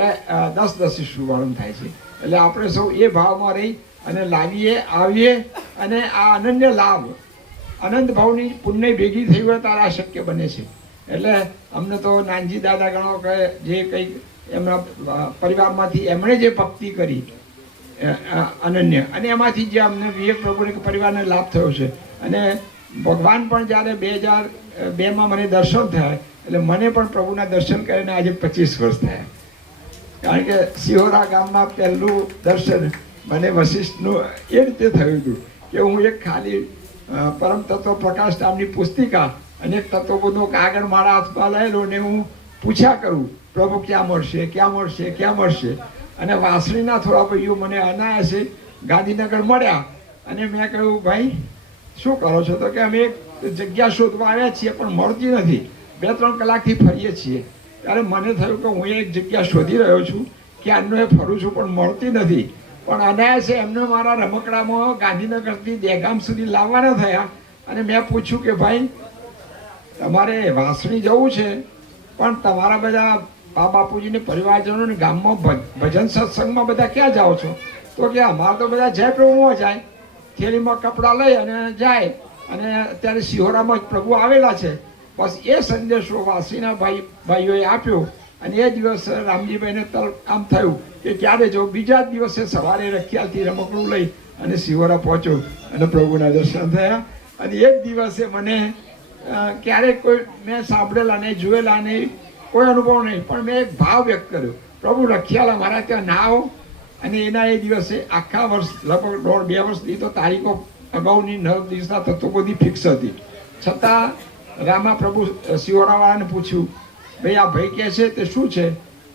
10/10 શુભારંભ થાય છે. એટલે આપણે સૌ એ ભાવમાં રહી અને લાવીએ આવીએ અને આ અનન્ય લાભ અનંત ભાવની પુણ્ય ભેગી થઈ હોય ત્યારે આ શક્ય બને છે. એટલે અમને તો નાનજી દાદા ગણો કે જે કંઈક એમના પરિવારમાંથી એમણે જે ભક્તિ કરી અનન્ય અને એમાંથી જે અમને વિવેક પ્રભુને પરિવારને લાભ થયો છે અને ભગવાન પણ જ્યારે 2002માં મને દર્શન થયા એટલે મને પણ પ્રભુના દર્શન કરીને આજે 25 વર્ષ થયા. કારણ કે સિહોરા ગામમાં પહેલું દર્શન મને વશિષ્ઠનું એ રીતે થયું હતું કે હું એક ખાલી પરમ તત્વ પ્રકાશ નામની પુસ્તિકા અને એક તત્વબોધનો કાગળ મારા હાથમાં લયેલો ને હું પૂછ્યા કરું પ્રભુ ક્યાં મળશે. અને વાસણીના થોડા ભાઈઓ મને અનાયાસે ગાંધીનગર મળ્યા અને મેં કહ્યું ભાઈ શું કરો છો? તો કે અમે એક જગ્યા શોધવા આવ્યા છીએ પણ મળતી નથી, 2-3 કલાકથી ફરીએ છીએ. ત્યારે મને થયું કે હું એક જગ્યા શોધી રહ્યો છું કે આનો એ ફરું છું પણ મળતી નથી. પણ અનાયાસે એમને મારા રમકડામાં ગાંધીનગરથી દહેગામ સુધી લાવવાના થયા અને મેં પૂછ્યું કે ભાઈ તમારે વાસણી જવું છે પણ તમારા બધા બા બાપુજીને પરિવારજનોને ગામમાં ભજન સત્સંગમાં બધા ક્યાં જાઓ છો? તો કે અમારા તો બધા જય પ્રભુમાં જાય, થેલીમાં કપડાં લઈ અને જાય અને અત્યારે સિહોરામાં જ પ્રભુ આવેલા છે. બસ એ સંદેશો વાસીના ભાઈઓએ આપ્યો અને એ દિવસે રામજીભાઈને આમ થયું કે ક્યારે જો બીજા જ દિવસે સવારે રખિયાલથી રમકડું લઈ અને સિહોરા પહોંચ્યો અને પ્રભુના દર્શન થયા અને એ જ દિવસે મને ક્યારેક કોઈ મેં સાંભળેલા નહીં, જોયેલા નહીં, કોઈ અનુભવ નહીં, પણ મેં એક ભાવ વ્યક્ત કર્યો, પ્રભુ રખિયાલ અમારા ત્યાં ના આવો. અને એના એ દિવસે આખા વર્ષ લગભગ 1.5-2 વર્ષથી તો તારીખો અગાઉની 9 દિવસના તત્વો બધી ફિક્સ હતી, છતાં રામા પ્રભુ શિવરાવાળાને પૂછ્યું, ભાઈ આ ભાઈ કહે છે તે શું છે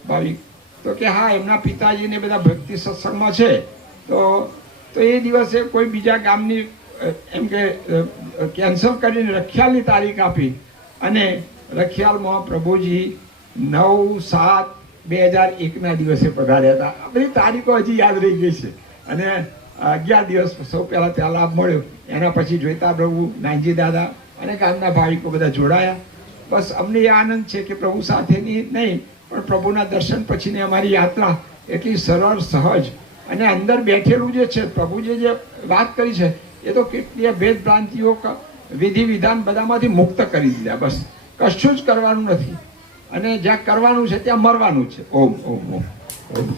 ભાવિક? તો કે હા, એમના પિતાજીને બધા ભક્તિ સત્સંગમાં છે. તો એ દિવસે કોઈ બીજા ગામની એમ કે કેન્સલ કરીને રખિયાલની તારીખ આપી અને રખિયાલમાં પ્રભુજી 9/7/2001ના દિવસે પધાર્યા હતા. આ બધી તારીખો હજી યાદ રહી ગઈ છે. અને 11 દિવસ સૌ પહેલાં ત્યાં લાભ મળ્યો. એના પછી જોઈતા પ્રભુ, નાનજી દાદા અને ગામના ભાવિકો બધા જોડાયા. બસ અમને એ આનંદ છે કે પ્રભુ સાથેની નહીં પણ પ્રભુના દર્શન પછીની અમારી યાત્રા એટલી સરળ, સહજ અને અંદર બેઠેલું જે છે પ્રભુજીએ જે વાત કરી છે એ તો કેટલી ભેદ ભ્રાંતિઓ, વિધિ વિધાન બધામાંથી મુક્ત કરી દીધા. બસ કશું જ કરવાનું નથી અને જ્યાં કરવાનું છે ત્યાં મરવાનું છે. ઓમ ઓમ ઓમ ઓમ.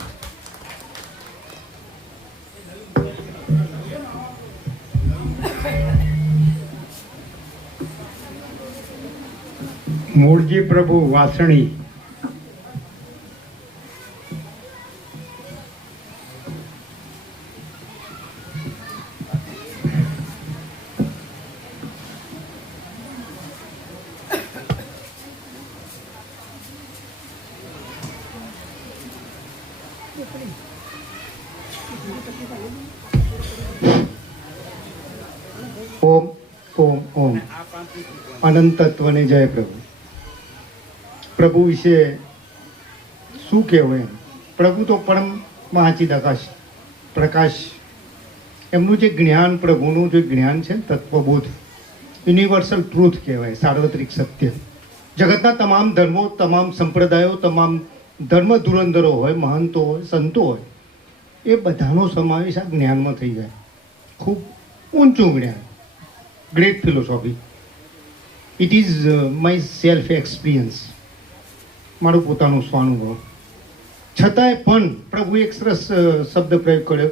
મૂળજી પ્રભુ વાસણી. ઓમ ઓમ ઓમ. અનંત તત્વને જય પ્રભુ. પ્રભુ વિશે શું કહેવું એમ? પ્રભુ તો પરમ મહાચિદ આકાશ પ્રકાશ. એમનું જે જ્ઞાન, પ્રભુનું જે જ્ઞાન છે ને, તત્વબોધ, યુનિવર્સલ ટ્રુથ કહેવાય, સાર્વત્રિક સત્ય. જગતના તમામ ધર્મો, તમામ સંપ્રદાયો, તમામ ધર્મ ધુરંધરો હોય, મહંતો હોય, સંતો હોય, એ બધાનો સમાવેશ આ જ્ઞાનમાં થઈ જાય. ખૂબ ઊંચું જ્ઞાન, great philosophy. It is my self experience, મારું પોતાનું સ્વાનુભવ. છતાંય પણ પ્રભુ એક સરસ શબ્દ પ્રયોગ કર્યો,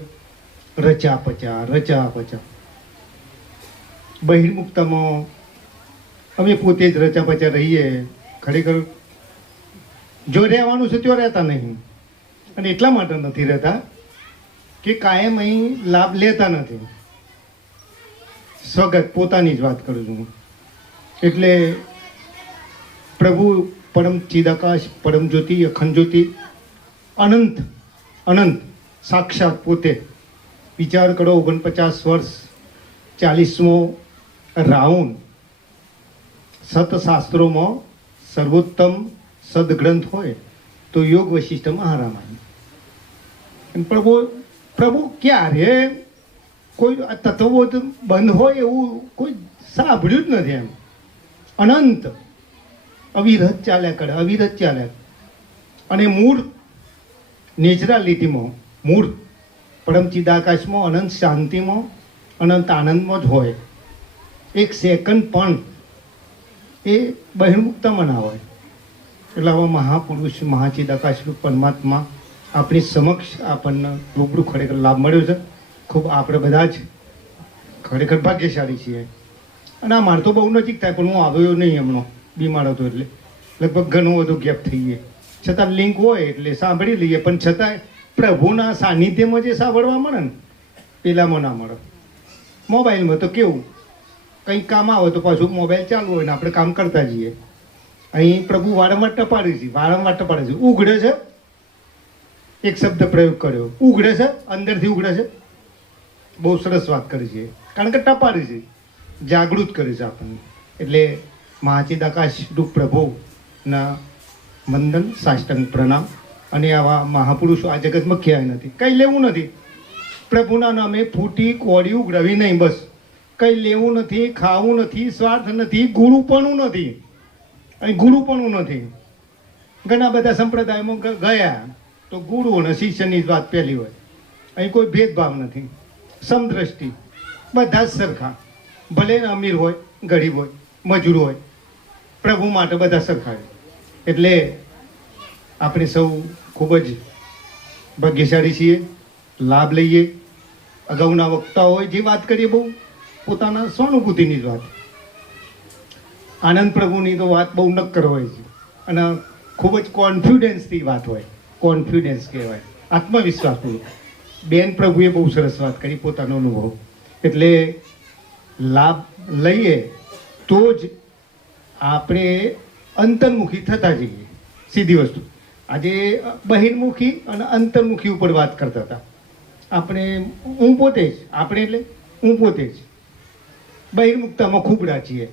રચા પચા, રચા પચા. બહિર્મુક્તમાં અમે પોતે જ રચા પચા રહીએ. ખરેખર જો રહેવાનું છે ત્યાં રહેતા નહીં, અને એટલા માટે નથી રહેતા કે કાયમ અહીં લાભ લેતા નથી. સ્વગત પોતાની જ વાત કરું છું. એટલે પ્રભુ પરમ ચિદાકાશ, પરમ જ્યોતિ, અખંડ જ્યોતિ, અનંત અનંત સાક્ષાત પોતે. વિચાર કરો, 49 વર્ષ, 40મો રાઉન્ડ. સતશાસ્ત્રોમાં સર્વોત્તમ સદગ્રંથ હોય તો યોગ વશિષ્ઠ મહારામાયણ. પ્રભુ ક્યારે કોઈ તત્વબોધ બંધ હોય એવું કોઈ સાંભળ્યું જ નથી. એમ અનંત અવિરત ચાલ્યા કરે, અવિરત ચાલ્યા. અને મૂળ નેચરાલિટીમાં, મૂળ પરમ ચિદાકાશમાં, અનંત શાંતિમાં, અનંત આનંદમાં જ હોય. એક સેકન્ડ પણ એ બહિર્મુક્તમાં ના હોય. એટલે આવા મહાપુરુષ, મહાચિદાકાશ પરમાત્મા આપણી સમક્ષ આપણને રૂબરૂ ખરેખર લાભ મળ્યો છે. ખૂબ આપણે બધા જ ખરેખર ભાગ્યશાળી છીએ. અને આ મારે તો બહુ નજીક થાય, પણ હું આવ્યો નહીં હમણાં, બીમાર હતો એટલે લગભગ ઘણો બધો ગેપ થઈ ગયો. છતાં લિંક હોય એટલે સાંભળી લઈએ, પણ છતાંય પ્રભુના સાનિધ્યમાં જે સાંભળવા મળે ને, પેલામાં ના મળે. મોબાઈલમાં તો કેવું, કંઈક કામ આવે તો પાછું મોબાઈલ ચાલુ હોય ને આપણે કામ કરતા જઈએ. અહીં પ્રભુ વારંવાર ટપાડે છે, વારંવાર ટપાડે છે. ઉઘડે છે, એક શબ્દ પ્રયોગ કર્યો, ઉઘડે છે, અંદરથી ઉઘડે છે. બહુ સરસ વાત કરી છે, કારણ કે ટપાડી છે, જાગૃત કરે છે આપણને. એટલે મહાચિદાકાશ રૂપ પ્રભુના વંદન, સાષ્ટાંગ પ્રણામ. અને આવા મહાપુરુષો આ જગતમાં ક્યાંય નથી. કંઈ લેવું નથી પ્રભુના નામે, ફૂટી કોડી ઉઘડવી નહીં. બસ કંઈ લેવું નથી, ખાવું નથી, સ્વાર્થ નથી, ગુરુપણું નથી. અહીં ગુરુપણું નથી. ઘણા બધા સંપ્રદાયમાં ગયા તો ગુરુ અને શિષ્યની જ વાત પહેલી હોય. અહીં કોઈ ભેદભાવ નથી, સમદ્રષ્ટિ, બધા જ સરખા. ભલે અમીર હોય, ગરીબ હોય, મજૂર હોય, પ્રભુ માટે બધા સરખા. એટલે આપણે સૌ ખૂબ જ ભાગ્યશાળી છીએ, લાભ લઈએ. અગાઉના વક્તાઓએ જે વાત કરીએ બહુ પોતાના સ્વાનુભૂતિની જ વાત. આનંદ પ્રભુની તો વાત બહુ નક્કર હોય છે અને ખૂબ જ કોન્ફિડન્સથી વાત હોય, કોન્ફિડન્સ કહેવાય, આત્મવિશ્વાસપૂર્વક. બેન પ્રભુએ બહુ સરસ વાત કરી પોતાનો અનુભવ. એટલે લાભ લઈએ તો જ આપણે અંતર્મુખી થતા જઈએ. સીધી વસ્તુ. આજે બહિર્મુખી અને અંતર્મુખી ઉપર વાત કરતા હતા આપણે. હું પોતે જ, આપણે એટલે હું પોતે જ બહિર્મુખતામાં ખૂબડા છીએ.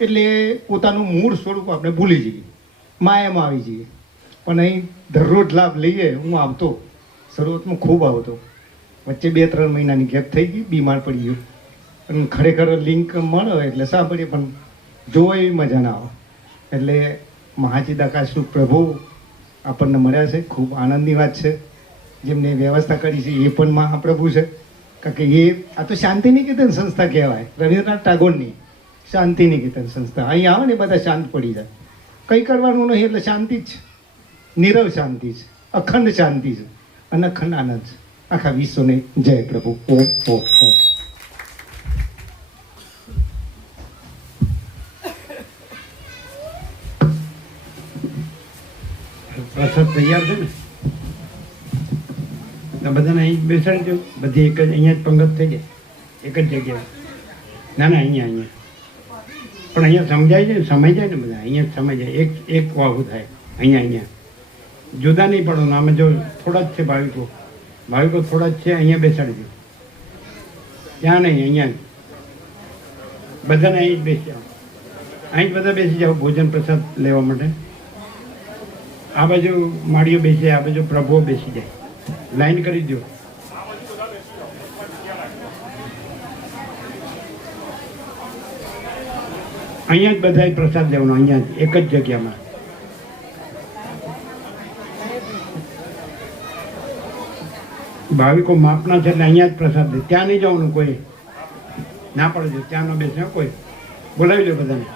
એટલે પોતાનું મૂળ સ્વરૂપ આપણે ભૂલી જઈએ, માયામાં આવી જઈએ. પણ અહીં દરરોજ લાભ લઈએ. હું આવતો, શરૂઆતમાં ખૂબ આવતો, વચ્ચે 2-3 મહિનાની ગેપ થઈ ગઈ, બીમાર પડી ગયો. પણ ખરેખર લિંક મળે એટલે સાંભળીએ, પણ જોવો એવી મજા ના આવે. એટલે મહાચિદાકાશનું પ્રભુ આપણને મળ્યા છે, ખૂબ આનંદની વાત છે. જેમને વ્યવસ્થા કરી છે એ પણ મહાપ્રભુ છે. કારણ કે એ આ તો શાંતિ નિકેતન સંસ્થા કહેવાય, રવિન્દ્રનાથ ટાગોરની શાંતિ નિકેતન સંસ્થા. અહીં આવે ને બધા શાંત પડી જાય, કંઈ કરવાનું નહીં, એટલે શાંતિ જ, નીરવ શાંતિ છે, અખંડ શાંતિ છે અને અખંડ આનંદ છે. આખા વિશ્વને જય પ્રભુ. ઓમ ઓમ ઓમ. પ્રસાદ તૈયાર છે ને, તો બધાને અહીં બેસાડજો. બધી એક જ અહીંયા જ પંગત થઈ જાય, એક જ જગ્યાએ. ના ના, અહીંયા પણ અહીંયા સમજાય છે, સમય જાય ને બધા, અહીંયા જ સમય જાય. એક વાહુ થાય અહીંયા. જુદા નહીં પડો. આમે જો થોડા જ છે ભાવિકો થોડા જ છે, અહીંયા બેસાડજો. ત્યાં નહીં, અહીંયા જ બધાને અહીં જ બેસી જાઓ. અહીં જ બધા બેસી જાઓ ભોજન પ્રસાદ લેવા માટે. આ બાજુ માળીઓ બેસી જાય, આ બાજુ પ્રભુઓ બેસી જાય. લાઈન કરી દો. અહીંયા જ બધાએ પ્રસાદ લેવાનો, અહીંયા જ એક જ જગ્યામાં. ભાવિકો માપના છે એટલે અહીંયા જ પ્રસાદ લે. ત્યાં નહીં જવાનું, કોઈ ના પડે, ત્યાં ન બેસે કોઈ. બોલાવી લો બધાને.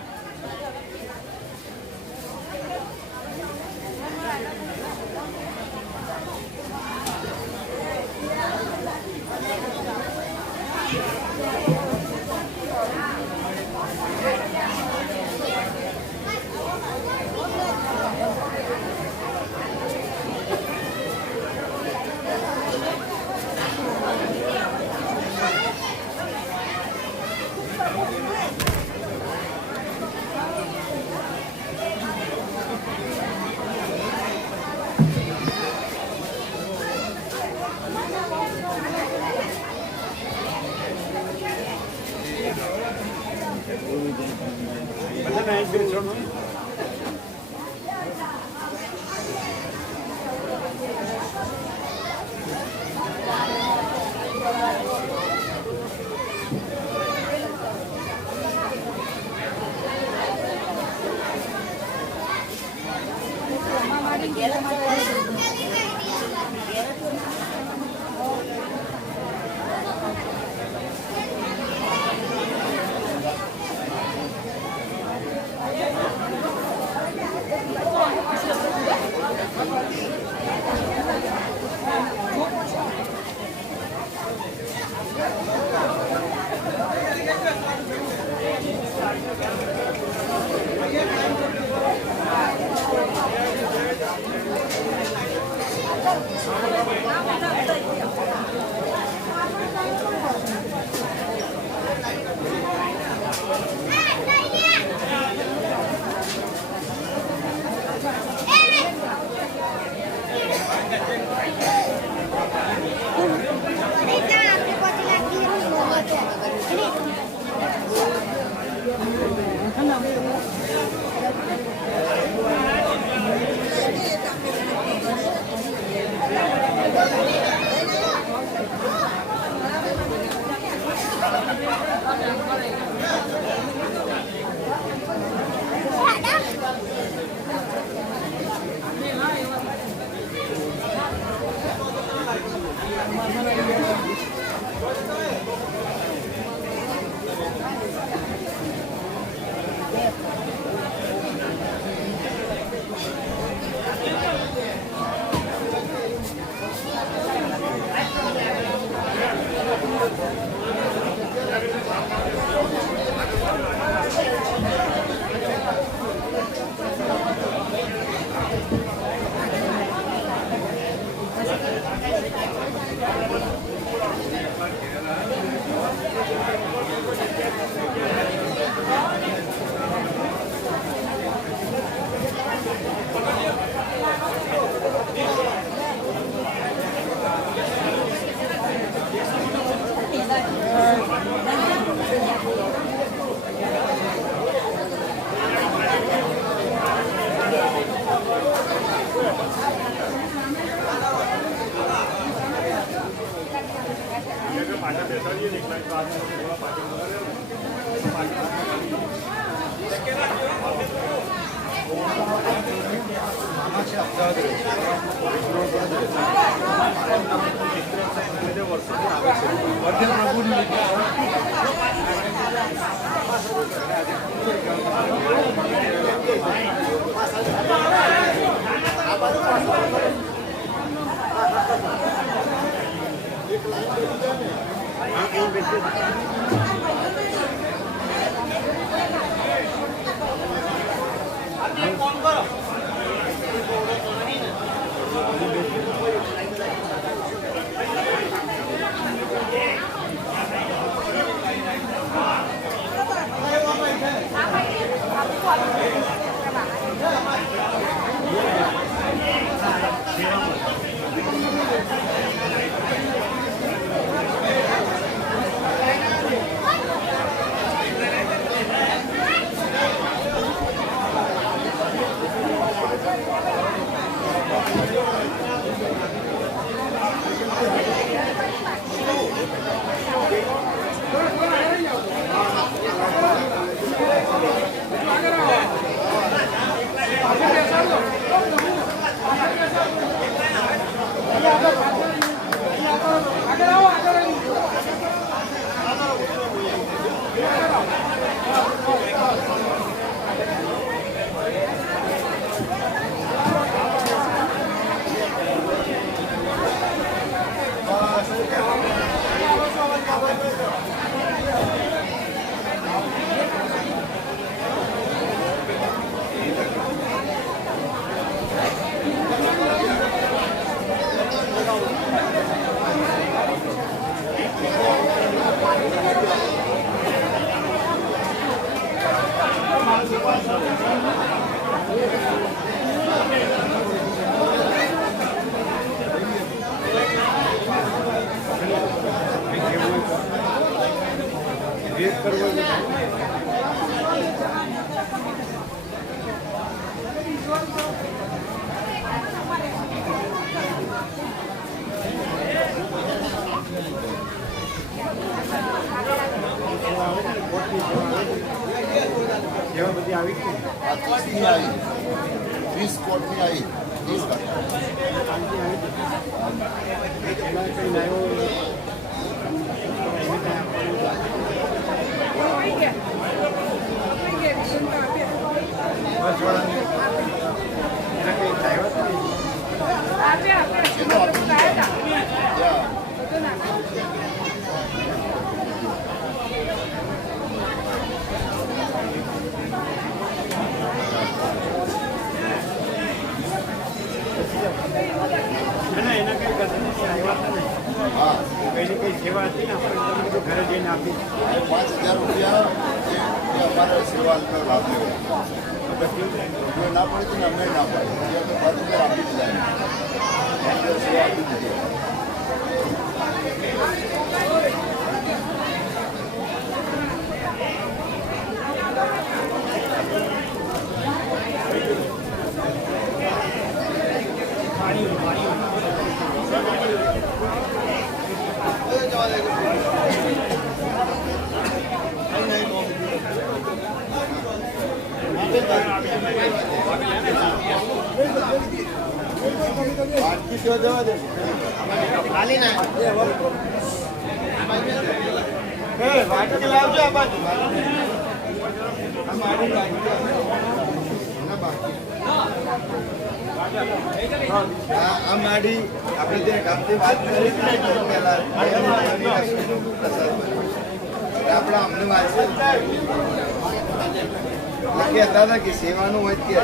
સેવાનું હોય કે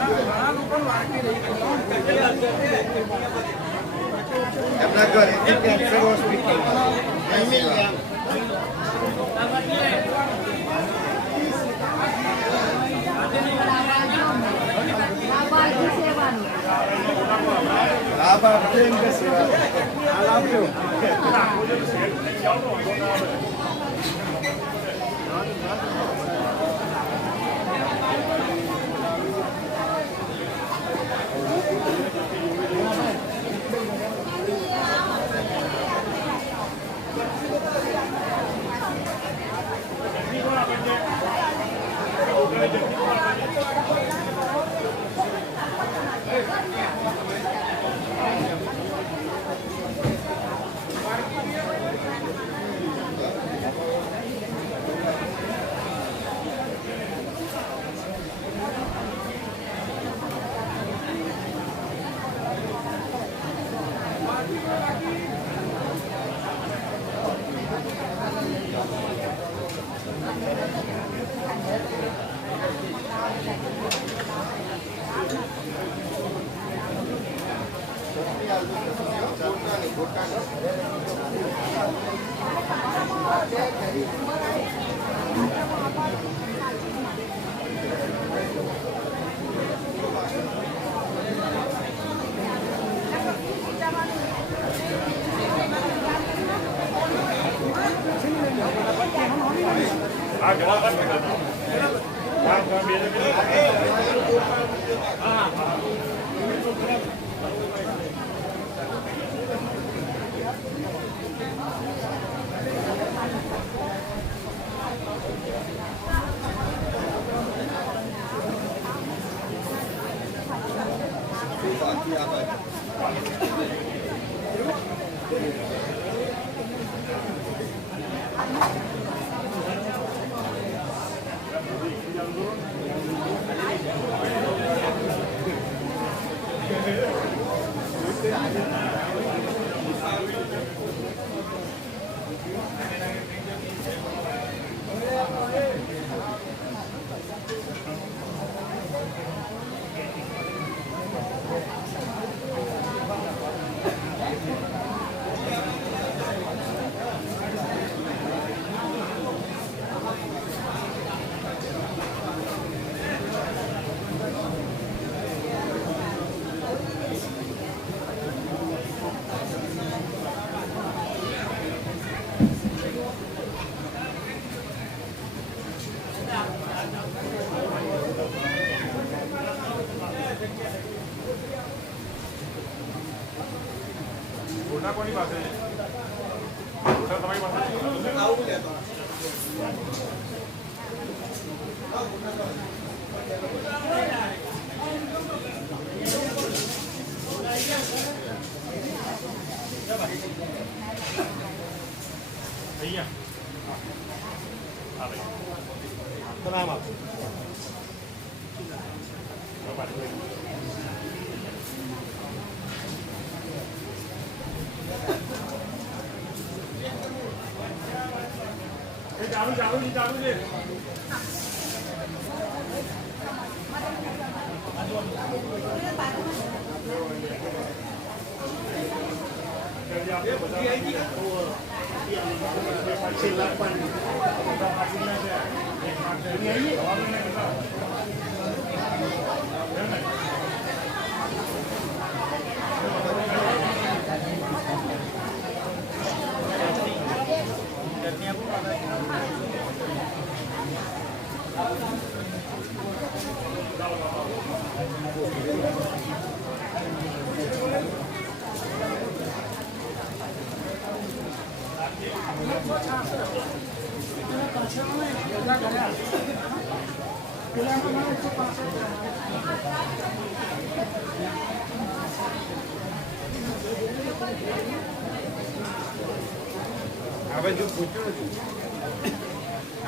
એમના ઘરેથી કેન્સર હોસ્પિટલમાં લાભ આપજો એમ કે સેવા આપજો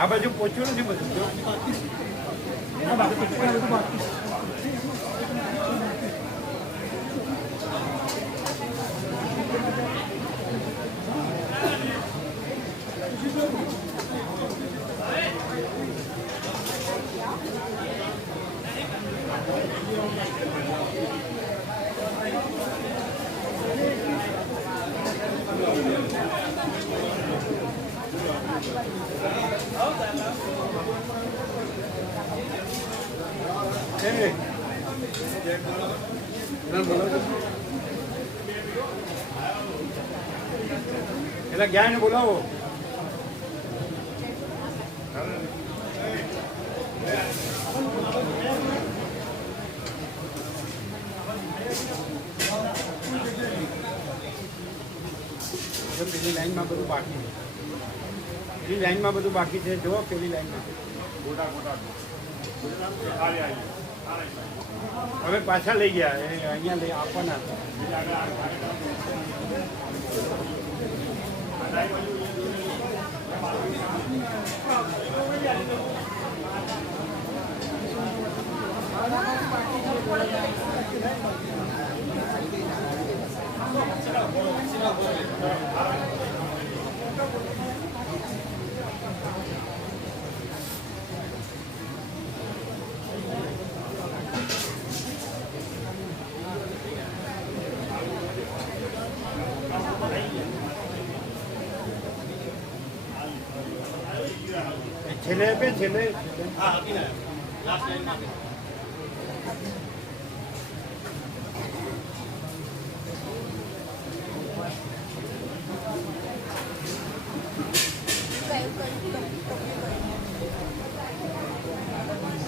આ બાજુ પહોંચ્યું નથી બધું. એટલે જ્ઞાન બોલાવો. જલ્દી પેલી લાઈનમાં બધું બાકી છે, પેલી લાઈનમાં બધું બાકી છે. જો પેલી લાઈનમાં હવે પાછા લઈ ગયા, અહીંયા લઈ આપવાના હતા. છેલ્લે આપે છેલ્લે.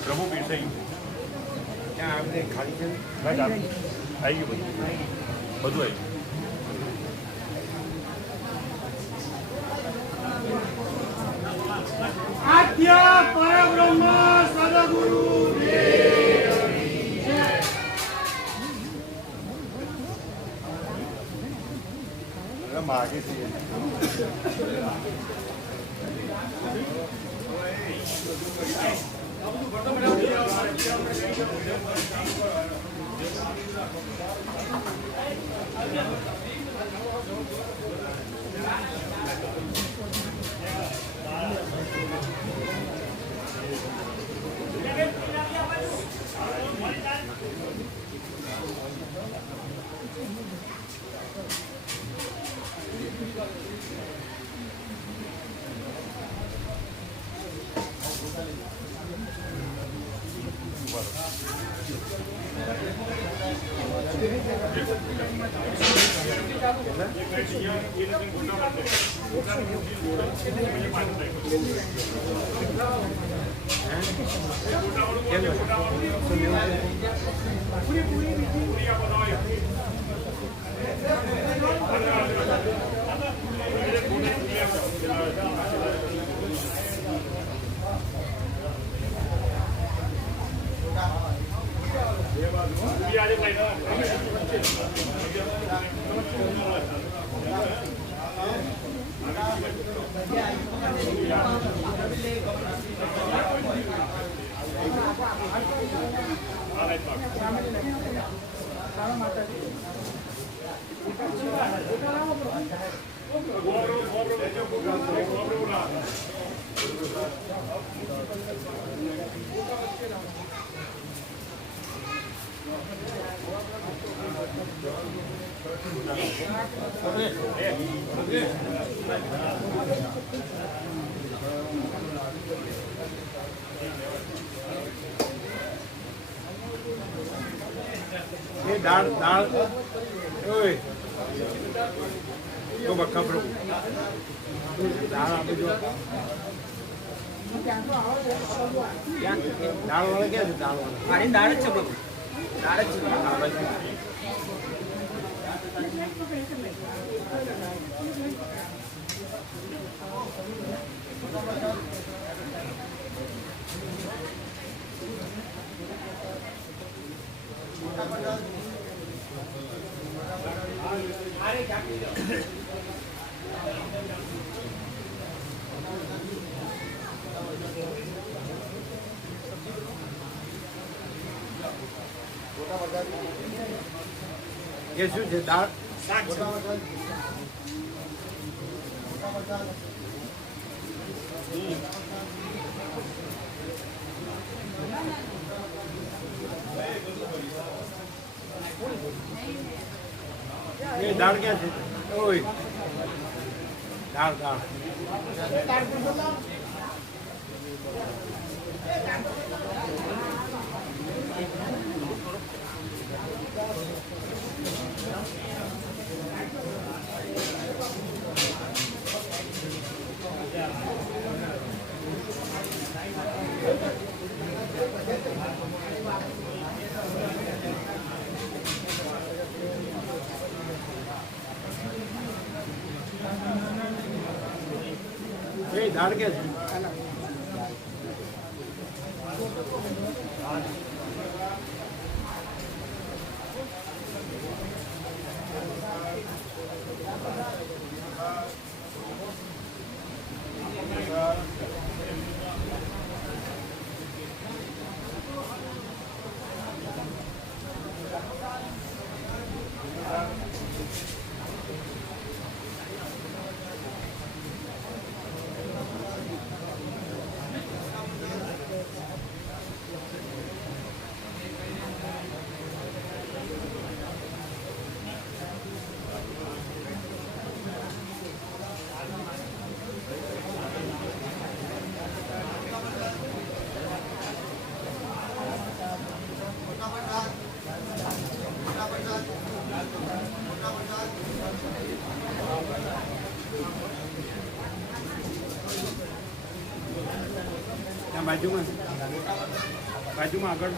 પ્રભુ પીરસાઈ ત્યાં આપણે ખાલી છે, બસ આવી ગયું, બધું આવી આદ્ય પરબ્રહ્મ સદગુરુ માગે છે. દાળ દાળ ઓય તો બક્કા પ્રભુ દાળ આપી દો. દાળ વાળા ક્યાં છે? દાળ વાળા દાળ જ છે પ્રભુ, દાળ જ છે. એ શું છે? દાળ શાક છે. એ દાળ ક્યાં છે? ઓય દાળ દાળ બાજુમાં આગળ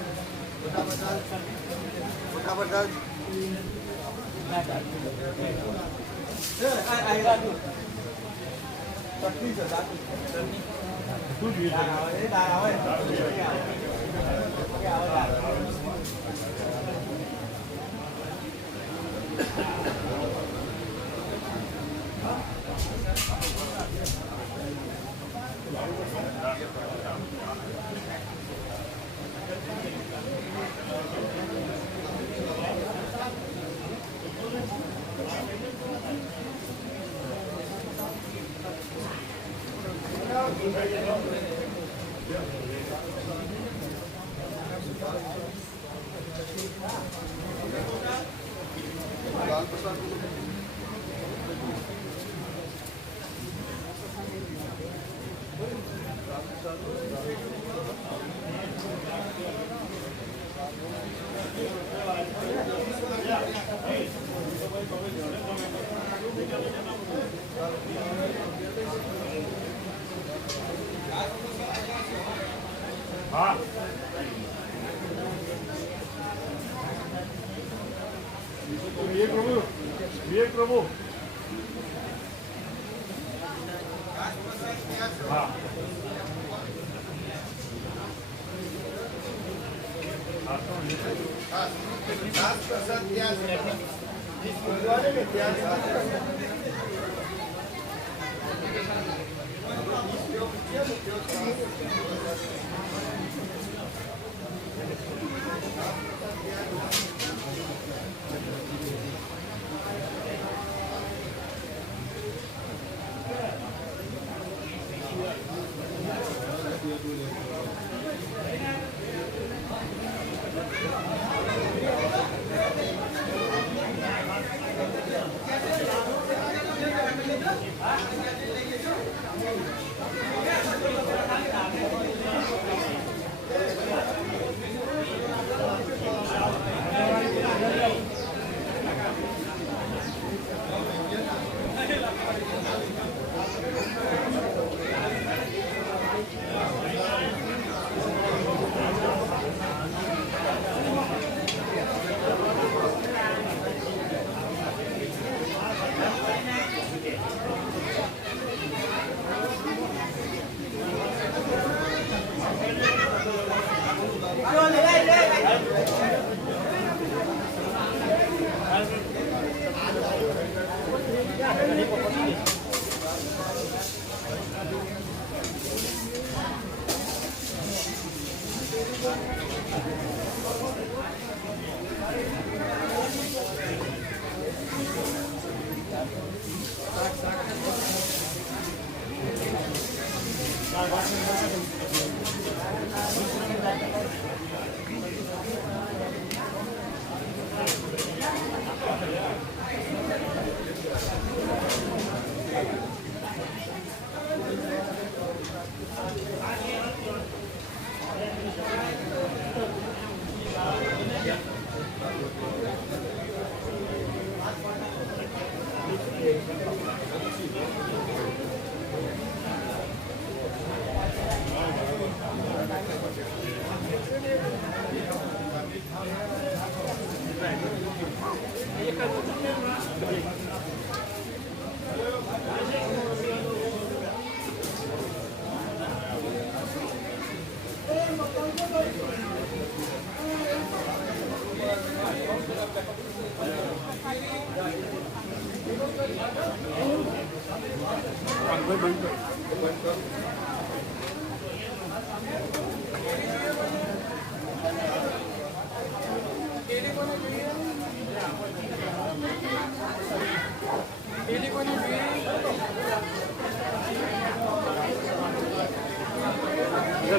હા વિવેક પ્રભુ હા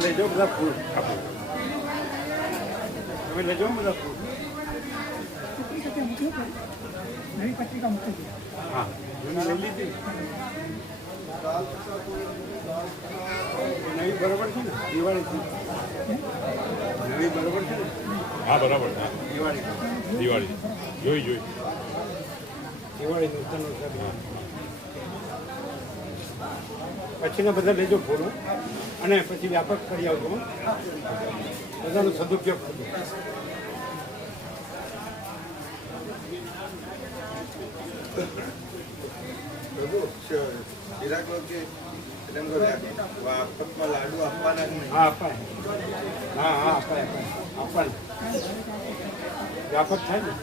લેજો બધા ફૂલ આપો, તમે લેજો બધા ફૂલ. હા લઈ લીધી નવી બરોબર છે ને દિવાળીથી નવી બરોબર છે ને. હા બરાબર. દિવાળી દિવાળી જોઈ દિવાળી નૂતન પછીના બધા લેજો ફૂલો અને પછી વ્યાપક કરી આવજો બધાનો સદુપયોગ કરજો. લાડુ આપવાના હા અપાય, હા હા અપાય આપવાનું વ્યાપક થાય ને.